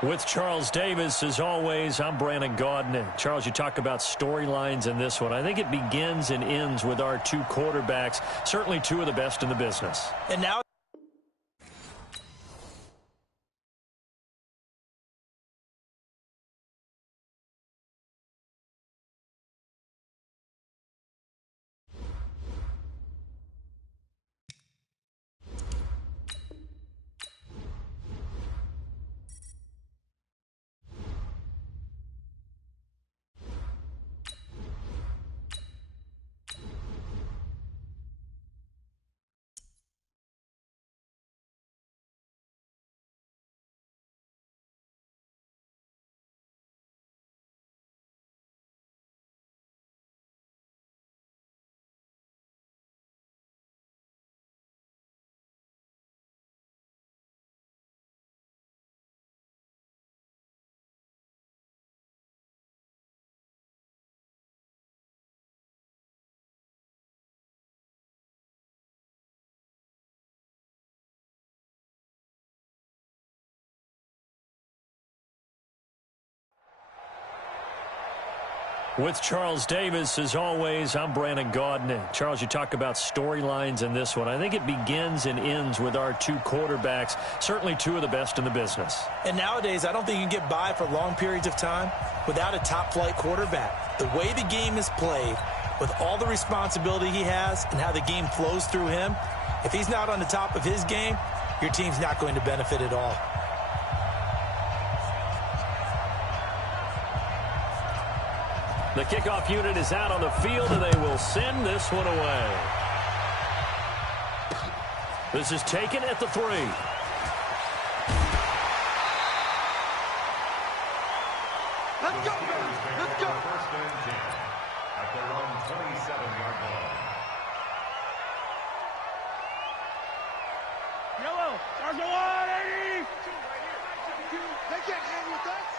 With Charles Davis, as always, I'm Brandon Gaudin. Charles, you talk about storylines in this one. I think it begins and ends with our two quarterbacks, certainly two of the best in the business. And now With Charles Davis, as always, I'm Brandon Gaudin. Charles, you talk about storylines in this one. I think it begins and ends with our two quarterbacks, certainly two of the best in the business. And nowadays, I don't think you can get by for long periods of time without a top-flight quarterback. The way the game is played, with all the responsibility he has and how the game flows through him, if he's not on the top of his game, your team's not going to benefit at all. The kickoff unit is out on the field, and they will send this one away. This is taken at the 3. Let's go, baby. Let's go. First and 10 at their own 27-yard line. Yellow. Sergeant 180. They can't hang with us.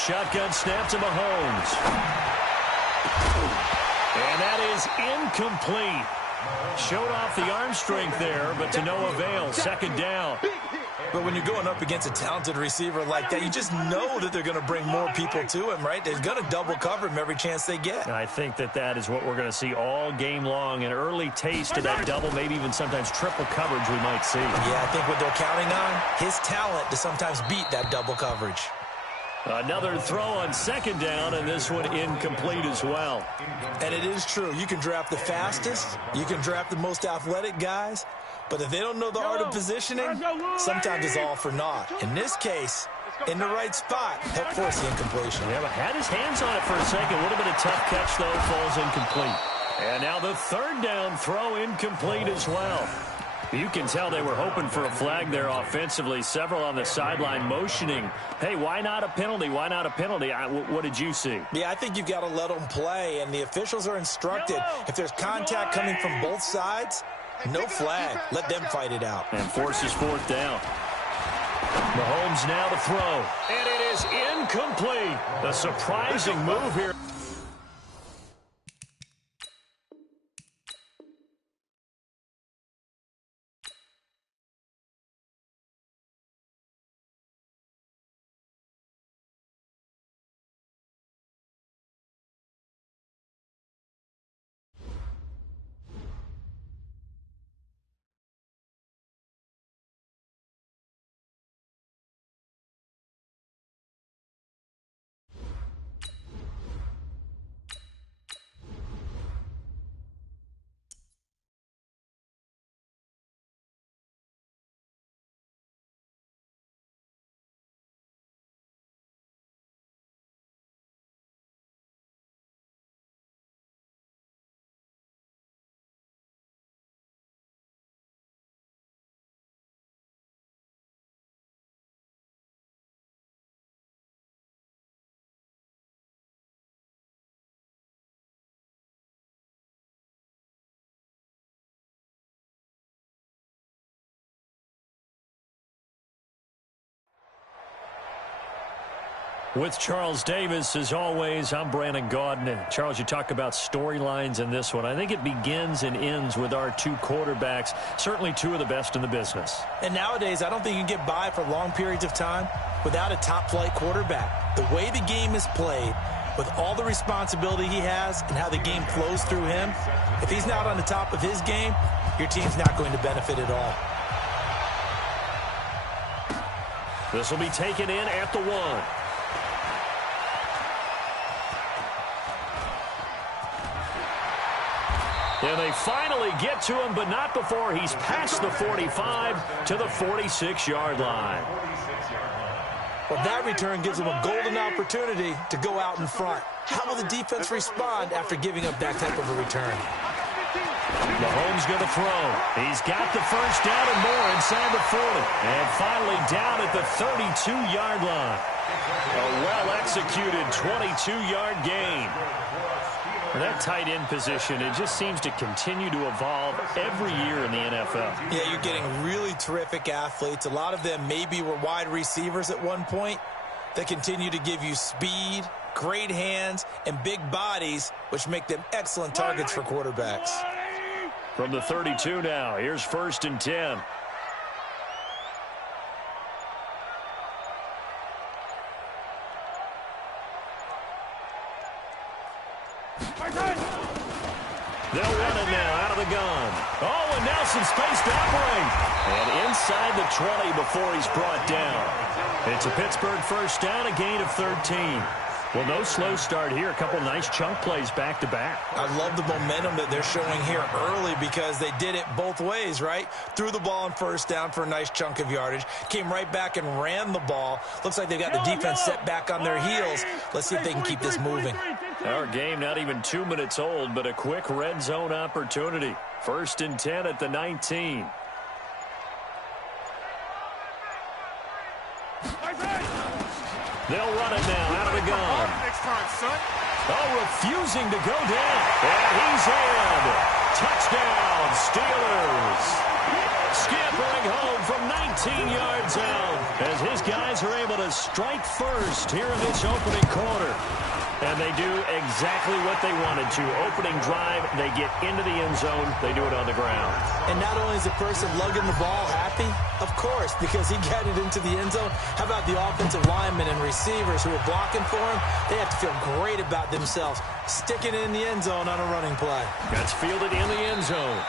Shotgun snap to Mahomes. And that is incomplete. Showed off the arm strength there, but to no avail. Second down. But when you're going up against a talented receiver like that, you just know that they're going to bring more people to him, right? They're going to double cover him every chance they get. I think that is what we're going to see all game long. An early taste of that double, maybe even sometimes triple coverage we might see. Yeah, I think what they're counting on, his talent to sometimes beat that double coverage. Another throw on second down, and this one incomplete as well. And it is true. You can draft the fastest. You can draft the most athletic guys. But if they don't know the art of positioning, sometimes it's all for naught. In this case, in the right spot, help force the incompletion. Yeah, but had his hands on it for a second. A little bit of tough catch, though, falls incomplete. And now the third down throw incomplete as well. You can tell they were hoping for a flag there offensively. Several on the sideline motioning, hey, why not a penalty? Why not a penalty? What did you see? Yeah, I think you've got to let them play, and the officials are instructed. If there's contact coming from both sides, no flag. Let them fight it out. And forces fourth down. Mahomes now to throw. And it is incomplete. A surprising move here. With Charles Davis, as always, I'm Brandon Gaudin. Charles, you talk about storylines in this one. I think it begins and ends with our two quarterbacks, certainly two of the best in the business. And nowadays, I don't think you can get by for long periods of time without a top-flight quarterback. The way the game is played, with all the responsibility he has and how the game flows through him, if he's not on the top of his game, your team's not going to benefit at all. This will be taken in at the 1. And they finally get to him, but not before he's past the 45 to the 46-yard line. Well, that return gives him a golden opportunity to go out in front. How will the defense respond after giving up that type of a return? Mahomes going to throw. He's got the first down and more inside the 40. And finally down at the 32-yard line. A well-executed 22-yard gain. That tight end position, it just seems to continue to evolve every year in the NFL. Yeah, you're getting really terrific athletes. A lot of them maybe were wide receivers at one point that continue to give you speed, great hands, and big bodies, which make them excellent targets for quarterbacks. From the 32 now, here's 1st and 10. They'll run it now out of the gun. Oh, and Nelson space to operate. And inside the 20 before he's brought down. It's a Pittsburgh first down, a gain of 13. Well, no slow start here. A couple nice chunk plays back-to-back. I love the momentum that they're showing here early because they did it both ways, right? Threw the ball on first down for a nice chunk of yardage. Came right back and ran the ball. Looks like they've got the defense set back on their heels. Let's see if they can keep this moving. Our game not even 2 minutes old, but a quick red zone opportunity. 1st and 10 at the 19. They'll run it now out of the gun. Next time, son. Oh, refusing to go down. And he's in. Touchdown, Steelers. Scampering home from 19 yards out as his guys are able to strike first here in this opening quarter. And they do exactly what they wanted to. Opening drive, they get into the end zone. They do it on the ground. And not only is the person lugging the ball happy, of course, because he got it into the end zone. How about the offensive linemen and receivers who are blocking for him? They have to feel great about themselves, sticking it in the end zone on a running play. That's fielded in the end zone.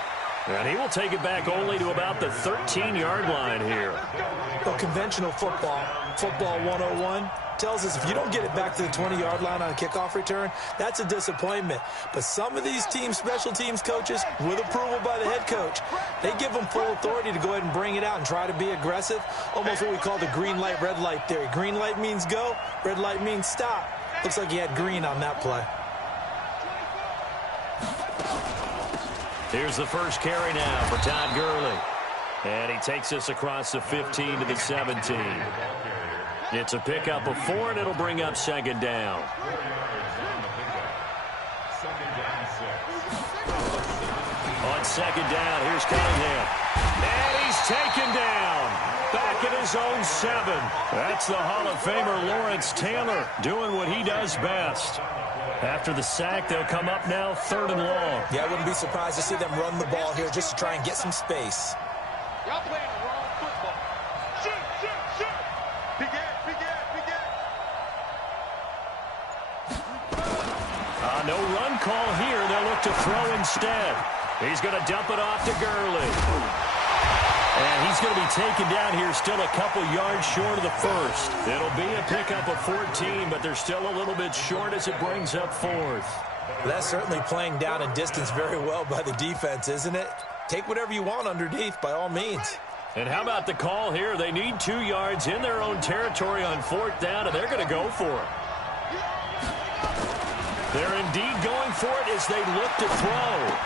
And he will take it back only to about the 13-yard line here. Well, conventional football 101, tells us if you don't get it back to the 20-yard line on a kickoff return, that's a disappointment. But some of these team special teams coaches, with approval by the head coach, they give them full authority to go ahead and bring it out and try to be aggressive, almost what we call the green light, red light theory. Green light means go, red light means stop. Looks like he had green on that play. Here's the first carry now for Todd Gurley. And he takes us across the 15 to the 17. It's a pickup of 4, and it'll bring up 2nd down. On 2nd down, here's Cunningham. And he's taken down. Back at his own 7. That's the Hall of Famer Lawrence Taylor doing what he does best. After the sack, they'll come up now 3rd and long. Yeah, I wouldn't be surprised to see them run the ball here just to try and get some space. Y'all playing the wrong football. Shoot, shoot, shoot. No run call here. They'll look to throw instead. He's going to dump it off to Gurley. And he's going to be taken down here still a couple yards short of the first. It'll be a pickup of 14, but they're still a little bit short as it brings up 4th. That's certainly playing down in distance very well by the defense, isn't it? Take whatever you want underneath, by all means. And how about the call here? They need 2 yards in their own territory on 4th down, and they're going to go for it. They're indeed going for it as they look to throw.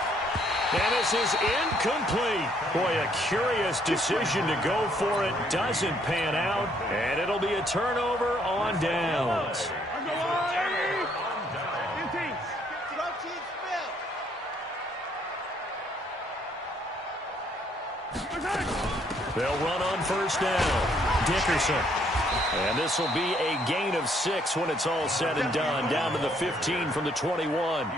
And this is incomplete. Boy, a curious decision to go for it. Doesn't pan out, and it'll be a turnover on downs. They'll run on 1st down. Dickerson. And this will be a gain of 6 when it's all said and done. Down to the 15 from the 21.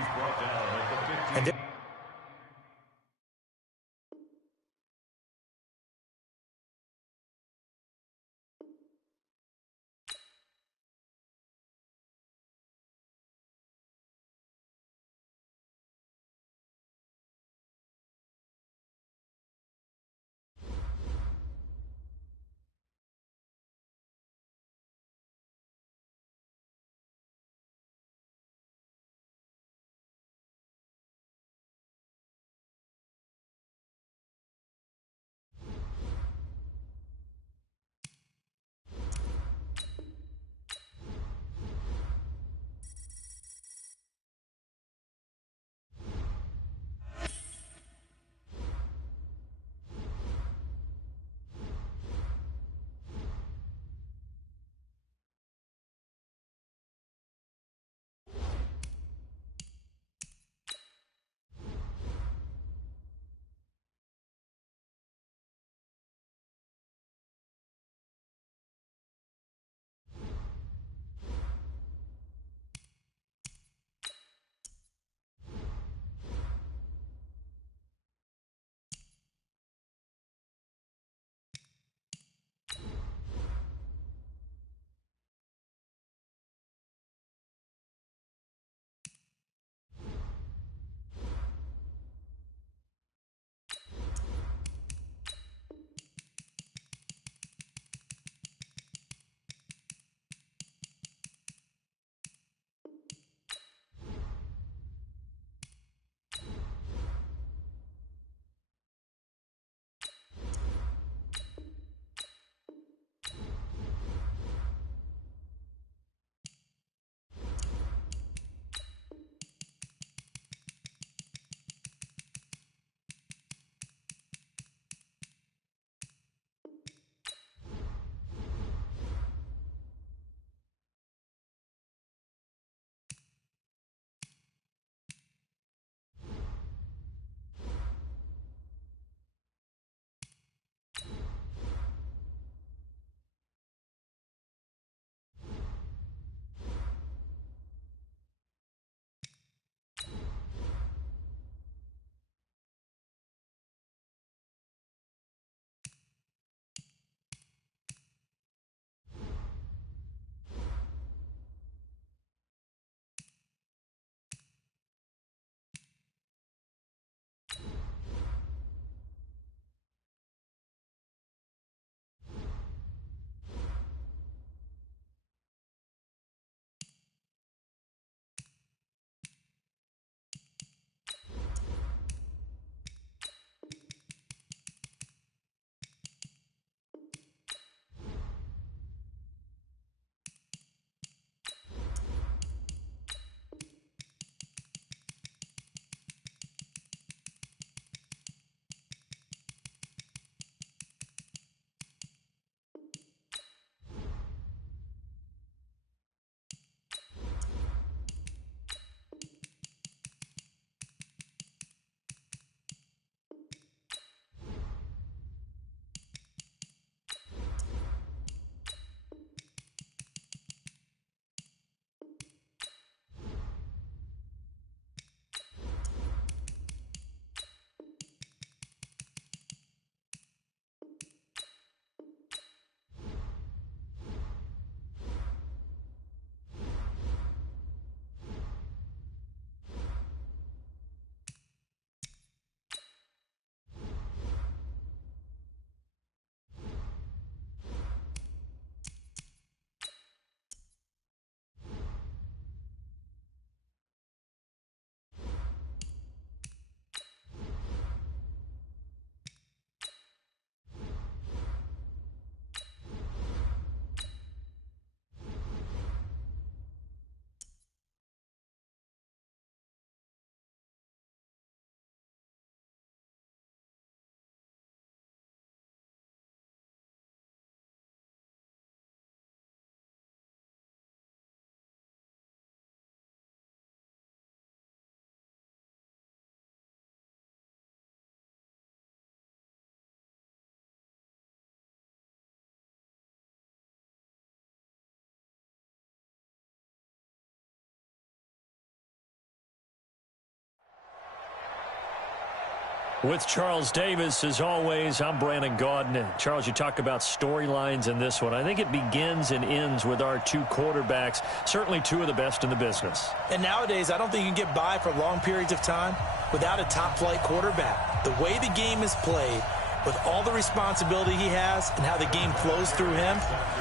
With Charles Davis, as always, I'm Brandon Gaudin. Charles, you talk about storylines in this one. I think it begins and ends with our two quarterbacks, certainly two of the best in the business. And nowadays, I don't think you can get by for long periods of time without a top-flight quarterback. The way the game is played, with all the responsibility he has and how the game flows through him,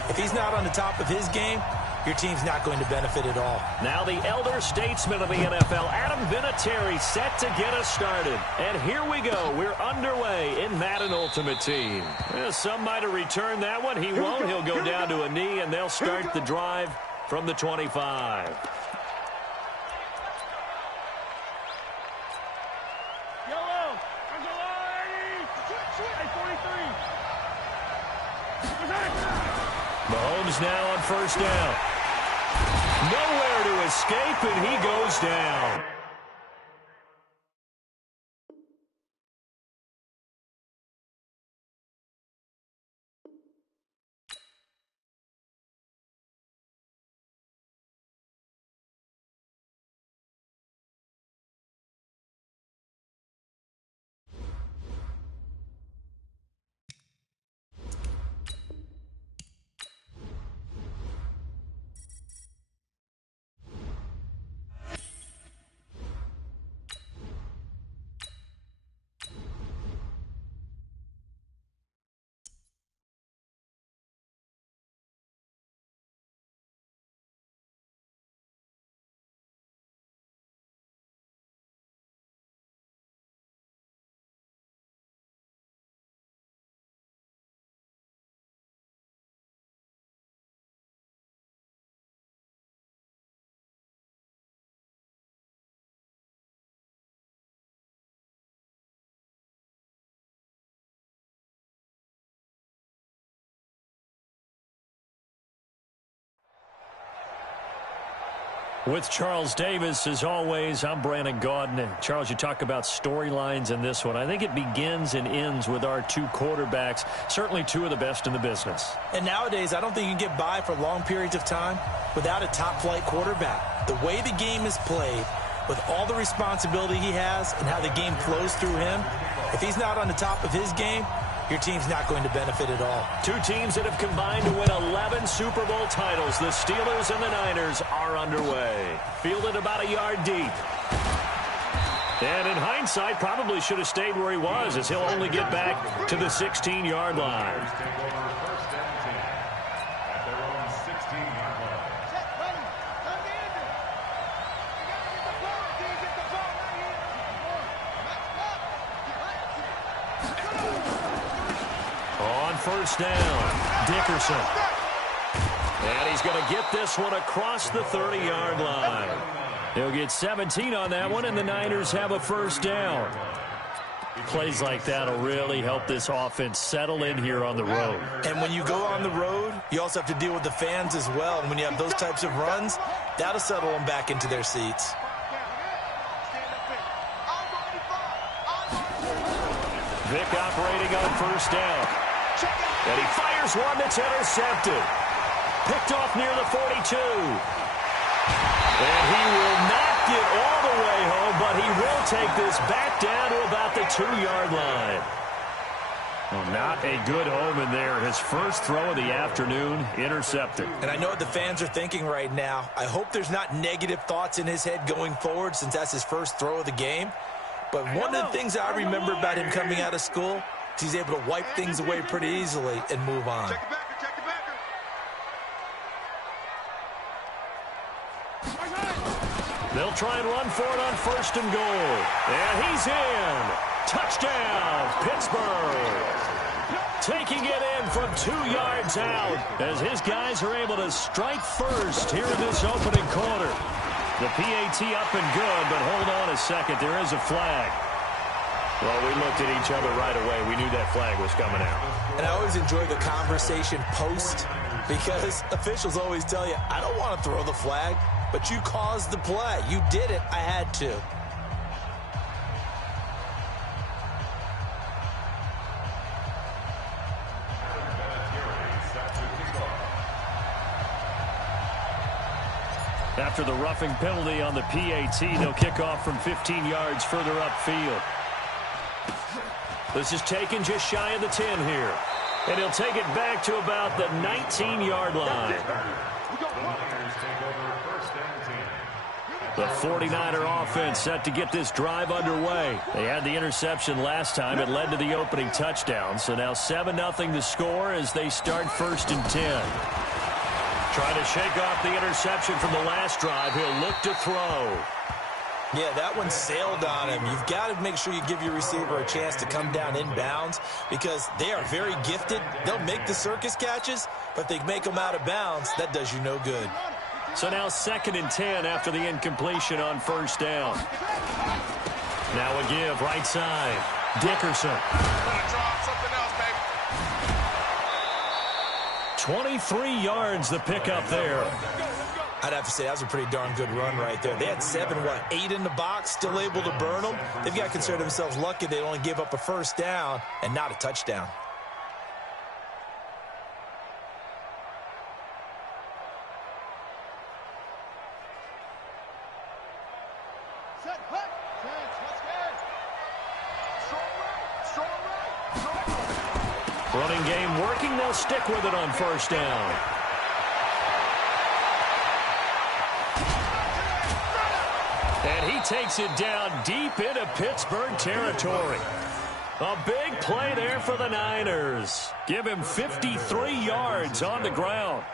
if he's not on the top of his game, your team's not going to benefit at all. Now the elder statesman of the NFL, Adam Vinatieri, set to get us started. And here we go. We're underway in Madden Ultimate Team. Well, some might have returned that one. He won't. He'll go down to a knee, and they'll start the drive from the 25. Yellow. There's a line. Hey, 43. Mahomes now on first down. Nowhere to escape, and he goes down. With Charles Davis, as always, I'm Brandon Gaudin. Charles, you talk about storylines in this one. I think it begins and ends with our two quarterbacks, certainly two of the best in the business. And nowadays, I don't think you can get by for long periods of time without a top-flight quarterback. The way the game is played, with all the responsibility he has and how the game flows through him, if he's not on the top of his game, your team's not going to benefit at all. Two teams that have combined to win 11 Super Bowl titles. The Steelers and the Niners are underway. Fielded about a yard deep. And in hindsight, probably should have stayed where he was, as he'll only get back to the 16-yard line. First down, Dickerson. And he's going to get this one across the 30-yard line. He'll get 17 on that one, and the Niners have a first down. Plays like that will really help this offense settle in here on the road. And when you go on the road, you also have to deal with the fans as well. And when you have those types of runs, that'll settle them back into their seats. Vic operating on first down. And he fires one that's intercepted. Picked off near the 42. And he will not get all the way home, but he will take this back down to about the 2-yard line. Well, not a good home in there. His first throw of the afternoon, intercepted. And I know what the fans are thinking right now. I hope there's not negative thoughts in his head going forward, since that's his first throw of the game. But one of the things I remember about him coming out of school, he's able to wipe things away pretty easily and move on. Check the backer, check the backer. They'll try and run for it on first and goal. And he's in. Touchdown, Pittsburgh. Taking it in from 2 yards out as his guys are able to strike first here in this opening quarter. The PAT up and good, but hold on a second. There is a flag. Well, we looked at each other right away. We knew that flag was coming out. And I always enjoy the conversation post, because officials always tell you, I don't want to throw the flag, but you caused the play. You did it. I had to. After the roughing penalty on the PAT, they'll kick off from 15 yards further upfield. This is taken just shy of the 10 here. And he'll take it back to about the 19-yard line. The 49er offense set to get this drive underway. They had the interception last time. It led to the opening touchdown. So now 7-0 the score as they start 1st and 10. Trying to shake off the interception from the last drive. He'll look to throw. Yeah, that one sailed on him. You've got to make sure you give your receiver a chance to come down inbounds because they are very gifted. They'll make the circus catches, but if they make them out of bounds, that does you no good. So now 2nd and 10 after the incompletion on 1st down. Now a give right side. Dickerson. 23 yards the pickup there. I'd have to say that was a pretty darn good run right there. They had 8 in the box, still able to burn them. They've got to consider themselves lucky they only gave up a 1st down and not a touchdown. Running game working. They'll stick with it on 1st down. And he takes it down deep into Pittsburgh territory. A big play there for the Niners. Give him 53 yards on the ground.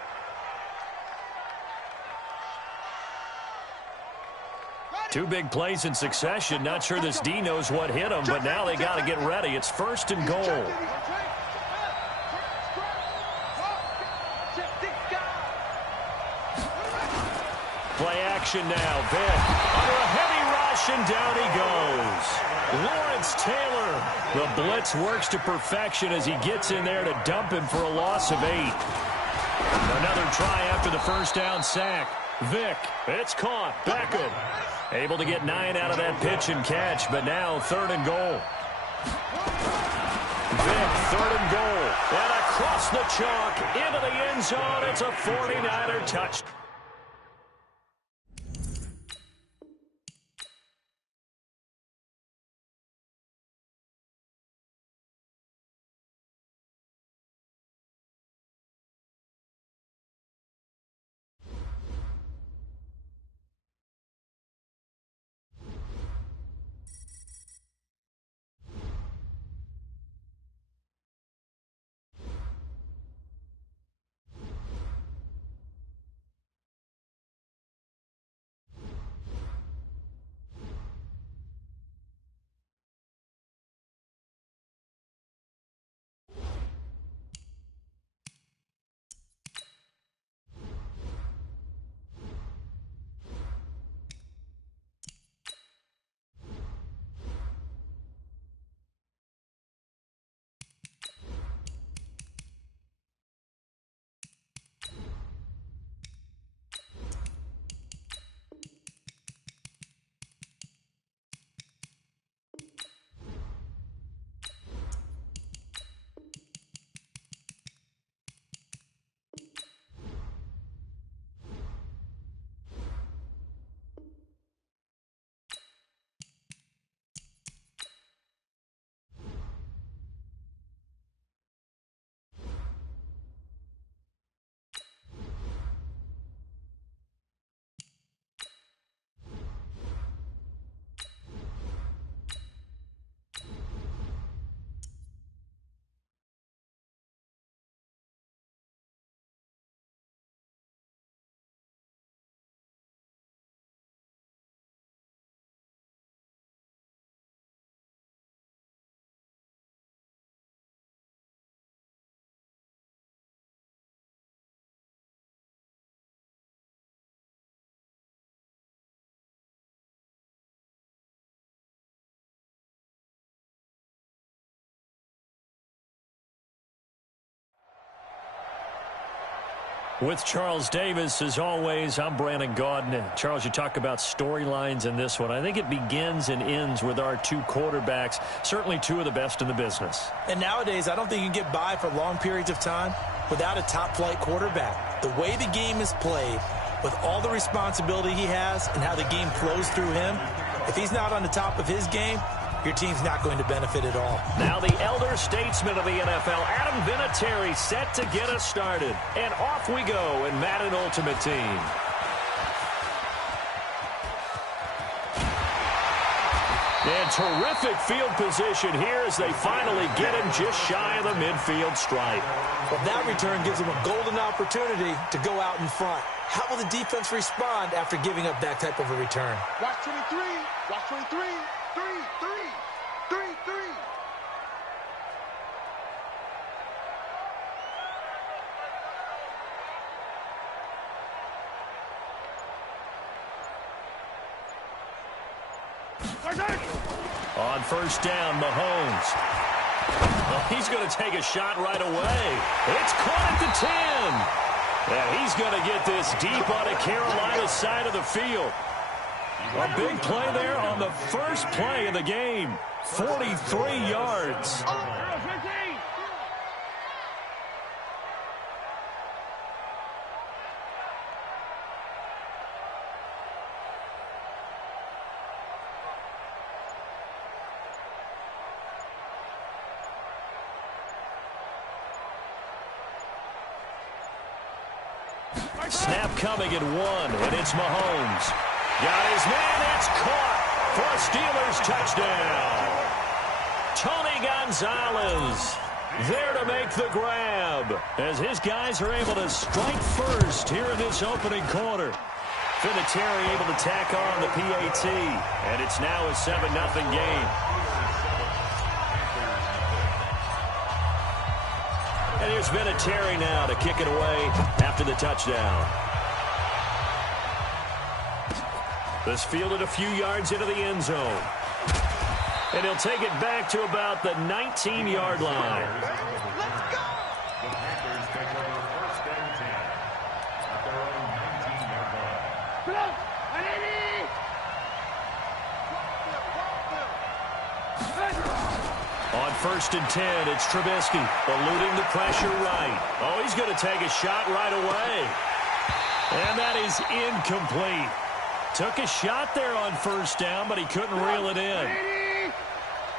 Two big plays in succession. Not sure this D knows what hit him, but now they got to get ready. It's 1st and goal. Play action now. Vick under a heavy rush, and down he goes. Lawrence Taylor. The blitz works to perfection as he gets in there to dump him for a loss of 8. Another try after the 1st down sack. Vick, it's caught. Beckham able to get 9 out of that pitch and catch, but now 3rd and goal. Vick, 3rd and goal. And across the chalk into the end zone. It's a 49er touchdown. With Charles Davis, as always, I'm Brandon Gaudin. Charles, you talk about storylines in this one. I think it begins and ends with our two quarterbacks, certainly two of the best in the business. And nowadays, I don't think you can get by for long periods of time without a top-flight quarterback. The way the game is played, with all the responsibility he has and how the game flows through him, if he's not on the top of his game, your team's not going to benefit at all. Now the elder statesman of the NFL, Adam Vinatieri, set to get us started. And off we go in Madden Ultimate Team. And terrific field position here as they finally get him just shy of the midfield stripe. Well, that return gives them a golden opportunity to go out in front. How will the defense respond after giving up that type of a return? Watch 23. Watch 23. 3, 3, 3, 3. On first down, Mahomes. Well, he's going to take a shot right away. It's caught at the 10. And he's going to get this deep on a Carolina side of the field. A big play there on the first play of the game. 43 yards. Snap coming at 1, and it's Mahomes. Got his man, it's caught for a Steelers touchdown. Tony Gonzalez there to make the grab as his guys are able to strike first here in this opening quarter. Vinatieri able to tack on the PAT, and it's now a 7-0 game. And here's Vinatieri now to kick it away after the touchdown. This fielded a few yards into the end zone. And he'll take it back to about the 19-yard line. Let's go. The Panthers take over first and 10 at their own 19-yard line. On first and 10, it's Trubisky eluding the pressure right. Oh, he's going to take a shot right away. And that is incomplete. Took a shot there on first down, but he couldn't reel it in.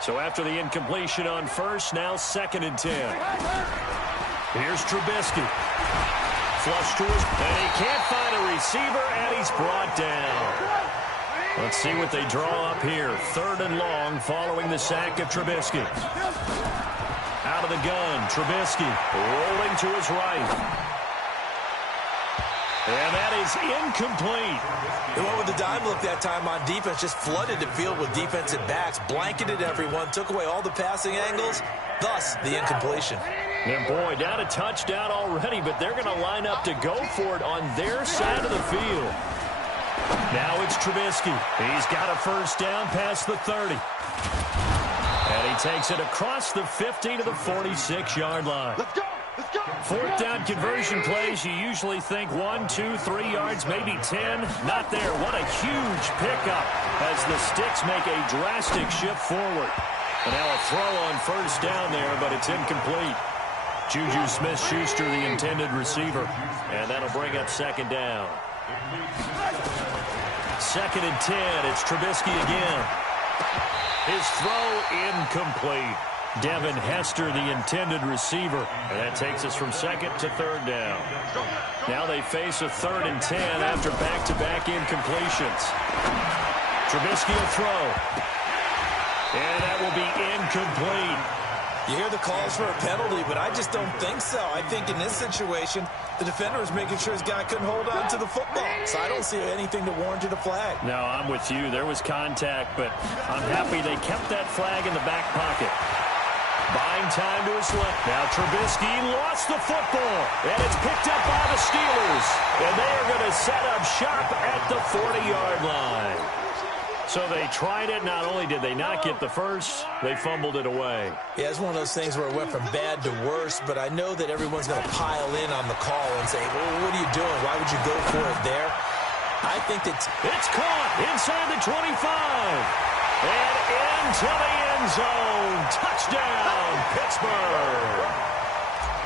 So after the incompletion on first, now second and 10. Here's Trubisky. Flush to his, and he can't find a receiver, and he's brought down. Let's see what they draw up here. Third and long following the sack of Trubisky. Out of the gun, Trubisky rolling to his right. And that is incomplete. They went with the dime look that time on defense, just flooded the field with defensive backs, blanketed everyone, took away all the passing angles, thus the incompletion. And boy, down a touchdown already, but they're going to line up to go for it on their side of the field. Now it's Trubisky. He's got a first down past the 30. And he takes it across the 50 to the 46-yard line. Let's go. Let's go. Fourth down conversion plays, you usually think 1, 2, 3 yards, maybe 10. Not there. What a huge pickup as the Sticks make a drastic shift forward. And now a throw on first down there, but it's incomplete. Juju Smith-Schuster, the intended receiver. And that'll bring up second down. Second and 10. It's Trubisky again. His throw incomplete. Devin Hester, the intended receiver. And that takes us from second to third down. Now they face a third and 10 after back-to-back incompletions. Trubisky will throw. And that will be incomplete. You hear the calls for a penalty, but I just don't think so. I think in this situation, the defender was making sure his guy couldn't hold on to the football. So I don't see anything to warrant a flag. No, I'm with you. There was contact, but I'm happy they kept that flag in the back pocket. Buying time to his left. Now Trubisky lost the football, and it's picked up by the Steelers. And they are going to set up shop at the 40-yard line. So they tried it. Not only did they not get the first, they fumbled it away. Yeah, it's one of those things where it went from bad to worse, but I know that everyone's going to pile in on the call and say, well, what are you doing? Why would you go for it there? I think that it's caught inside the 25. And into the end zone. Touchdown, Pittsburgh.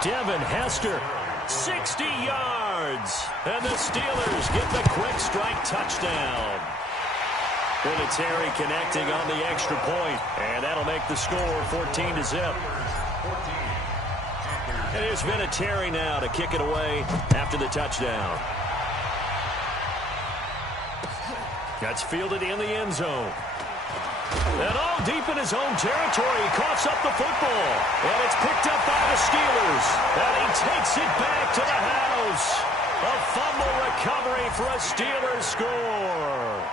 Devin Hester, 60 yards. And the Steelers get the quick strike touchdown. Vinatieri connecting on the extra point, and that'll make the score 14-0. And here's Vinatieri now to kick it away after the touchdown. That's fielded in the end zone. And all deep in his own territory, he coughs up the football. And it's picked up by the Steelers. And he takes it back to the house. A fumble recovery for a Steelers score.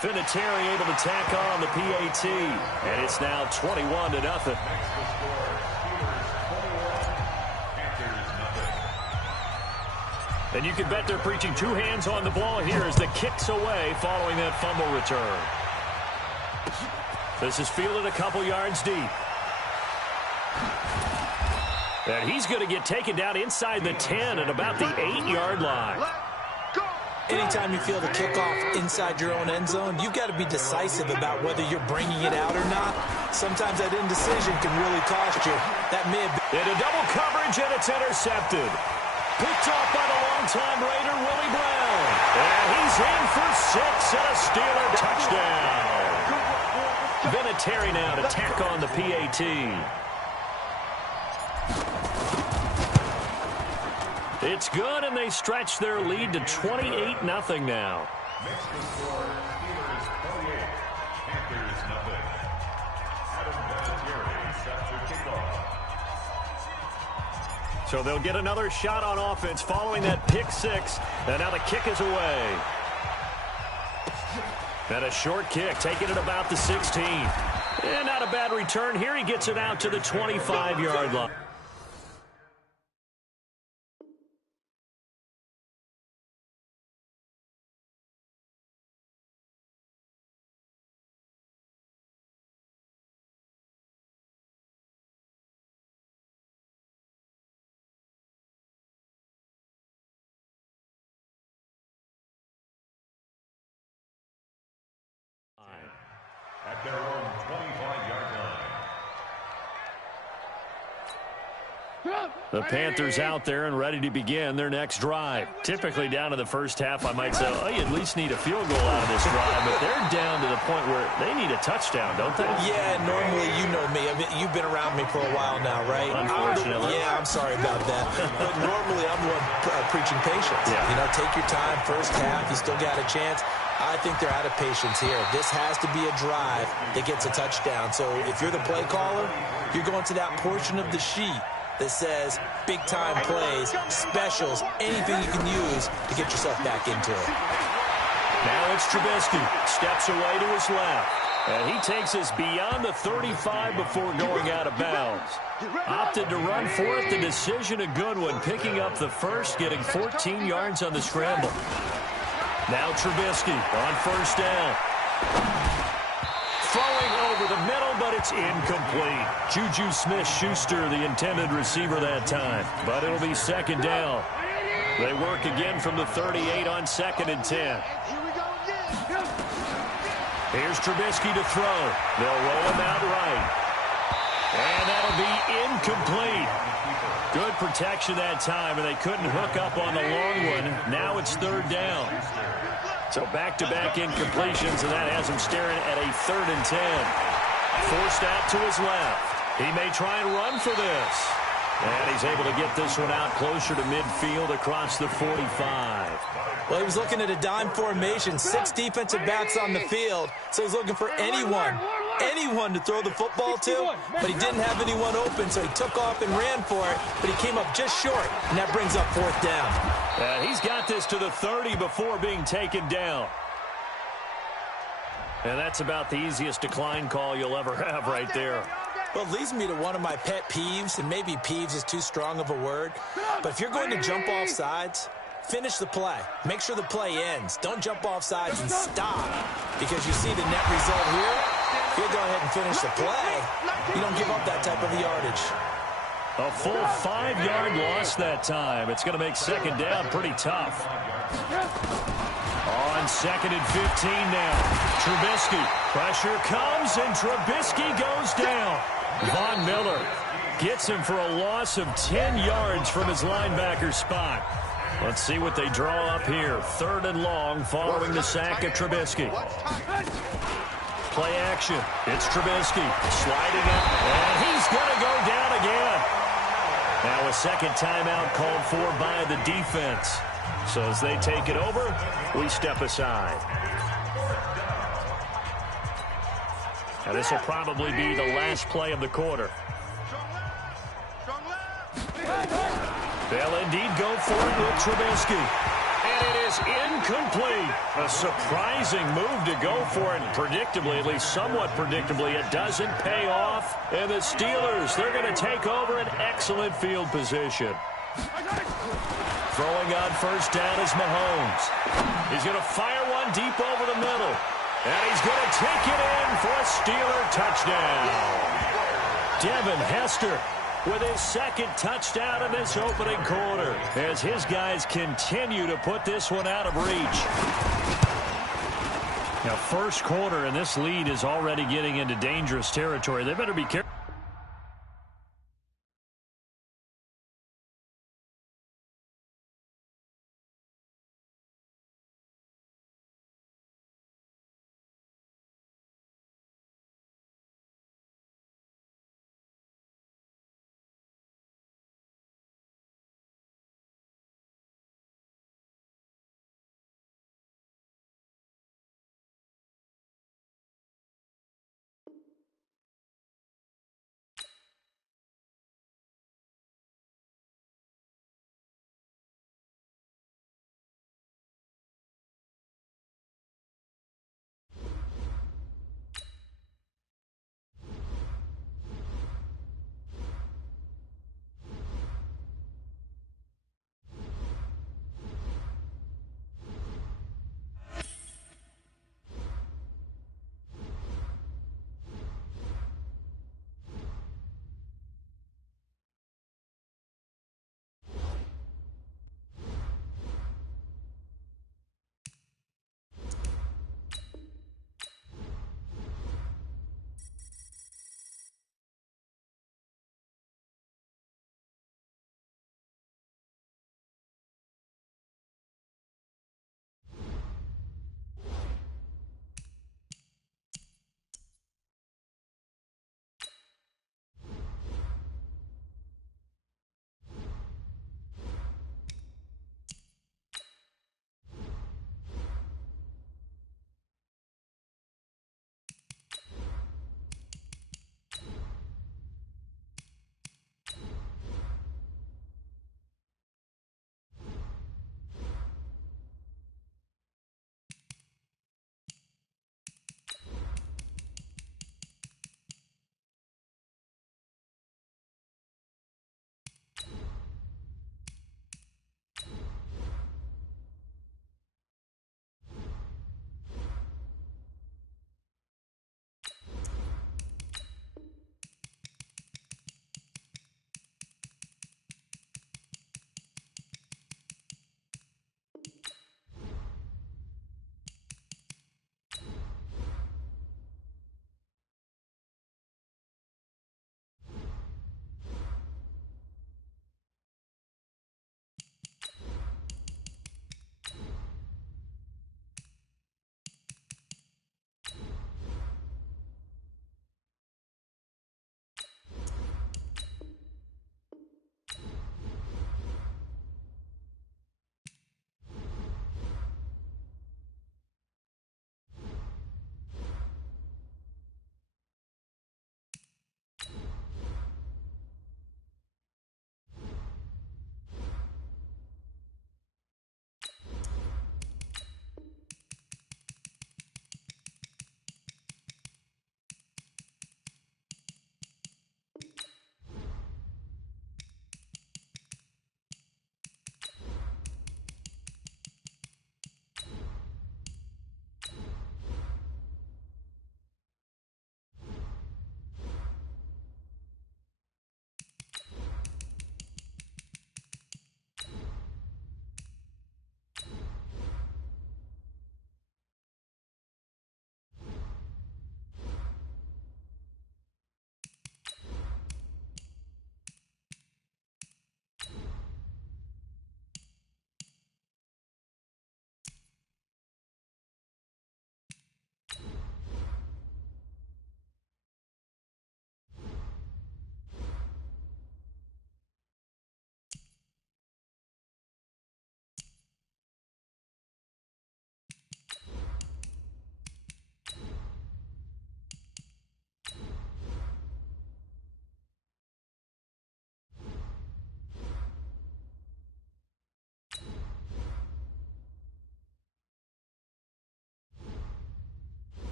Vinatieri able to tack on the PAT. And it's now 21-0. And you can bet they're preaching two hands on the ball here as the kick's away following that fumble return. This is fielded a couple yards deep. And he's going to get taken down inside the 10 at about the 8-yard line. Anytime you field a kickoff inside your own end zone, you've got to be decisive about whether you're bringing it out or not. Sometimes that indecision can really cost you. That may have been... Into double coverage, and it's intercepted. Picked off by the longtime Raider, Willie Brown. And he's in for 6 and a Steeler touchdown. Vinatieri now to tack on the PAT. It's good, and they stretch their lead to 28-0 now. Makes the score Steelers 48, Panthers 0. Adam Vinatieri set to kickoff. So they'll get another shot on offense following that pick six. And now the kick is away. And a short kick, taking it about the 16. And not a bad return here. He gets it out to the 25-yard line. At their own 25-yard line. The Panthers out there and ready to begin their next drive. Typically down to the first half, I might say, oh, you at least need a field goal out of this drive, but they're down to the point where they need a touchdoation, don't they? Yeah, normally you know me. I mean, you've been around me for a while now, right? Unfortunately. I'm sorry about that. But normally I'm the one preaching patience. Yeah. You know, take your time, first half, you still got a chance. I think they're out of patience here. This has to be a drive that gets a touchdown. So if you're the play caller, you're going to that portion of the sheet that says big-time plays, specials, anything you can use to get yourself back into it. Now it's Trubisky. Steps away to his left. And he takes us beyond the 35 before going out of bounds. Opted to run for it. The decision a good one. Picking up the first, getting 14 yards on the scramble. Now Trubisky on first down. Throwing over the middle, but it's incomplete. Juju Smith-Schuster, the intended receiver that time. But it'll be second down. They work again from the 38 on 2nd and 10. Here's Trubisky to throw. They'll roll him out right. And that'll be incomplete. Good protection that time, and they couldn't hook up on the long one. Now it's 3rd down. So back-to-back incompletions, and that has him staring at a 3rd and 10. Forced out to his left. He may try and run for this. And he's able to get this one out closer to midfield across the 45. Well, he was looking at a dime formation, 6 defensive backs on the field, so he's looking for anyone to throw the football to, but he didn't have anyone open, so he took off and ran for it, but he came up just short, and that brings up 4th down. He's got this to the 30 before being taken down. And that's about the easiest decline call you'll ever have right there. Well, it leads me to one of my pet peeves, and maybe peeves is too strong of a word, but if you're going to jump off sides, finish the play. Make sure the play ends. Don't jump off sides and stop, because you see the net result here. If you go ahead and finish the play, you don't give up that type of yardage. A full 5-yard loss that time. It's going to make 2nd down pretty tough. On 2nd and 15 now. Trubisky. Pressure comes, and Trubisky goes down. Von Miller gets him for a loss of 10 yards from his linebacker spot. Let's see what they draw up here. 3rd and long following the sack of Trubisky. Play action. It's Trubisky sliding up, and he's going to go down again. Now a second timeout called for by the defense. So as they take it over, we step aside. Now this will probably be the last play of the quarter. They'll indeed go for it with Trubisky. And it is incomplete. A surprising move to go for it. Predictably, at least somewhat predictably, it doesn't pay off. And the Steelers, they're going to take over an excellent field position. Throwing on first down is Mahomes. He's going to fire one deep over the middle. And he's going to take it in for a Steeler touchdown. Devin Hester with his 2nd touchdown in this opening quarter as his guys continue to put this one out of reach. Now, first quarter, and this lead is already getting into dangerous territory. They better be careful.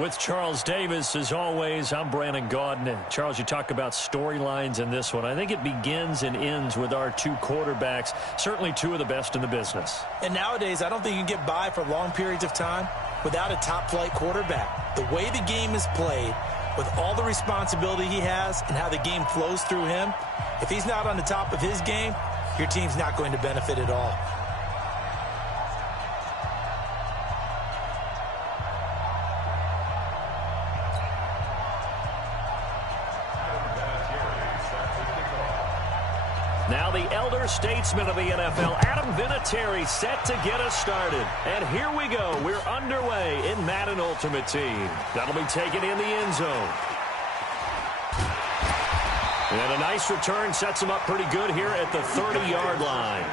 With Charles Davis, as always, I'm Brandon Gaudin. And Charles, you talk about storylines in this one. I think it begins and ends with our two quarterbacks, certainly two of the best in the business. And nowadays, I don't think you can get by for long periods of time without a top-flight quarterback. The way the game is played, with all the responsibility he has and how the game flows through him, if he's not on the top of his game, your team's not going to benefit at all. Now the elder statesman of the NFL, Adam Vinatieri, set to get us started. And here we go. We're underway in Madden Ultimate Team. That'll be taken in the end zone. And a nice return sets him up pretty good here at the 30-yard line.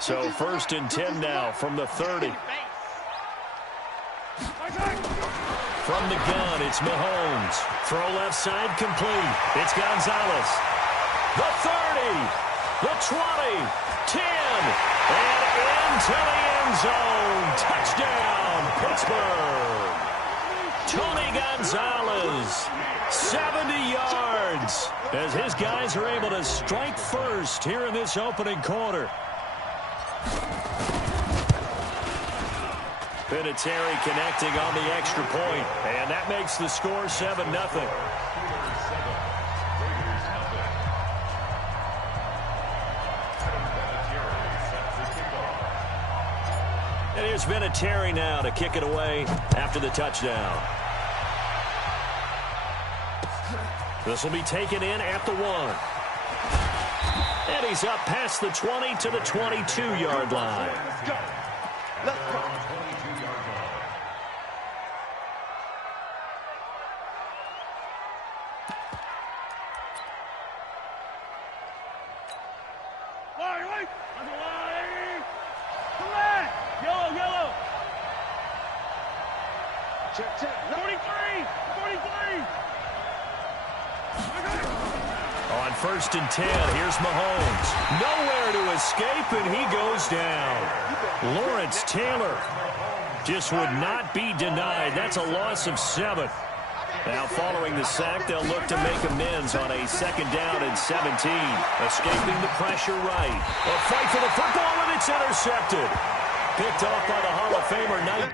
So 1st and 10 now from the 30. From the gun, it's Mahomes. Throw left side complete. It's Gonzalez. The 30, the 20, 10, and into the end zone. Touchdown, Pittsburgh. Tony Gonzalez, 70 yards, as his guys are able to strike first here in this opening quarter. Vinatieri connecting on the extra point, and that makes the score 7-0. And here's Vinatieri now to kick it away after the touchdown. This will be taken in at the 1. And he's up past the 20 to the 22-yard line. Let's go. Check, check. 43! 43! On 1st and 10, here's Mahomes. Nowhere to escape, and he goes down. Lawrence Taylor just would not be denied. That's a loss of 7. Now, following the sack, they'll look to make amends on a 2nd down and 17. Escaping the pressure right. A fight for the football, and it's intercepted. Picked off by the Hall of Famer Knight.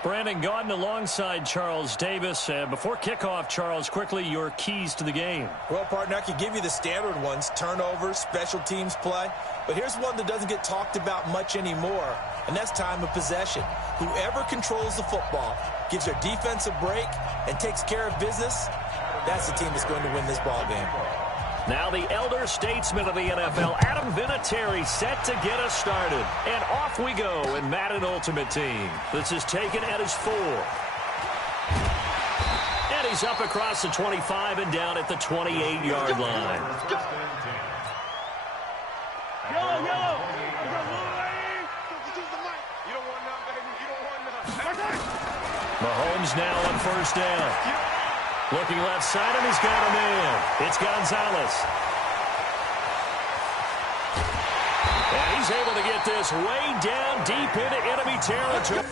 Brandon Gaudin alongside Charles Davis. Before kickoff, Charles, quickly your keys to the game. Well, partner, I could give you the standard ones, turnovers, special teams play. But here's one that doesn't get talked about much anymore, and that's time of possession. Whoever controls the football, gives their defense a break, and takes care of business, that's the team that's going to win this ball game. Now the elder statesman of the NFL, Adam Vinatieri, set to get us started. And off we go in Madden Ultimate Team. This is taken at his 4. And he's up across the 25 and down at the 28-yard line. Yellow. Mahomes now on first down. Looking left side, and he's got a man. It's Gonzalez. And he's able to get this way down deep into enemy territory.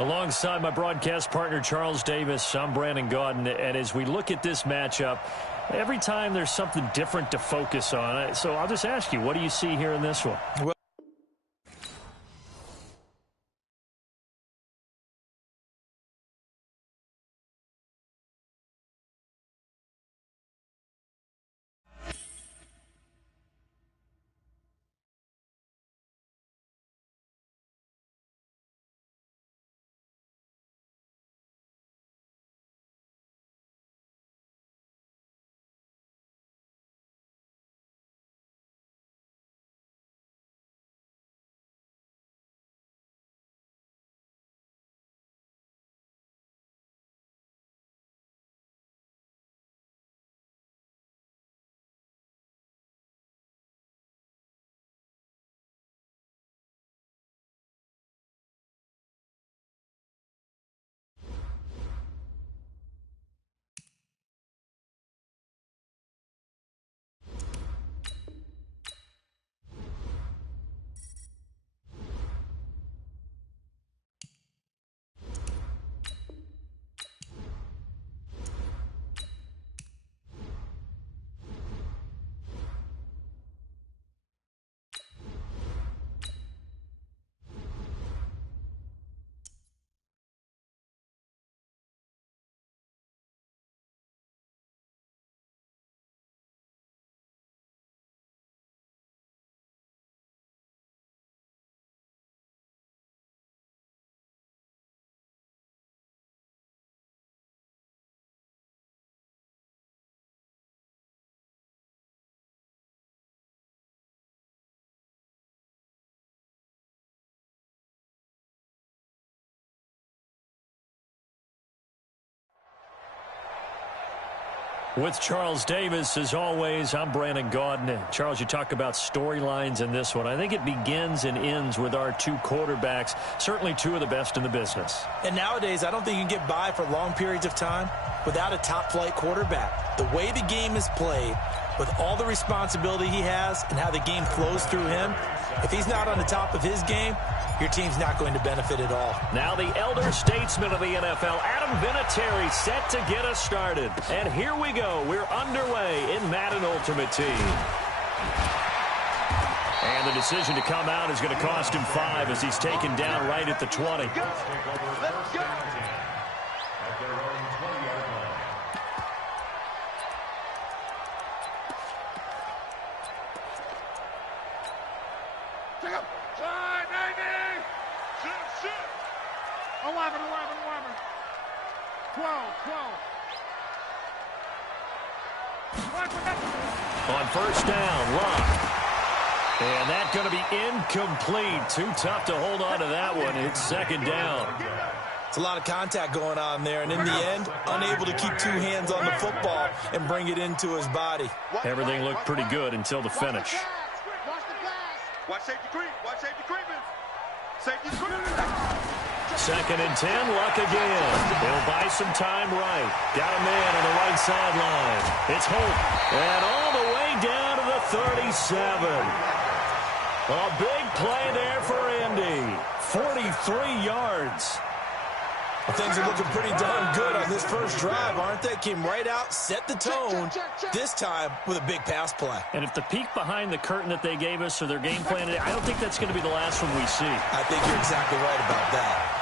Alongside my broadcast partner, Charles Davis, I'm Brandon Gaudin. And as we look at this matchup, every time there's something different to focus on. So I'll just ask you, what do you see here in this one? Well, With Charles Davis, as always, I'm Brandon Gaudin. Charles, you talk about storylines in this one. I think it begins and ends with our two quarterbacks, certainly two of the best in the business. and nowadays, I don't think you can get by for long periods of time without a top-flight quarterback. The way the game is played, with all the responsibility he has and how the game flows through him, if he's not on the top of his game, your team's not going to benefit at all. Now the elder statesman of the NFL, Adam Vinatieri, set to get us started. And here we go. We're underway in Madden Ultimate Team. And the decision to come out is going to cost him 5 as he's taken down right at the 20. Let's go. At their own 20-yard line. Take up. 11, 11, 11. 12, 12. On first down, Locke. And that's going to be incomplete. Too tough to hold on to that one. It's second down. It's a lot of contact going on there, and in the end, unable to keep two hands on the football and bring it into his body. Everything looked pretty good until the finish. Watch the pass. Watch safety creep. Watch safety creeping. Safety creeping. Second and 10, Luck again. He'll buy some time right. Got a man on the right sideline. It's Holt. And all the way down to the 37. A big play there for Indy. 43 yards. Well, things are looking pretty darn good on this first drive, aren't they? Came right out, set the tone, this time with a big pass play. And if the peek behind the curtain that they gave us or their game plan, I don't think that's going to be the last one we see. I think you're exactly right about that.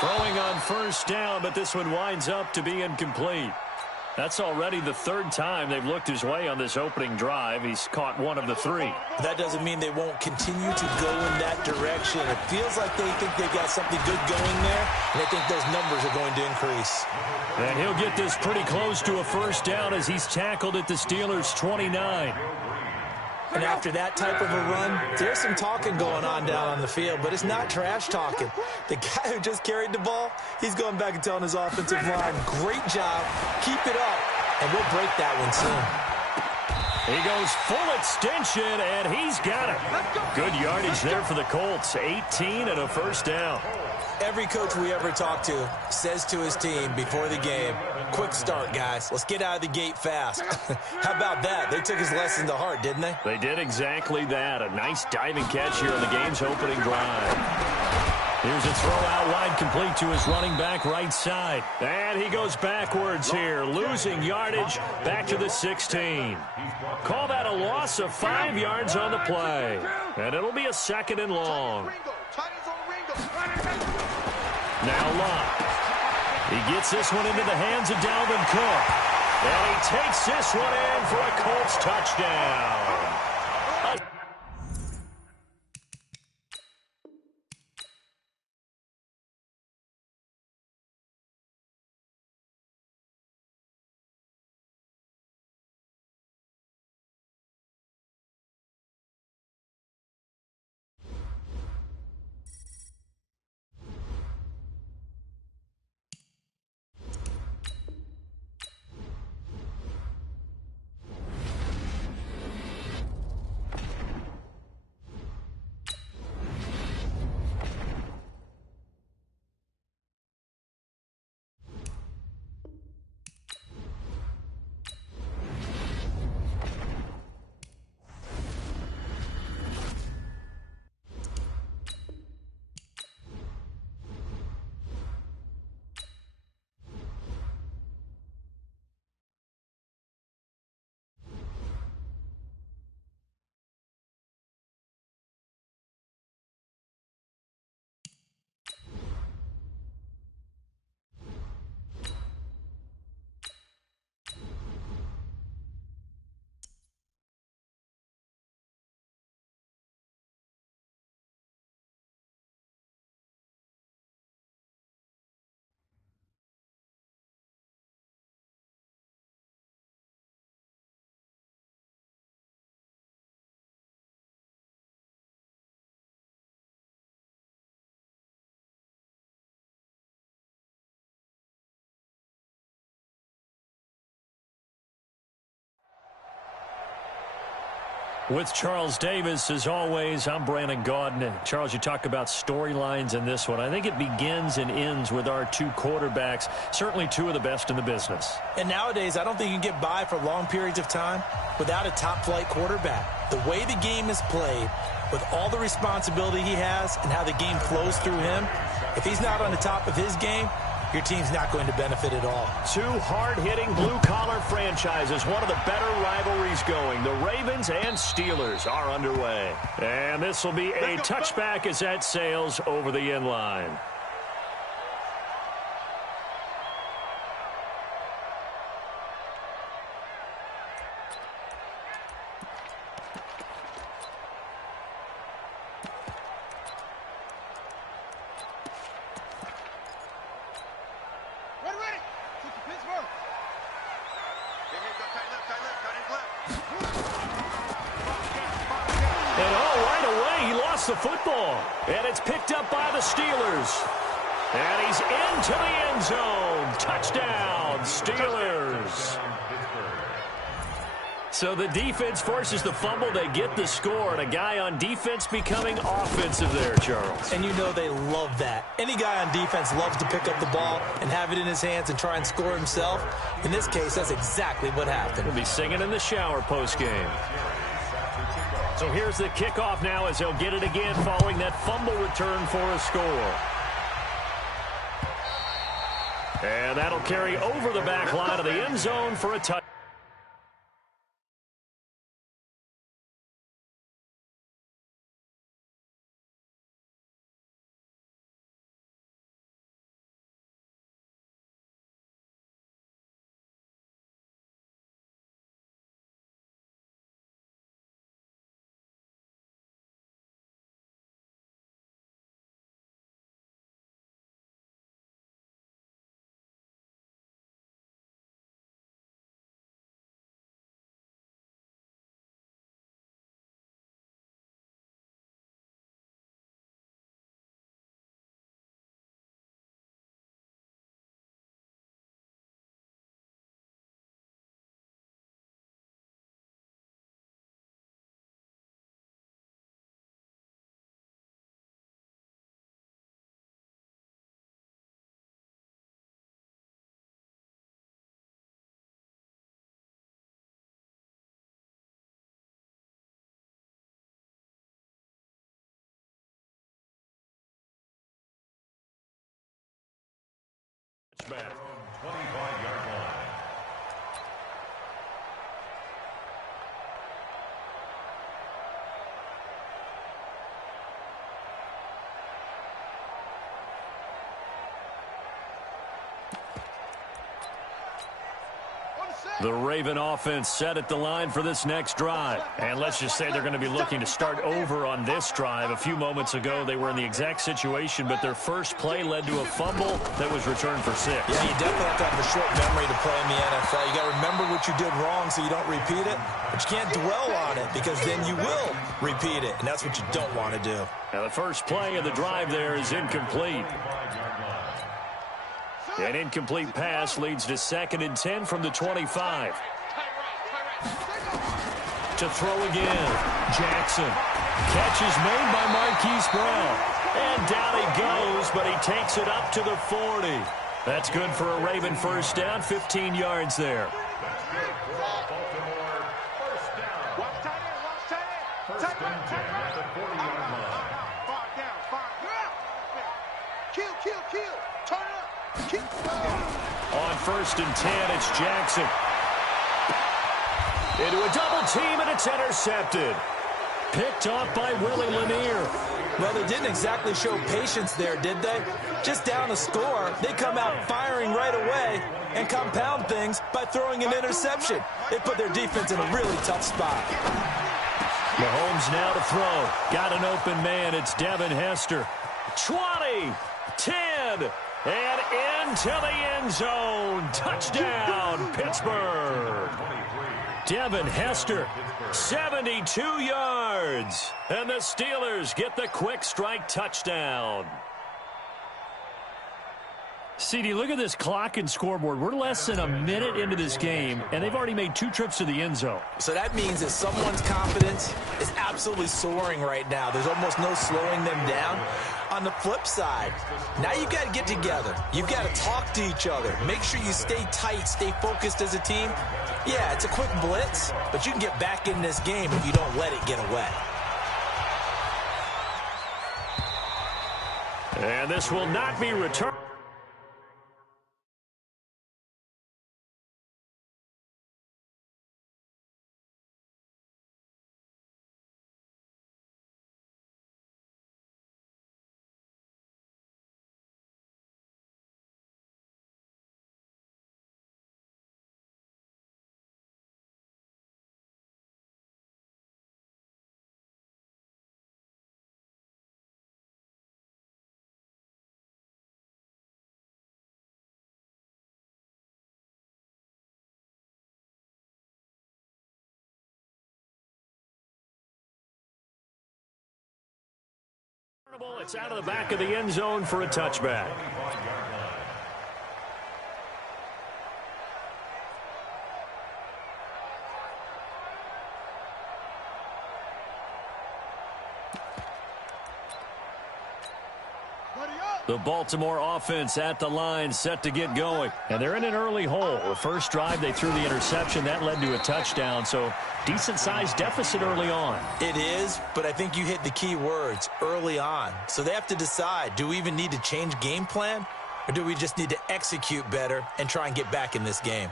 Throwing on first down, but this one winds up to be incomplete. That's already the third time they've looked his way on this opening drive. He's caught one of the 3. That doesn't mean they won't continue to go in that direction. It feels like they think they've got something good going there, and they think those numbers are going to increase. And he'll get this pretty close to a first down as he's tackled at the Steelers' 29. And after that type of a run, there's some talking going on down on the field, but it's not trash talking. The guy who just carried the ball, he's going back and telling his offensive line, great job, keep it up, and we'll break that one soon. He goes full extension, and he's got it. Good yardage there for the Colts, 18 and a first down. Every coach we ever talk to says to his team before the game, quick start, guys. Let's get out of the gate fast. How about that? They took his lesson to heart, didn't they? They did exactly that. A nice diving catch here on the game's opening drive. Here's a throw out wide, complete to his running back right side. And he goes backwards here, losing yardage back to the 16. Call that a loss of 5 yards on the play. And it'll be a 2nd and long. Now Locke. He gets this one into the hands of Dalvin Cook. And he takes this one in for a Colts touchdown. With Charles Davis, as always, I'm Brandon Gaudin. Charles, you talk about storylines in this one. I think it begins and ends with our 2 quarterbacks, certainly 2 of the best in the business. And nowadays, I don't think you can get by for long periods of time without a top-flight quarterback. The way the game is played, with all the responsibility he has and how the game flows through him, if he's not on the top of his game, your team's not going to benefit at all. 2 hard-hitting blue-collar franchises, one of the better rivalries going. The Ravens and Steelers are underway. And this will be a touchback as that sails over the end line. The football, and it's picked up by the Steelers, and he's into the end zone. Touchdown, Steelers. So the defense forces the fumble. They get the score, and a guy on defense becoming offensive there, Charles. And you know they love that. Any guy on defense loves to pick up the ball and have it in his hands and try and score himself. In this case, that's exactly what happened. He'll be singing in the shower postgame. So here's the kickoff now as they'll get it again following that fumble return for a score. And that'll carry over the back line of the end zone for a touchdown. touchback. 25-yard line. The Raven offense set at the line for this next drive. And let's just say they're going to be looking to start over on this drive. A few moments ago, they were in the exact situation, but their first play led to a fumble that was returned for 6. Yeah, you definitely have to have a short memory to play in the NFL. You got to remember what you did wrong so you don't repeat it, but you can't dwell on it because then you will repeat it, and that's what you don't want to do. Now, the first play of the drive there is incomplete. An incomplete pass leads to 2nd and 10 from the 25. To throw again. Jackson. Catch is made by Marquise Brown. And down he goes, but he takes it up to the 40. That's good for a Raven first down, 15 yards there. That's good for Baltimore. First down. Watch tight end, watch tight end. First and 10 at the 40-yard line. Far down, far down. Kill. Turn it up. On 1st and 10, it's Jackson. Into a double team, and it's intercepted. Picked off by Willie Lanier. Well, they didn't exactly show patience there, did they? Just down a score, they come out firing right away and compound things by throwing an interception. They put their defense in a really tough spot. Mahomes now to throw. Got an open man. It's Devin Hester. 20, 10, and into the end zone. Touchdown, Pittsburgh. Devin Hester, 72 yards. And the Steelers get the quick strike touchdown. CD, look at this clock and scoreboard. We're less than a minute into this game, and they've already made 2 trips to the end zone. So that means that someone's confidence is absolutely soaring right now. There's almost no slowing them down. On the flip side, now you've got to get together. You've got to talk to each other. Make sure you stay tight, stay focused as a team. Yeah, it's a quick blitz, but you can get back in this game if you don't let it get away. And this will not be returned. It's out of the back of the end zone for a touchback. The Baltimore offense at the line, set to get going. And they're in an early hole. The first drive, they threw the interception. That led to a touchdown, so decent-sized deficit early on. It is, but I think you hit the key words, early on. So they have to decide, do we even need to change game plan, or do we just need to execute better and try and get back in this game?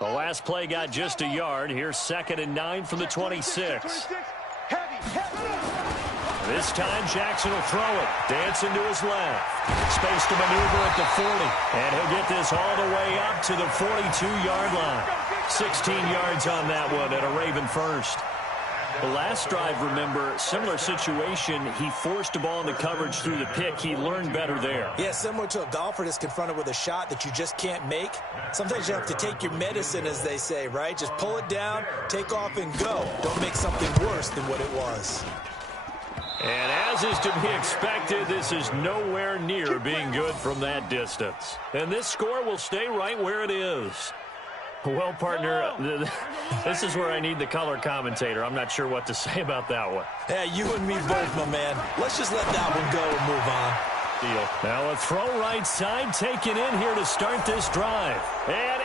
The last play got just a yard. Here's 2nd and 9 from the 26. This time Jackson will throw it. Dancing to his left. Space to maneuver at the 40. And he'll get this all the way up to the 42-yard line. 16 yards on that one and a Raven first. The last drive, remember, similar situation. He forced a ball in the coverage through the pick. He learned better there. Yeah, similar to a golfer that's confronted with a shot that you just can't make. Sometimes you have to take your medicine, as they say, right? Just pull it down, take off, and go. Don't make something worse than what it was. And as is to be expected, this is nowhere near being good from that distance. And this score will stay right where it is. Well, partner, this is where I need the color commentator. I'm not sure what to say about that one. Yeah, you and me both, my man. Let's just let that one go and move on. Deal. Now a throw right side taken in here to start this drive. And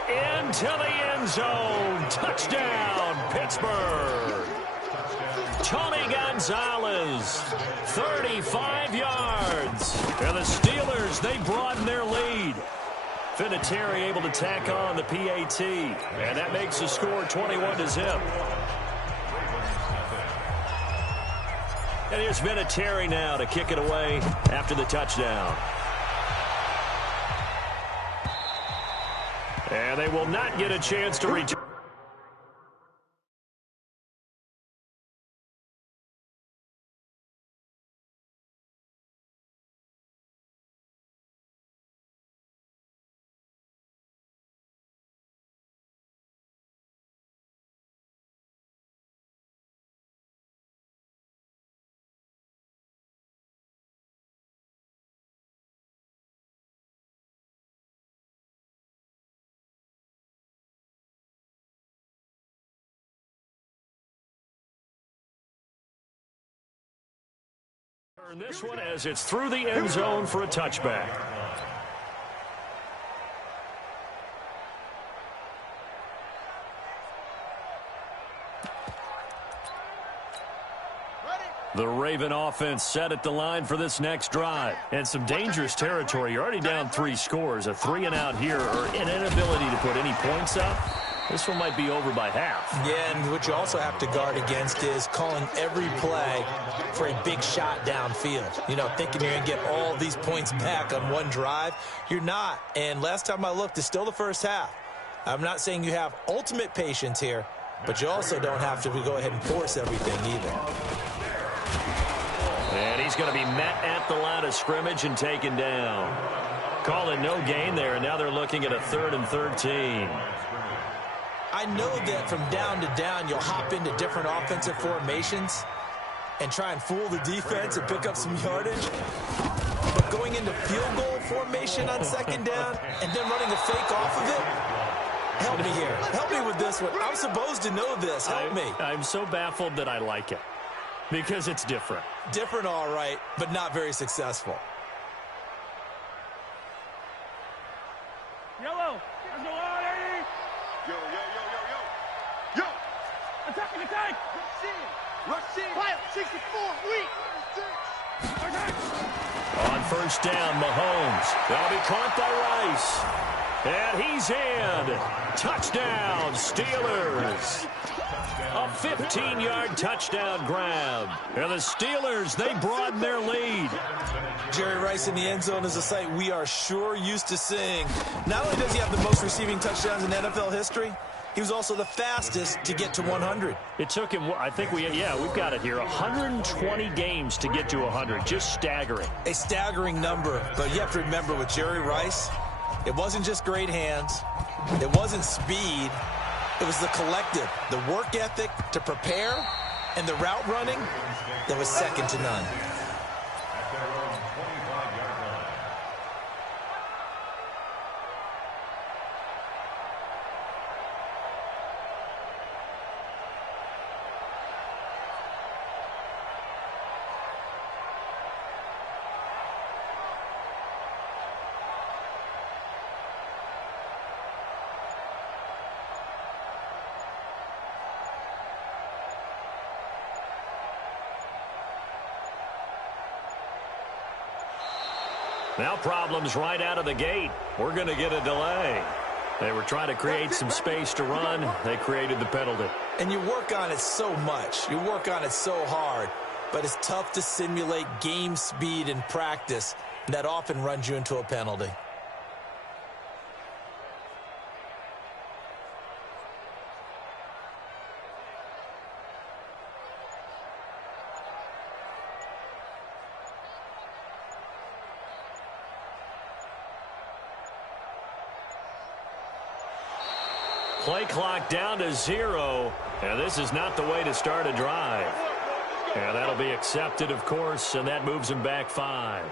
into the end zone. Touchdown, Pittsburgh. Tony Gonzalez, 35 yards. And the Steelers, they broaden their lead. Vinatieri able to tack on the PAT. And that makes the score 21-0. And here's Vinatieri now to kick it away after the touchdown. And they will not get a chance to return. This one as it's through the end zone for a touchback. The Raven offense set at the line for this next drive. And some dangerous territory. You're already down 3 scores. A 3-and-out here or an inability to put any points up. This one might be over by half. Yeah, and what you also have to guard against is calling every play for a big shot downfield. You know, thinking you're going to get all these points back on one drive. You're not. And last time I looked, it's still the first half. I'm not saying you have ultimate patience here, but you also don't have to go ahead and force everything either. And he's going to be met at the line of scrimmage and taken down. Calling no gain there, and now they're looking at a 3rd and 13. I know that from down to down, you'll hop into different offensive formations and try and fool the defense and pick up some yardage. But going into field goal formation on 2nd down and then running a fake off of it, help me here. Help me with this one. I'm supposed to know this. Help me. I'm so baffled that I like it because it's different. Different, all right, but not very successful. Yellow. Let's go on, Eddie. Yo, yo, yo, yo, yo. Yo. Attacking, attack. Rush in. Fire. 64. Weak. On 1st down, Mahomes. That'll be caught by Rice. And he's in. Touchdown, Steelers. A 15-yard touchdown grab. And the Steelers, they broaden their lead. Jerry Rice in the end zone is a sight we are sure used to seeing. Not only does he have the most receiving touchdowns in NFL history, he was also the fastest to get to 100. It took him, I think we've got it here, 120 games to get to 100. Just staggering. A staggering number, but you have to remember with Jerry Rice, it wasn't just great hands. It wasn't speed. It was the collective, the work ethic to prepare, and the route running that was second to none. Now problems right out of the gate. We're going to get a delay. They were trying to create some space to run. They created the penalty. And you work on it so much. You work on it so hard. But it's tough to simulate game speed in practice. And that often runs you into a penalty. Play clock down to 0, and this is not the way to start a drive. And that'll be accepted, of course, and that moves him back 5.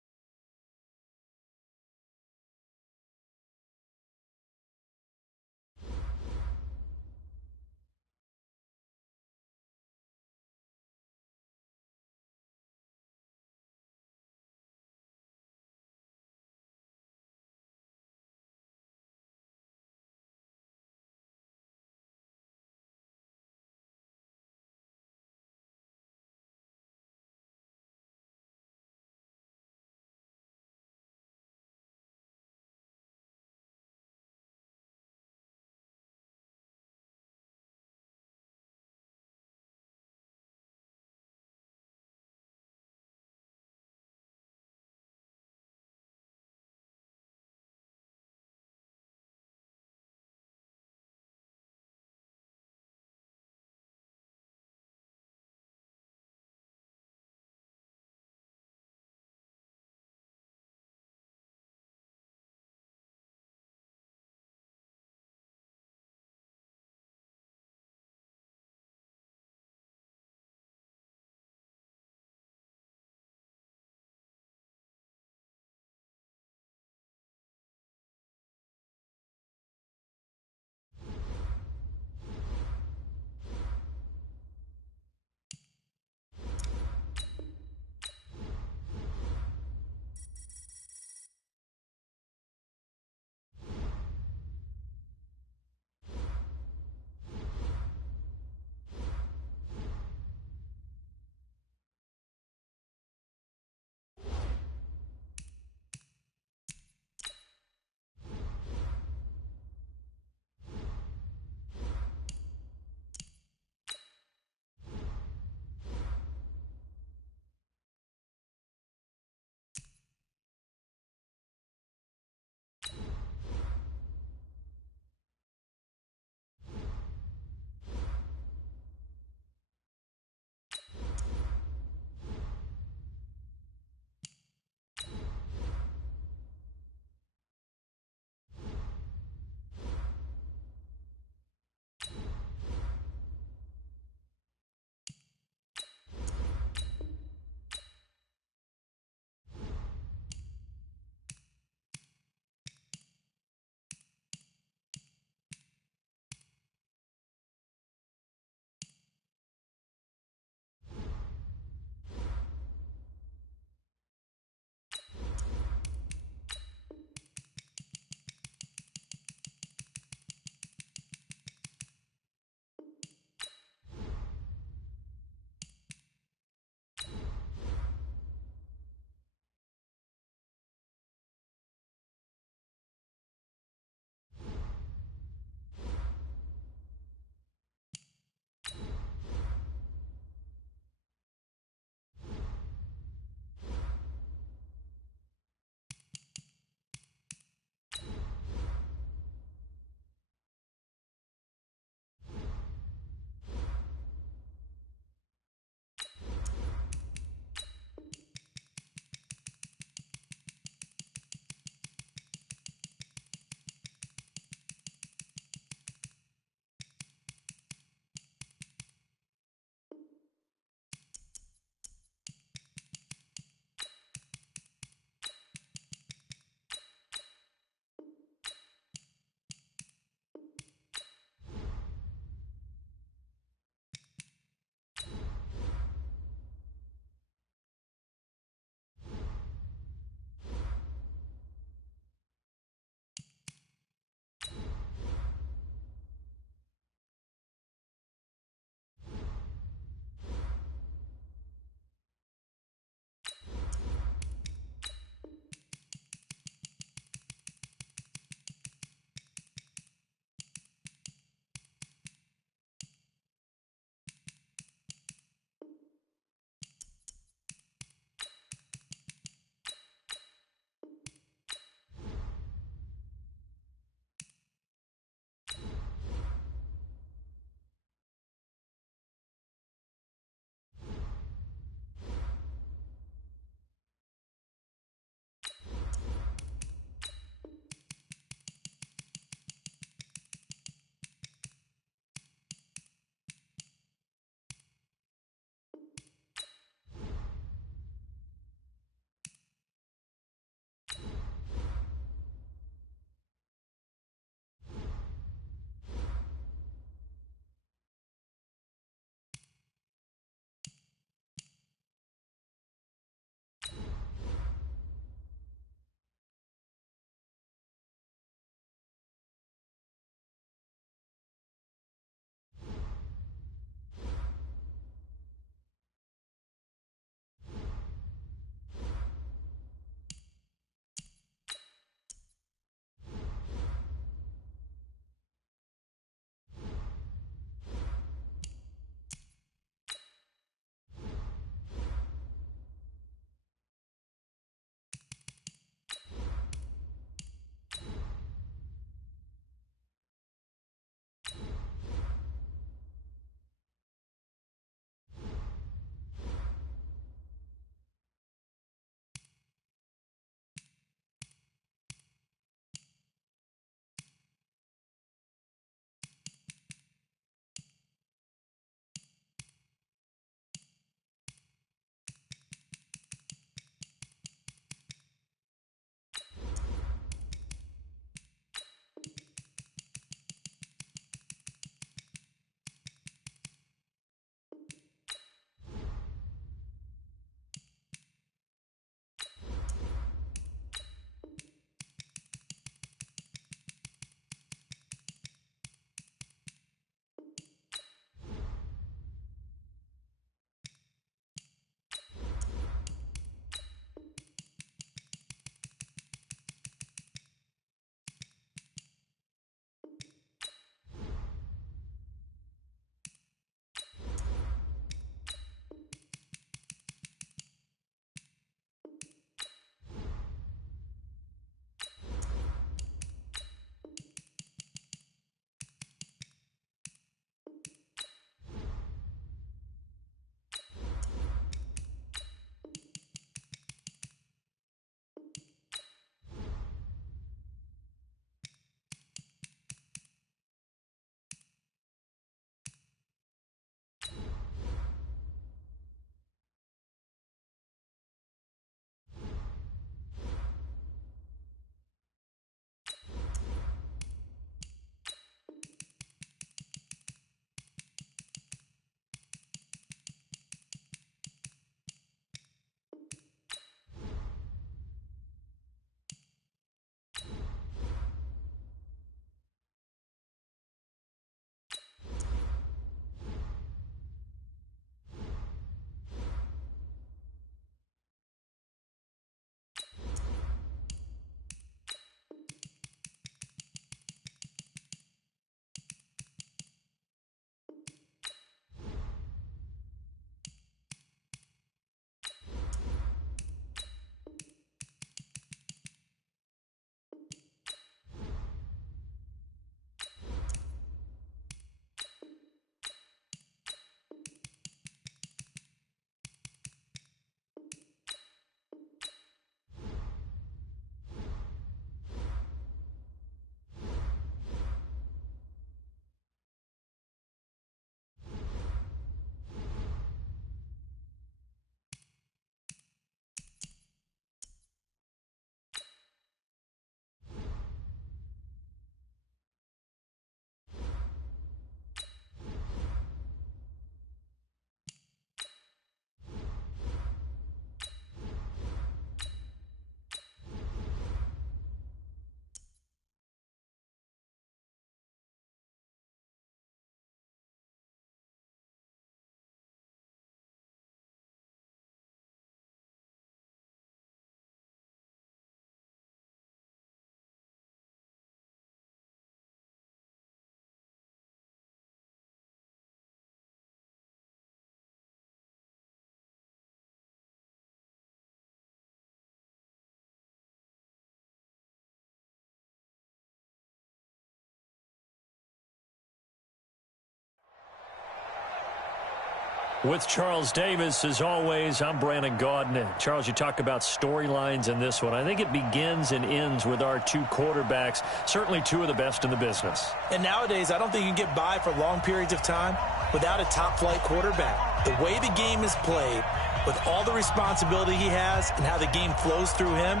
With Charles Davis, as always, I'm Brandon Gaudin. Charles, you talk about storylines in this one. I think it begins and ends with our two quarterbacks, certainly two of the best in the business. And nowadays, I don't think you can get by for long periods of time without a top-flight quarterback. The way the game is played, with all the responsibility he has and how the game flows through him,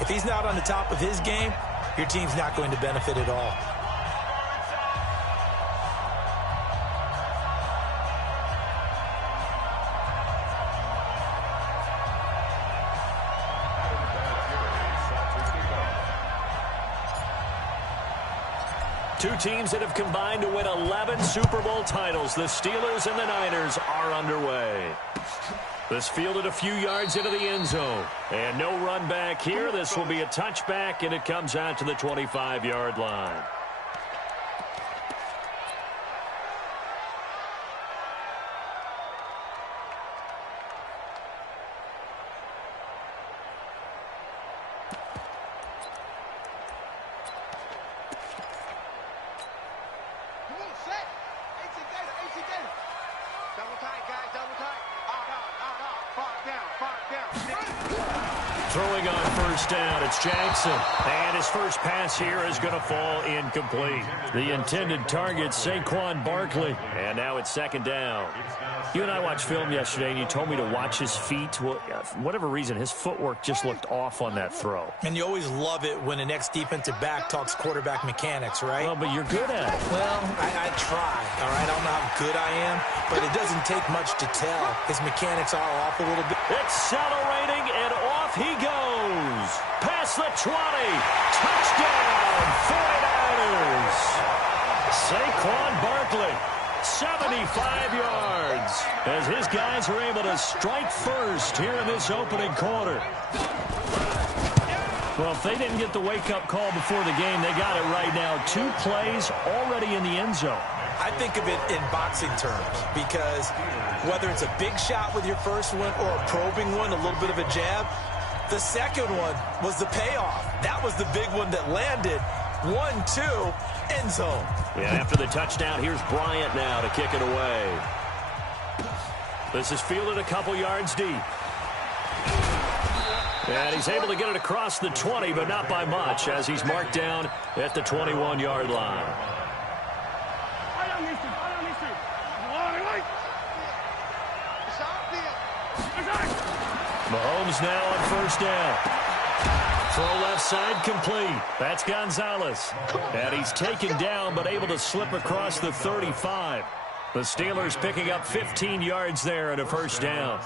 if he's not on the top of his game, your team's not going to benefit at all. Two teams that have combined to win 11 Super Bowl titles. The Steelers and the Niners are underway. This fielded a few yards into the end zone. And no run back here. This will be a touchback, and it comes out to the 25-yard line. Throwing on first down, it's Jackson. And his first pass here is going to fall incomplete. The intended target, Saquon Barkley. And now it's second down. You and I watched film yesterday, and you told me to watch his feet. Well, for whatever reason, his footwork just looked off on that throw. And you always love it when the next defensive back talks quarterback mechanics, right? Well, but you're good at it. Well, I try, all right? I don't know how good I am, but it doesn't take much to tell. His mechanics are off a little bit. Accelerating, and off he goes. Past the 20. Touchdown, 49ers. Saquon Barkley, 75 yards, as his guys are able to strike first here in this opening quarter. Well, if they didn't get the wake-up call before the game, they got it right now. 2 plays already in the end zone. I think of it in boxing terms, because whether it's a big shot with your first one or a probing one, a little bit of a jab, the second one was the payoff. That was the big one that landed. 1-2, end zone. Yeah, after the touchdown, here's Bryant now to kick it away. This is fielded a couple yards deep. And he's able to get it across the 20, but not by much, as he's marked down at the 21-yard line. Mahomes now on first down. Throw left side complete. That's Gonzalez. And he's taken down, but able to slip across the 35. The Steelers picking up 15 yards there and a first down.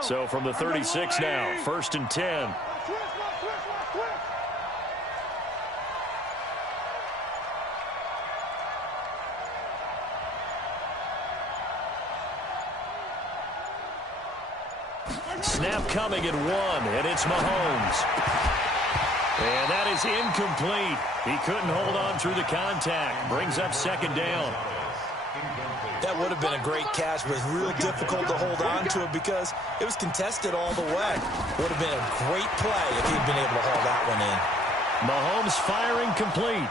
So from the 36 now, 1st and 10. Snap coming at 1, and it's Mahomes. And that is incomplete. He couldn't hold on through the contact. Brings up second down. That would have been a great catch, but it's real difficult to hold on to it because it was contested all the way. Would have been a great play if he'd been able to haul that one in. Mahomes firing complete.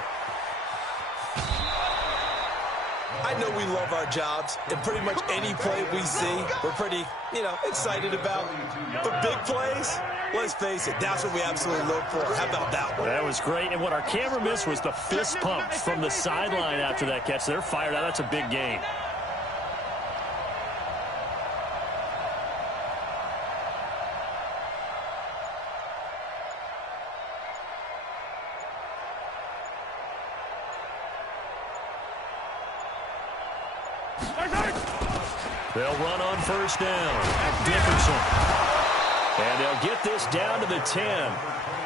I know we love our jobs, and pretty much any play we see, we're pretty, excited about. But big plays, let's face it, that's what we absolutely look for. How about that one? That was great, and what our camera missed was the fist pump from the sideline after that catch. They're fired out. That's a big gain. They'll run on first down. Dickerson. And they'll get this down to the 10.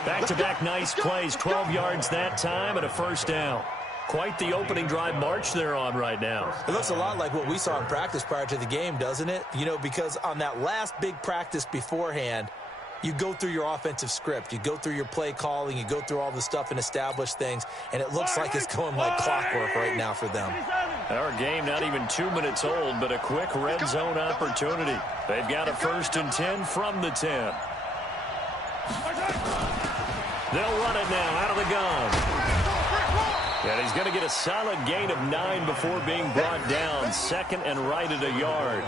Back-to-back nice plays. 12 yards that time and a first down. Quite the opening drive march they're on right now. It looks a lot like what we saw in practice prior to the game, doesn't it? Because on that last big practice beforehand, you go through your offensive script. You go through your play calling. You go through all the stuff and establish things. And it looks like it's going like clockwork right now for them. Our game not even 2 minutes old, but a quick red zone opportunity. They've got a 1st and 10 from the 10. They'll run it now out of the gun. And he's going to get a solid gain of 9 before being brought down. Second and right at a yard.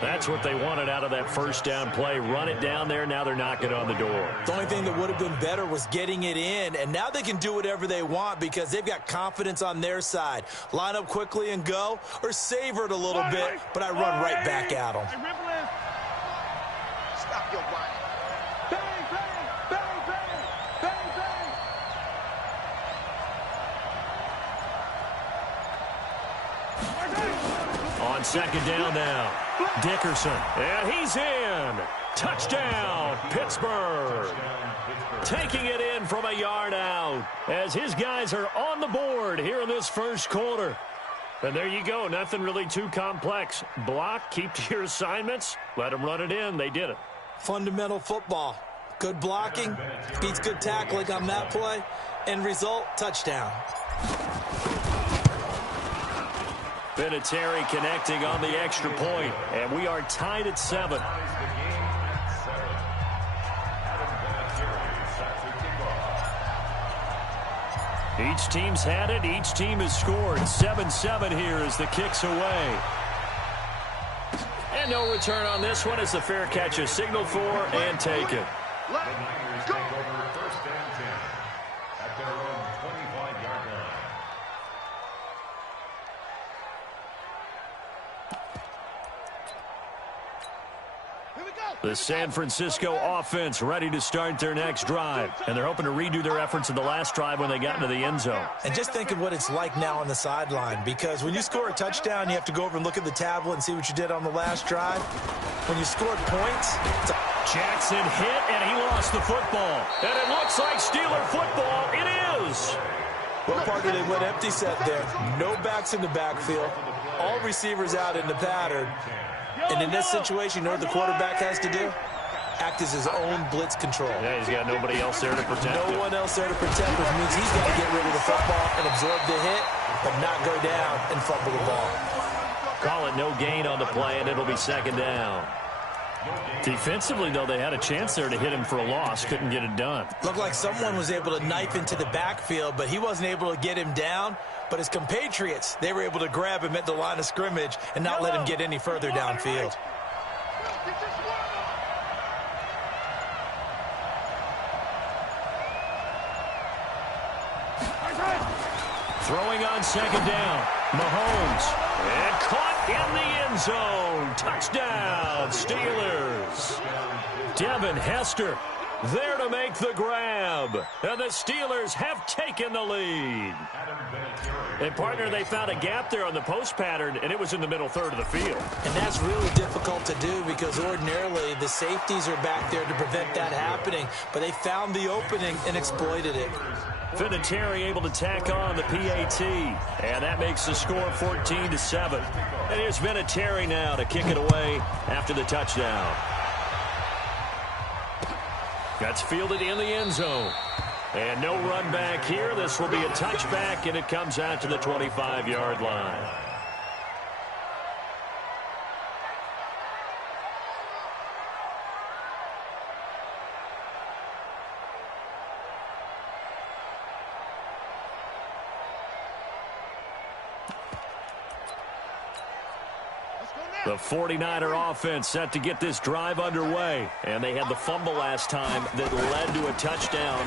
That's what they wanted out of that first down play. Run it down there. Now they're knocking on the door. The only thing that would have been better was getting it in. And now they can do whatever they want because they've got confidence on their side. Line up quickly and go, or savor it a little bit, but I run right back at them. Stop your whining. Bang, bang, bang, bang, bang, bang. On second down now, Dickerson. And he's in. Touchdown, Pittsburgh. Taking it in from a yard out as his guys are on the board here in this first quarter. And there you go. Nothing really too complex. Block, keep to your assignments, let them run it in. They did it. Fundamental football. Good blocking beats good tackling on that play. End result, touchdown. Vinatieri connecting on the extra point, and we are tied at 7. Each team's had it. Each team has scored. 7-7 here as the kick's away. And no return on this one as the fair catch is signaled for and taken. Niners take over first and 10 at their own 25-yard line. The San Francisco offense ready to start their next drive. And they're hoping to redo their efforts in the last drive when they got into the end zone. And just think of what it's like now on the sideline, because when you score a touchdown, you have to go over and look at the tablet and see what you did on the last drive. When you scored points, Jackson hit, and he lost the football. And it looks like Steeler football. It is. well, Parker, they went empty set there. No backs in the backfield. All receivers out in the pattern. And in this situation, you know what the quarterback has to do? Act as his own blitz control. Yeah, he's got nobody else there to protect him. No one else there to protect, which means he's got to get rid of the football and absorb the hit, but not go down and fumble the ball. Call it no gain on the play, and it'll be second down. Defensively, though, they had a chance there to hit him for a loss. Couldn't get it done. Looked like someone was able to knife into the backfield, but he wasn't able to get him down. But his compatriots, they were able to grab him at the line of scrimmage and not let him get any further downfield. Throwing on second down, Mahomes. And caught in the end zone. Touchdown, Steelers. Devin Hester there to make the grab. And the Steelers have taken the lead. And, partner, they found a gap there on the post pattern, and it was in the middle third of the field. And that's really difficult to do because ordinarily the safeties are back there to prevent that happening. But they found the opening and exploited it. Vinatieri able to tack on the PAT, and that makes the score 14-7. And here's Vinatieri now to kick it away after the touchdown. That's fielded in the end zone. And no run back here. This will be a touchback, and it comes out to the 25-yard line. The 49er offense set to get this drive underway. And they had the fumble last time that led to a touchdown.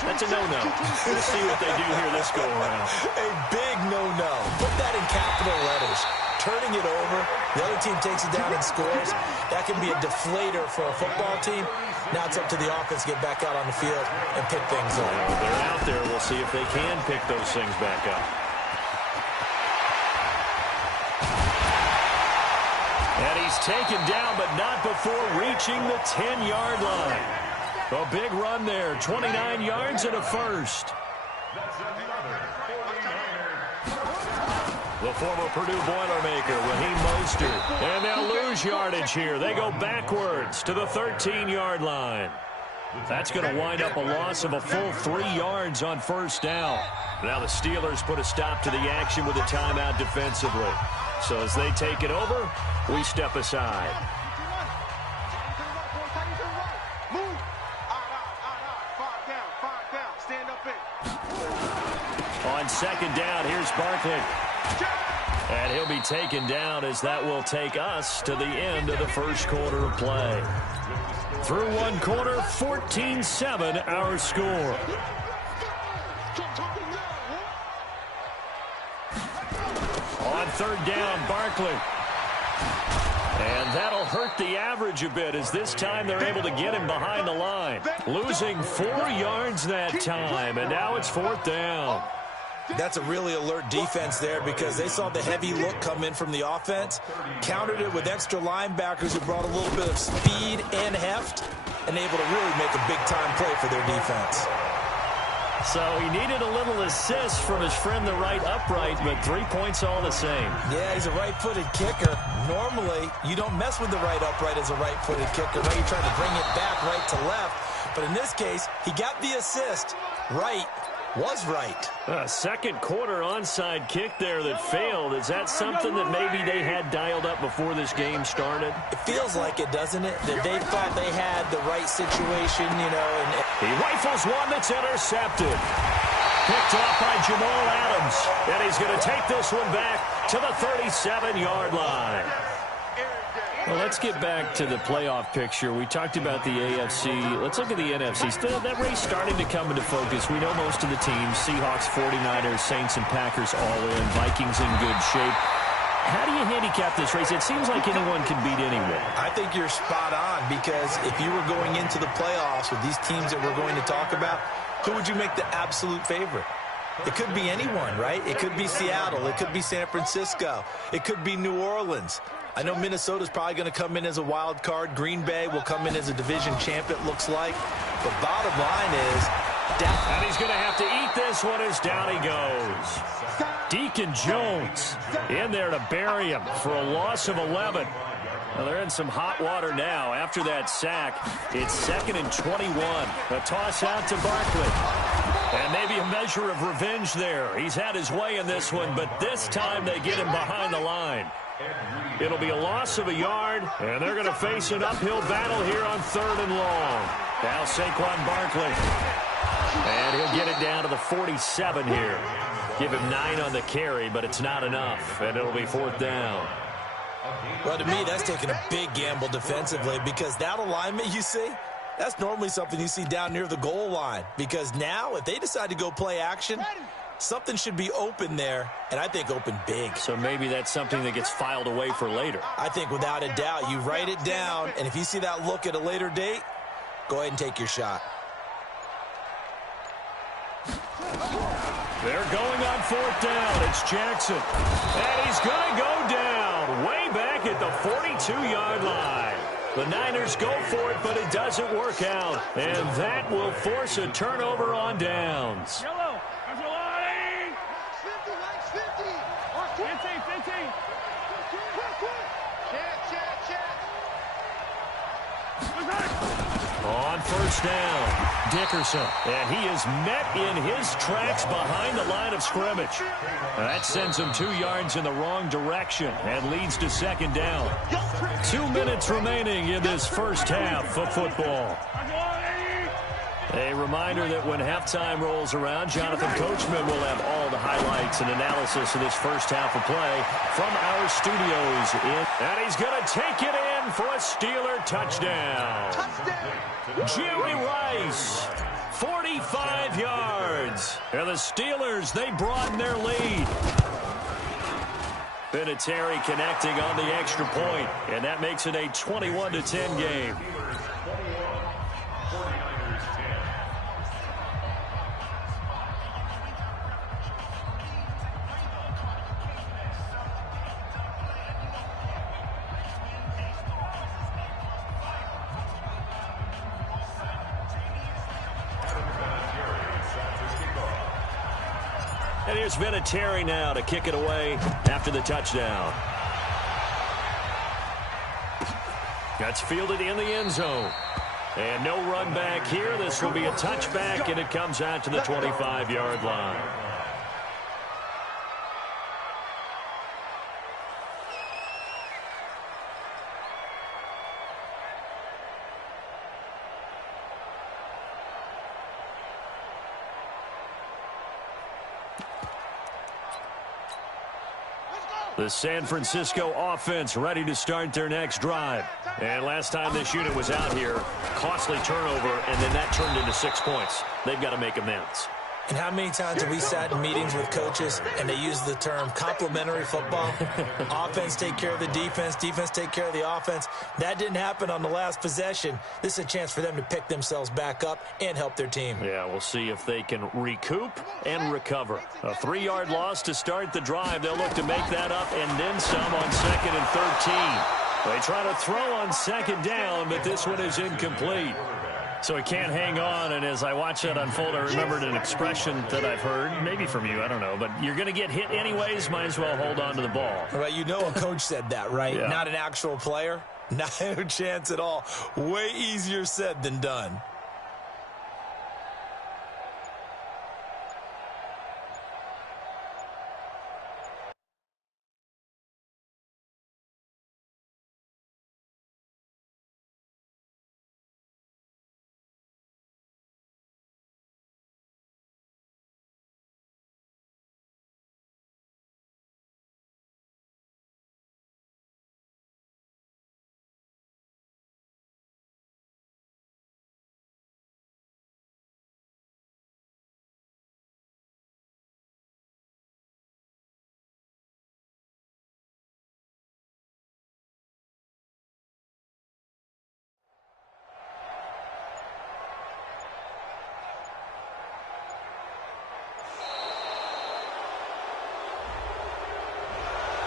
That's a no-no. We'll see what they do here this go-around. A big no-no. Put that in capital letters. Turning it over, the other team takes it down and scores. That can be a deflator for a football team. Now it's up to the offense to get back out on the field and pick things up. Well, they're out there. We'll see if they can pick those things back up. And he's taken down, but not before reaching the 10-yard line. A big run there, 29 yards and a first. The former Purdue Boilermaker, Raheem Mostert. And they'll lose yardage here. They go backwards to the 13-yard line. That's going to wind up a loss of a full 3 yards on first down. Now the Steelers put a stop to the action with a timeout defensively. So as they take it over, we step aside. second down. Here's Barkley. And he'll be taken down as that will take us to the end of the first quarter of play. Through one quarter, 14-7 our score. On third down, Barkley. And that'll hurt the average a bit as this time they're able to get him behind the line. Losing 4 yards that time, and now it's fourth down. That's a really alert defense there because they saw the heavy look come in from the offense, countered it with extra linebackers who brought a little bit of speed and heft, and able to really make a big-time play for their defense. So he needed a little assist from his friend, the right upright, but 3 points all the same. Yeah, he's a right-footed kicker. Normally, you don't mess with the right upright as a right-footed kicker, right? You're trying to bring it back right to left. But in this case, he got the assist. Right was right. A second quarter onside kick there that failed. Is that something that maybe they had dialed up before this game started? It feels like it, doesn't it? That they thought they had the right situation, you know. And he rifles one that's intercepted. Picked off by Jamal Adams. And he's going to take this one back to the 37-yard line. Well, let's get back to the playoff picture. We talked about the AFC. Let's look at the NFC. Still, that race starting to come into focus. We know most of the teams, Seahawks, 49ers, Saints, and Packers all in. Vikings in good shape. How do you handicap this race? It seems like anyone can beat anyone. I think you're spot on because if you were going into the playoffs with these teams that we're going to talk about, who would you make the absolute favorite? It could be anyone, right? It could be Seattle. It could be San Francisco. It could be New Orleans. I know Minnesota's probably going to come in as a wild card. Green Bay will come in as a division champ, it looks like. But bottom line is, and he's going to have to eat this one as down he goes. Deacon Jones in there to bury him for a loss of 11. Well, they're in some hot water now. After that sack, it's 2nd and 21. A toss out to Barkley. And maybe a measure of revenge there. He's had his way in this one, but this time they get him behind the line. It'll be a loss of a yard, and they're going to face an uphill battle here on 3rd and long. Now Saquon Barkley. And he'll get it down to the 47 here. Give him 9 on the carry, but it's not enough, and it'll be 4th down. Well, to me, that's taking a big gamble defensively because that alignment you see, that's normally something you see down near the goal line. Because now, if they decide to go play action, something should be open there, and I think open big. So maybe that's something that gets filed away for later. I think without a doubt, you write it down, and if you see that look at a later date, go ahead and take your shot. They're going on 4th down. It's Jackson. And he's going to go down way back at the 42-yard line. The Niners go for it, but it doesn't work out. And that will force a turnover on downs. Yellow. 15. On 1st down, Dickerson. And he is met in his tracks behind the line of scrimmage. That sends him 2 yards in the wrong direction and leads to 2nd down. 2 minutes remaining in this first half of football. A reminder that when halftime rolls around, Jonathan Coachman will have all the highlights and analysis of this first half of play from our studios. And he's going to take it in for a Steeler touchdown. Jerry Rice, 45 yards. And the Steelers, they broaden their lead. Vinatieri connecting on the extra point, and that makes it a 21-10 game. And here's Vinatieri now to kick it away after the touchdown. That's fielded in the end zone. And no run back here. This will be a touchback, and it comes out to the 25-yard line. The San Francisco offense ready to start their next drive. And last time this unit was out here, costly turnover, and then that turned into 6 points. They've got to make amends. And how many times have we sat in meetings with coaches and they use the term complementary football? Offense take care of the defense, defense take care of the offense. That didn't happen on the last possession. This is a chance for them to pick themselves back up and help their team. Yeah, we'll see if they can recoup and recover. A 3-yard loss to start the drive. They'll look to make that up and then some on 2nd and 13. They try to throw on 2nd down, but this one is incomplete. So he can't hang on, and as I watch that unfold, I remembered an expression that I've heard, maybe from you, I don't know, but you're going to get hit anyways, might as well hold on to the ball. Right, you know a coach said that, right? Yeah. Not an actual player? Not a chance at all. Way easier said than done.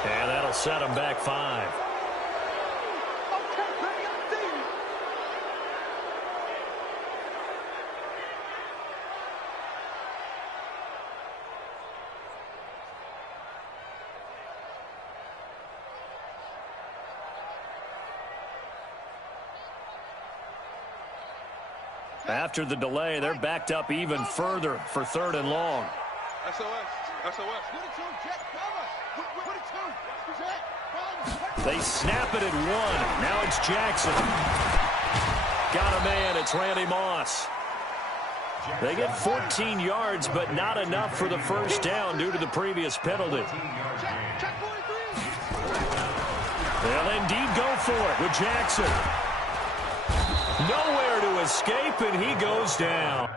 And that'll set them back 5. After the delay, they're backed up even further for 3rd and long. They snap it at 1. Now it's Jackson. Got a man. It's Randy Moss. They get 14 yards, but not enough for the first down due to the previous penalty. They'll indeed go for it with Jackson. Nowhere to escape, and he goes down.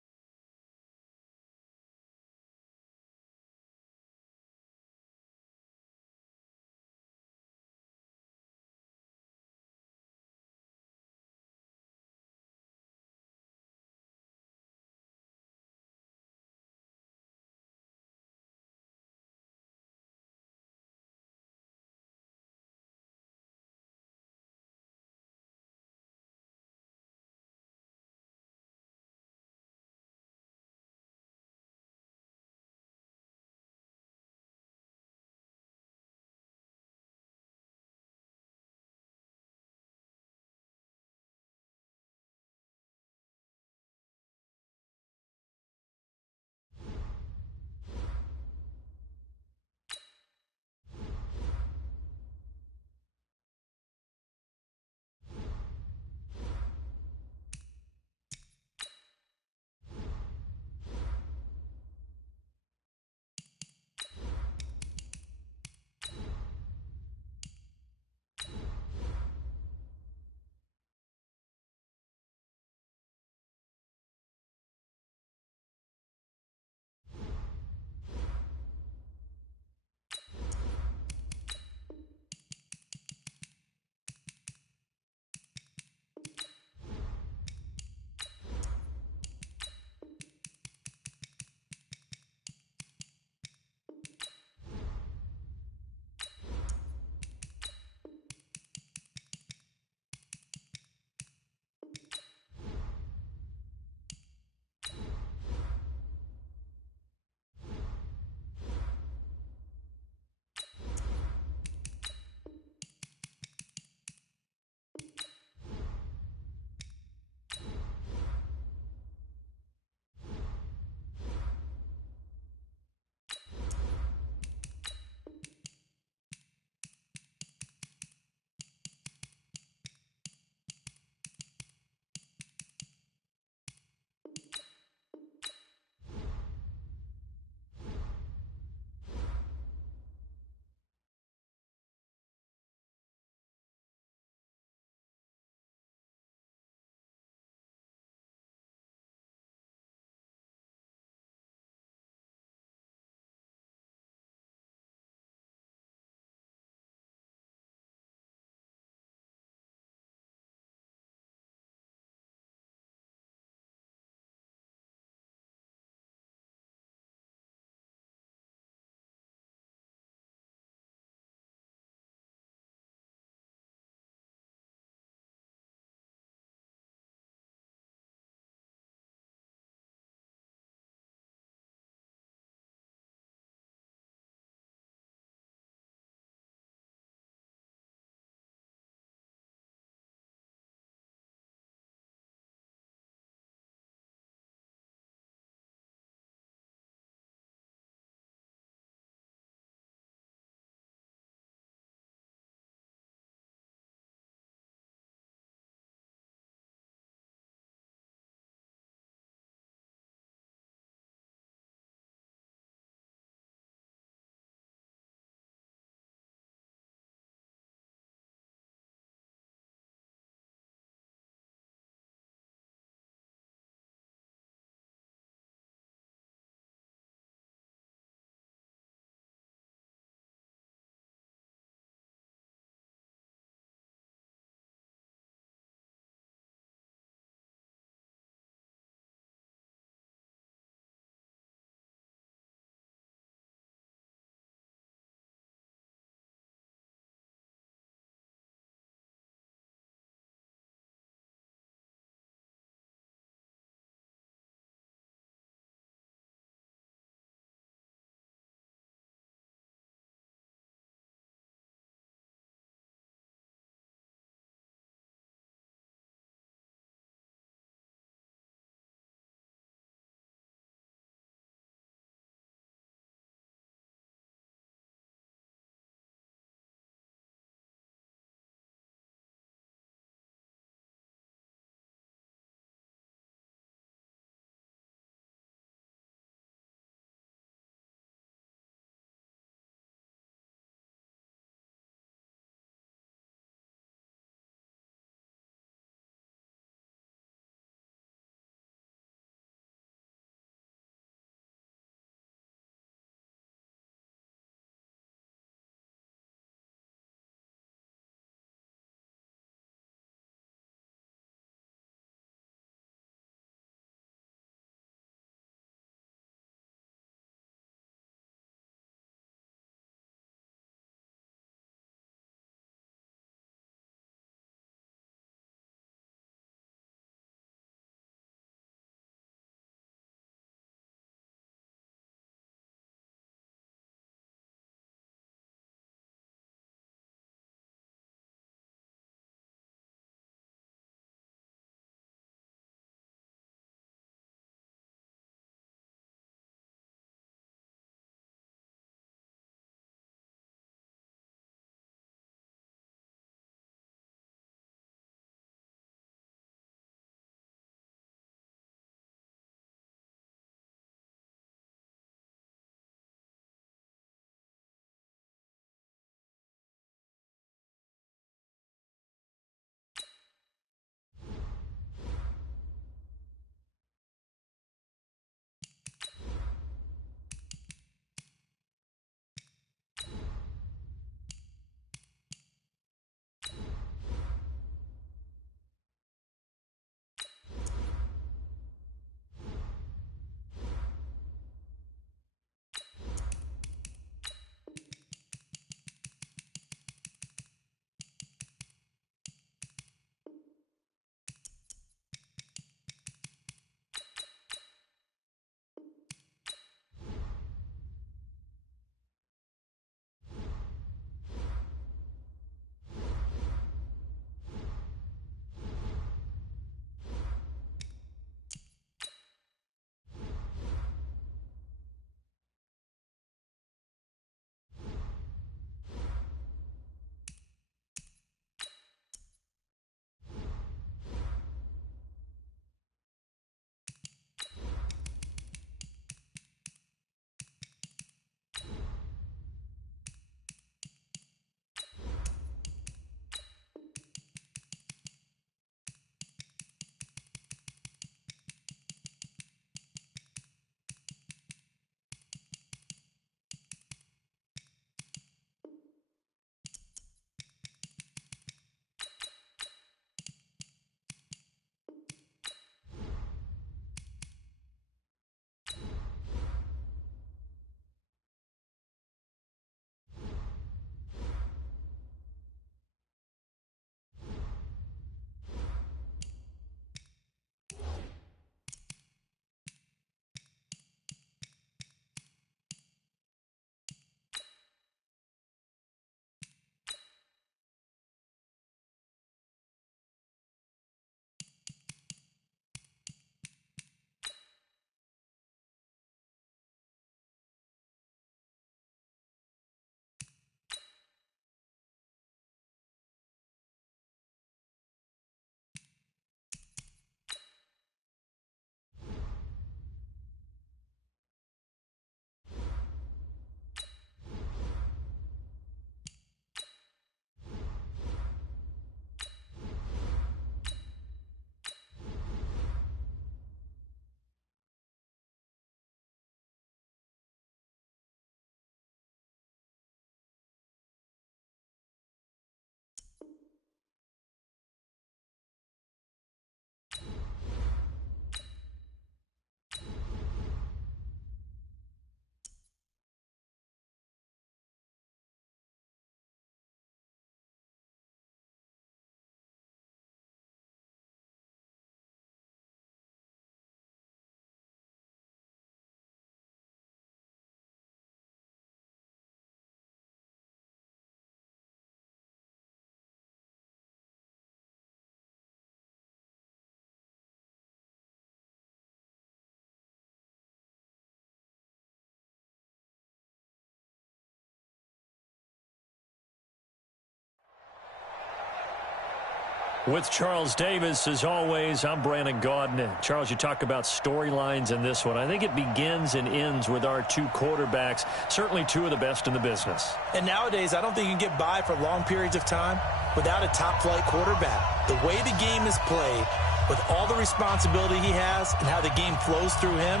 With Charles Davis, as always, I'm Brandon Gaudin. Charles, you talk about storylines in this one. I think it begins and ends with our two quarterbacks, certainly two of the best in the business. And nowadays, I don't think you can get by for long periods of time without a top-flight quarterback. The way the game is played, with all the responsibility he has and how the game flows through him,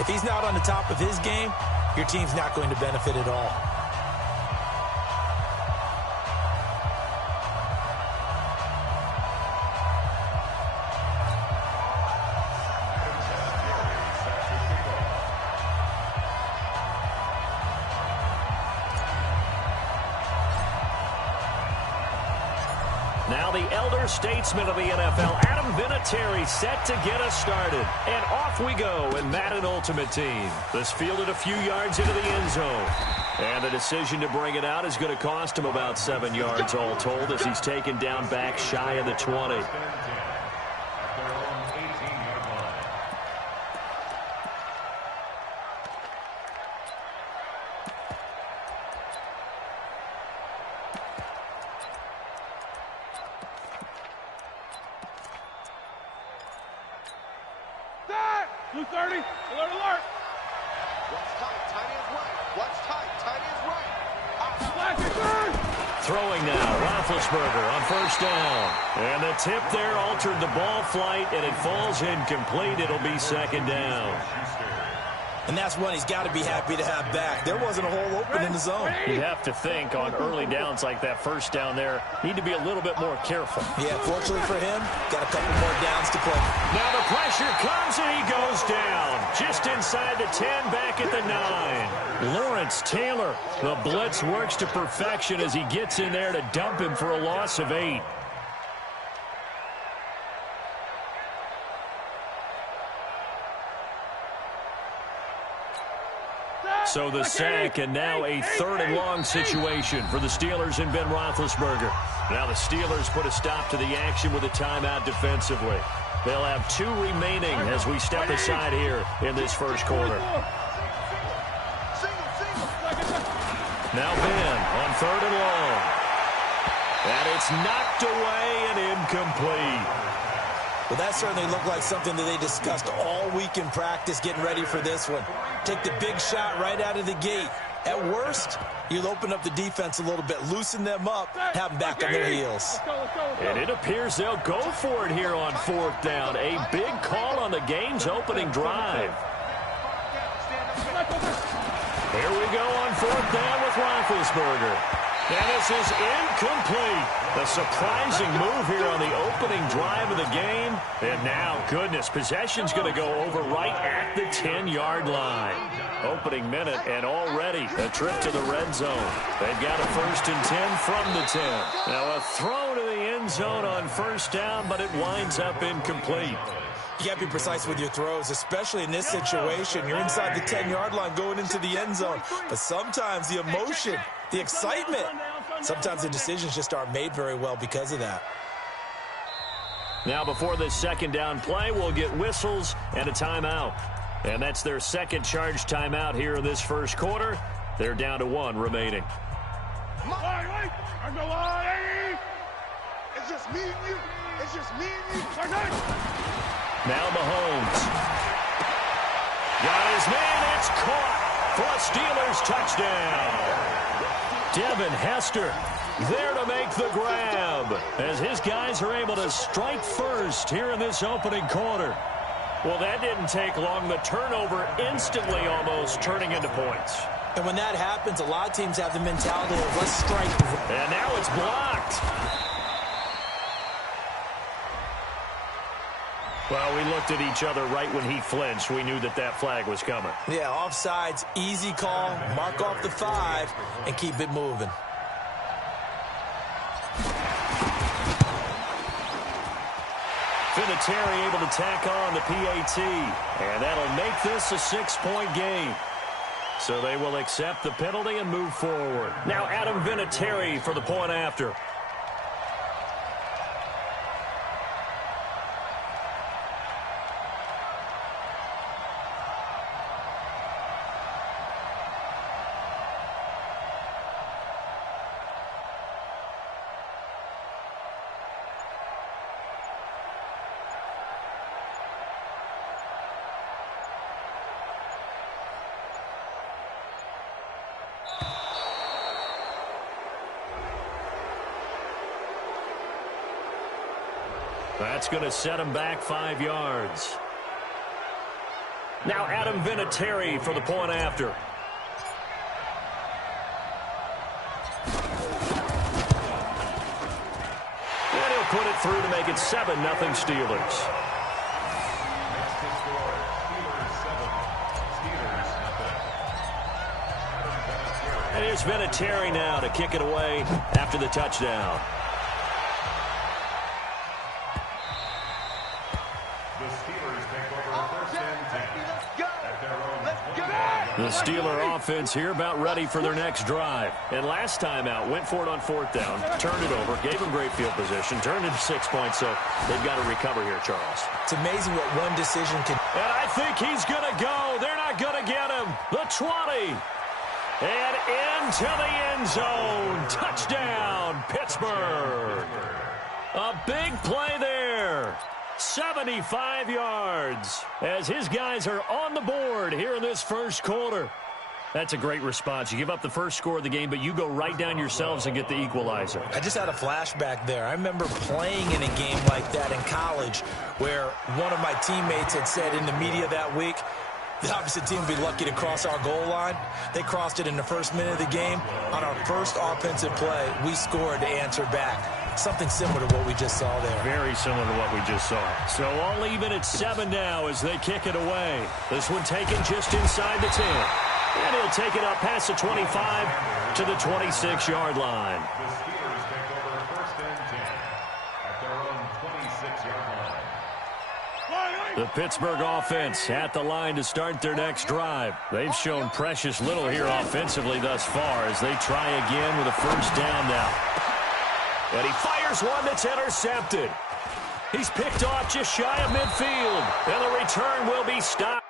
if he's not on the top of his game, your team's not going to benefit at all. Now the elder statesman of the NFL, Adam Vinatieri, set to get us started. And off we go in Madden Ultimate Team. This fielded a few yards into the end zone. And the decision to bring it out is going to cost him about 7 yards all told as he's taken down back shy of the 20. Blue 30, alert, alert. What's tight, tight is right. What's tight, tight is right. Flash it, turn. Throwing now, Roethlisberger on first down. And the tip there altered the ball flight, and it falls incomplete. It'll be second down. And that's one he's got to be happy to have back. There wasn't a hole open in the zone. You have to think on early downs like that first down there, need to be a little bit more careful. Yeah, fortunately for him, got a couple more downs to play. Now the pressure comes and he goes down. Just inside the 10, back at the 9. Lawrence Taylor, the blitz works to perfection as he gets in there to dump him for a loss of 8. So the sack, and now a third and long situation for the Steelers and Ben Roethlisberger. Now the Steelers put a stop to the action with a timeout defensively. They'll have 2 remaining as we step aside here in this first quarter. Now Ben on third and long. And it's knocked away and incomplete. Well, that certainly looked like something that they discussed all week in practice getting ready for this one. Take the big shot right out of the gate. At worst, you'll open up the defense a little bit, loosen them up, have them back on their heels. And it appears they'll go for it here on fourth down. A big call on the game's opening drive. Here we go on fourth down with Roethlisberger. And this is incomplete. A surprising move here on the opening drive of the game. And now, goodness, possession's going to go over right at the 10-yard line. Opening minute, and already a trip to the red zone. They've got a 1st and 10 from the 10. Now a throw to the end zone on first down, but it winds up incomplete. You got to be precise with your throws, especially in this situation. You're inside the 10-yard line going into the end zone. But sometimes the emotion, the excitement, sometimes the decisions just aren't made very well because of that. Now before this second down play, we'll get whistles and a timeout. And that's their second charge timeout here in this first quarter. They're down to 1 remaining. It's just me and you. It's just me and you. Now Mahomes. Got his man. It's caught for a Steelers touchdown. Devin Hester there to make the grab as his guys are able to strike first here in this opening quarter. Well, that didn't take long. The turnover instantly almost turning into points. And when that happens, a lot of teams have the mentality of let's strike. And now it's blocked. Well, we looked at each other right when he flinched. We knew that that flag was coming. Yeah, offsides, easy call, mark off the 5, and keep it moving. Vinatieri able to tack on the PAT, and that'll make this a 6-point game. So they will accept the penalty and move forward. Now Adam Vinatieri for the point after. That's going to set him back 5 yards. Now Adam Vinatieri for the point after. And he'll put it through to make it 7-0 Steelers. And here's Vinatieri now to kick it away after the touchdown. The Steeler offense here about ready for their next drive. And last time out, went for it on 4th down, turned it over, gave them great field position, turned into 6 points, so they've got to recover here, Charles. It's amazing what one decision can... And I think he's going to go. They're not going to get him. The 20. And into the end zone. Touchdown, Pittsburgh. A big play there. 75 yards as his guys are on the board here in this first quarter. That's a great response. You give up the first score of the game, but you go right down yourselves and get the equalizer. I just had a flashback there. I remember playing in a game like that in college where one of my teammates had said in the media that week, the opposite team would be lucky to cross our goal line. They crossed it in the first minute of the game. On our first offensive play, we scored to answer back. Something similar to what we just saw there. Very similar to what we just saw. So all even at 7 now as they kick it away. This one taken just inside the 10. And he'll take it up past the 25 to the 26-yard line. The Steelers take over 1st and 10 at their own 26-yard line. The Pittsburgh offense at the line to start their next drive. They've shown precious little here offensively thus far as they try again with a 1st down now. And he fires one that's intercepted. He's picked off just shy of midfield. And the return will be stopped.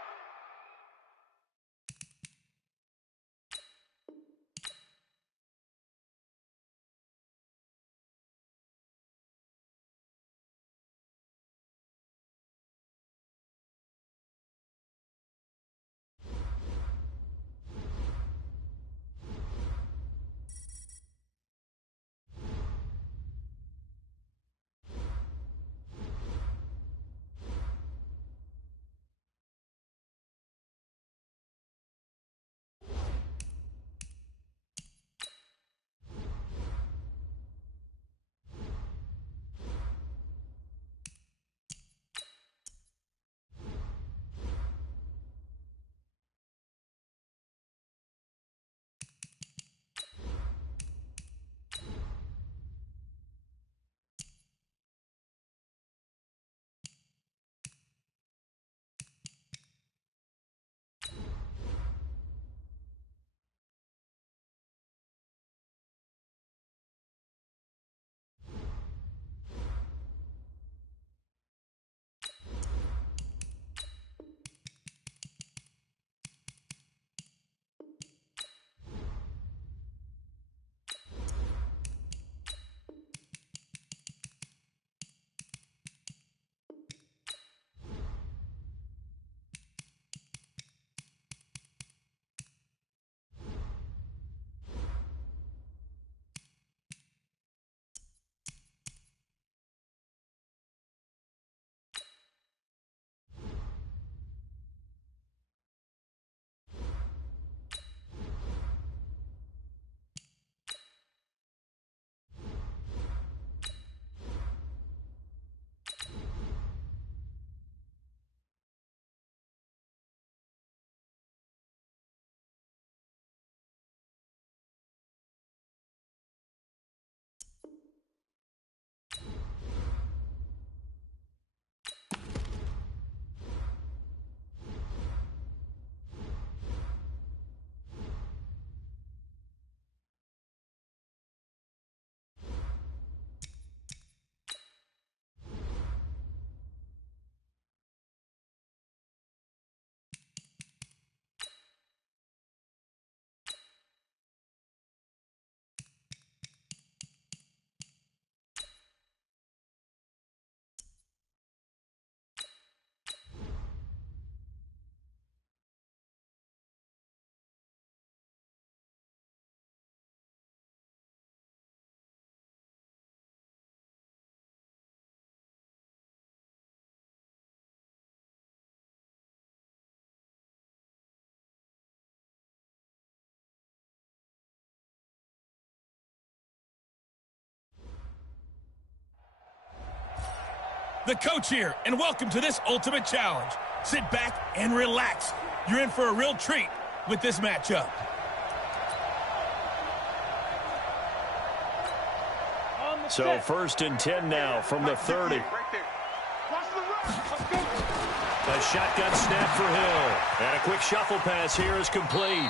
the coach here, and welcome to this Ultimate Challenge. Sit back and relax. You're in for a real treat with this matchup. So 1st and 10 now from the 30. A shotgun snap for Hill. And a quick shuffle pass here is complete.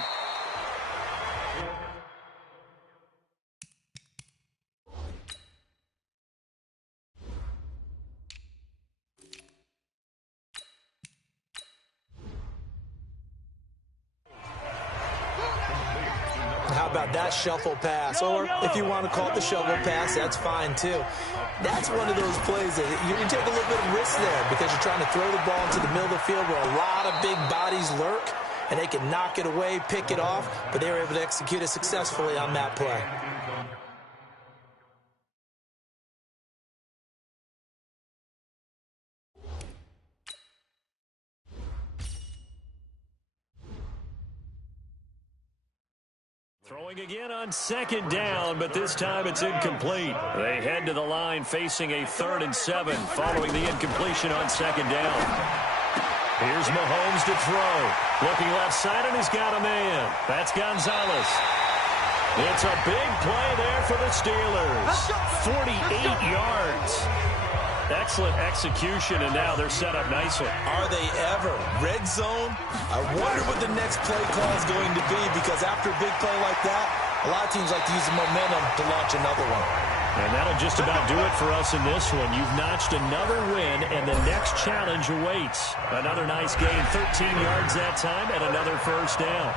How about that shuffle pass? Or if you want to call it the shovel pass, that's fine too. That's one of those plays that you take a little bit of risk there because you're trying to throw the ball into the middle of the field where a lot of big bodies lurk, and they can knock it away, pick it off, but they were able to execute it successfully on that play. Throwing again on 2nd down, but this time it's incomplete. They head to the line facing a 3rd and 7 following the incompletion on 2nd down. Here's Mahomes to throw. Looking left side, and he's got a man. That's Gonzalez. It's a big play there for the Steelers. 48 yards. Excellent execution, and now they're set up nicely. Are they ever? Red zone? I wonder what the next play call is going to be, because after a big play like that, a lot of teams like to use the momentum to launch another one. And that'll just about do it for us in this one. You've notched another win, and the next challenge awaits. Another nice gain, 13 yards that time, and another 1st down.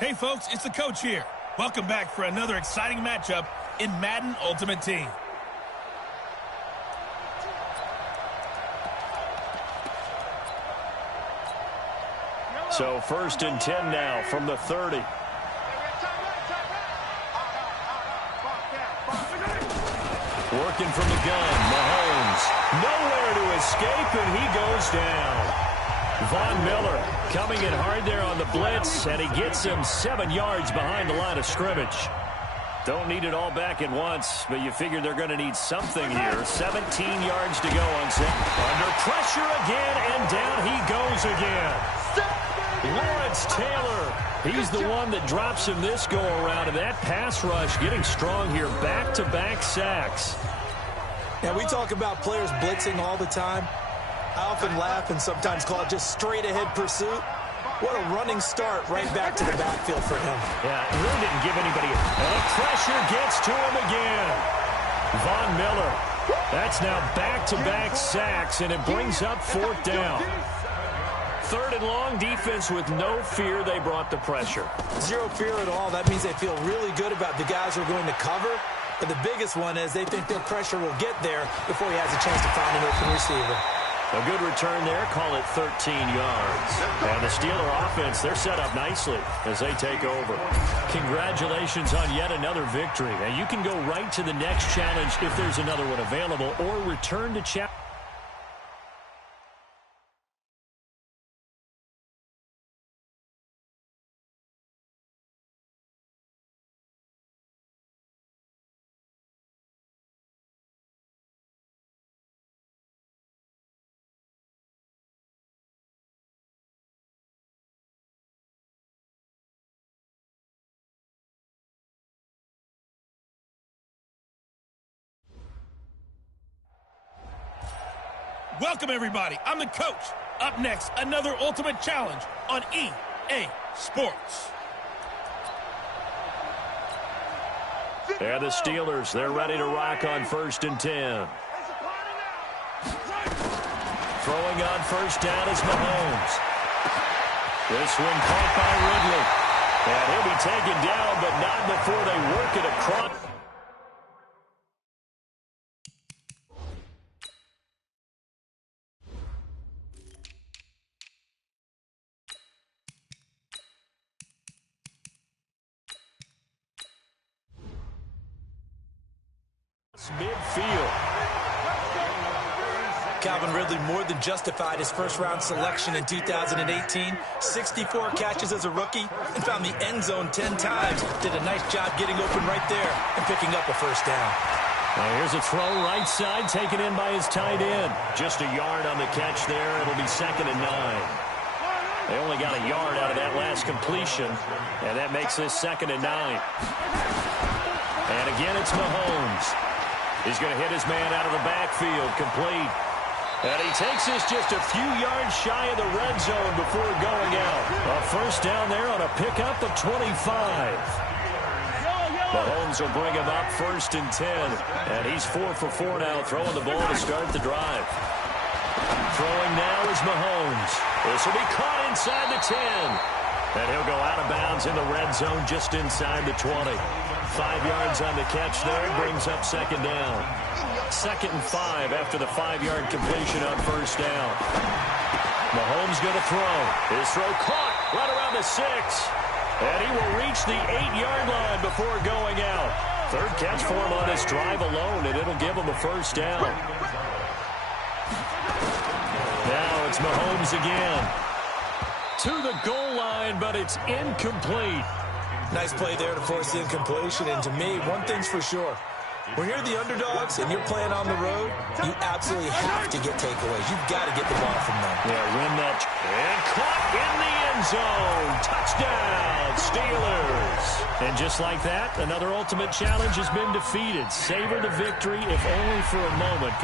Hey, folks, it's the coach here. Welcome back for another exciting matchup in Madden Ultimate Team. So 1st and 10 now from the 30. Working from the gun, Mahomes. Nowhere to escape, and he goes down. Von Miller coming in hard there on the blitz, and he gets him 7 yards behind the line of scrimmage. Don't need it all back at once, but you figure they're going to need something here. 17 yards to go on set. Under pressure again, and down he goes again. Lawrence Taylor, he's the one that drops him this go-around, and that pass rush getting strong here. Back-to-back sacks. Now, we talk about players blitzing all the time. I often laugh and sometimes call it just straight-ahead pursuit. What a running start right back to the backfield for him. Yeah, it really didn't give anybody. And the pressure gets to him again. Von Miller. That's now back-to-back sacks, and it brings up 4th down. 3rd and long, defense with no fear. They brought the pressure. Zero fear at all. That means they feel really good about the guys who are going to cover. But the biggest one is they think their pressure will get there before he has a chance to find an open receiver. A good return there, call it 13 yards. And the Steeler offense, they're set up nicely as they take over. Congratulations on yet another victory. Now you can go right to the next challenge if there's another one available, or return to challenge. Welcome, everybody. I'm the coach. Up next, another Ultimate Challenge on EA Sports. And the Steelers, they're ready to rock on 1st and 10. Throwing on 1st down is Mahomes. This one caught by Ridley. And he'll be taken down, but not before they work it across. Midfield. Calvin Ridley more than justified his first-round selection in 2018. 64 catches as a rookie and found the end zone 10 times. Did a nice job getting open right there and picking up a first down. Here's a throw right side taken in by his tight end. Just a yard on the catch there. It'll be 2nd and 9. They only got a yard out of that last completion, and that makes this 2nd and 9. And again, it's Mahomes. He's going to hit his man out of the backfield, complete. And he takes this just a few yards shy of the red zone before going out. A first down there on a pickup of 25. Mahomes will bring him up 1st and 10. And he's 4 for 4 now, throwing the ball to start the drive. Throwing now is Mahomes. This will be caught inside the 10. And he'll go out of bounds in the red zone just inside the 20. 5 yards on the catch there, brings up 2nd down. 2nd and 5 after the 5-yard completion on first down. Mahomes going to throw. His throw caught right around the 6. And he will reach the 8-yard line before going out. 3rd catch for him on this drive alone, and it'll give him a first down. Now it's Mahomes again. To the goal line, but it's incomplete. Nice play there to force the incompletion. And to me, one thing's for sure. When you're the underdogs and you're playing on the road, you absolutely have to get takeaways. You've got to get the ball from them. Yeah, win that. And caught in the end zone. Touchdown, Steelers. And just like that, another ultimate challenge has been defeated. Savor the victory, if only for a moment.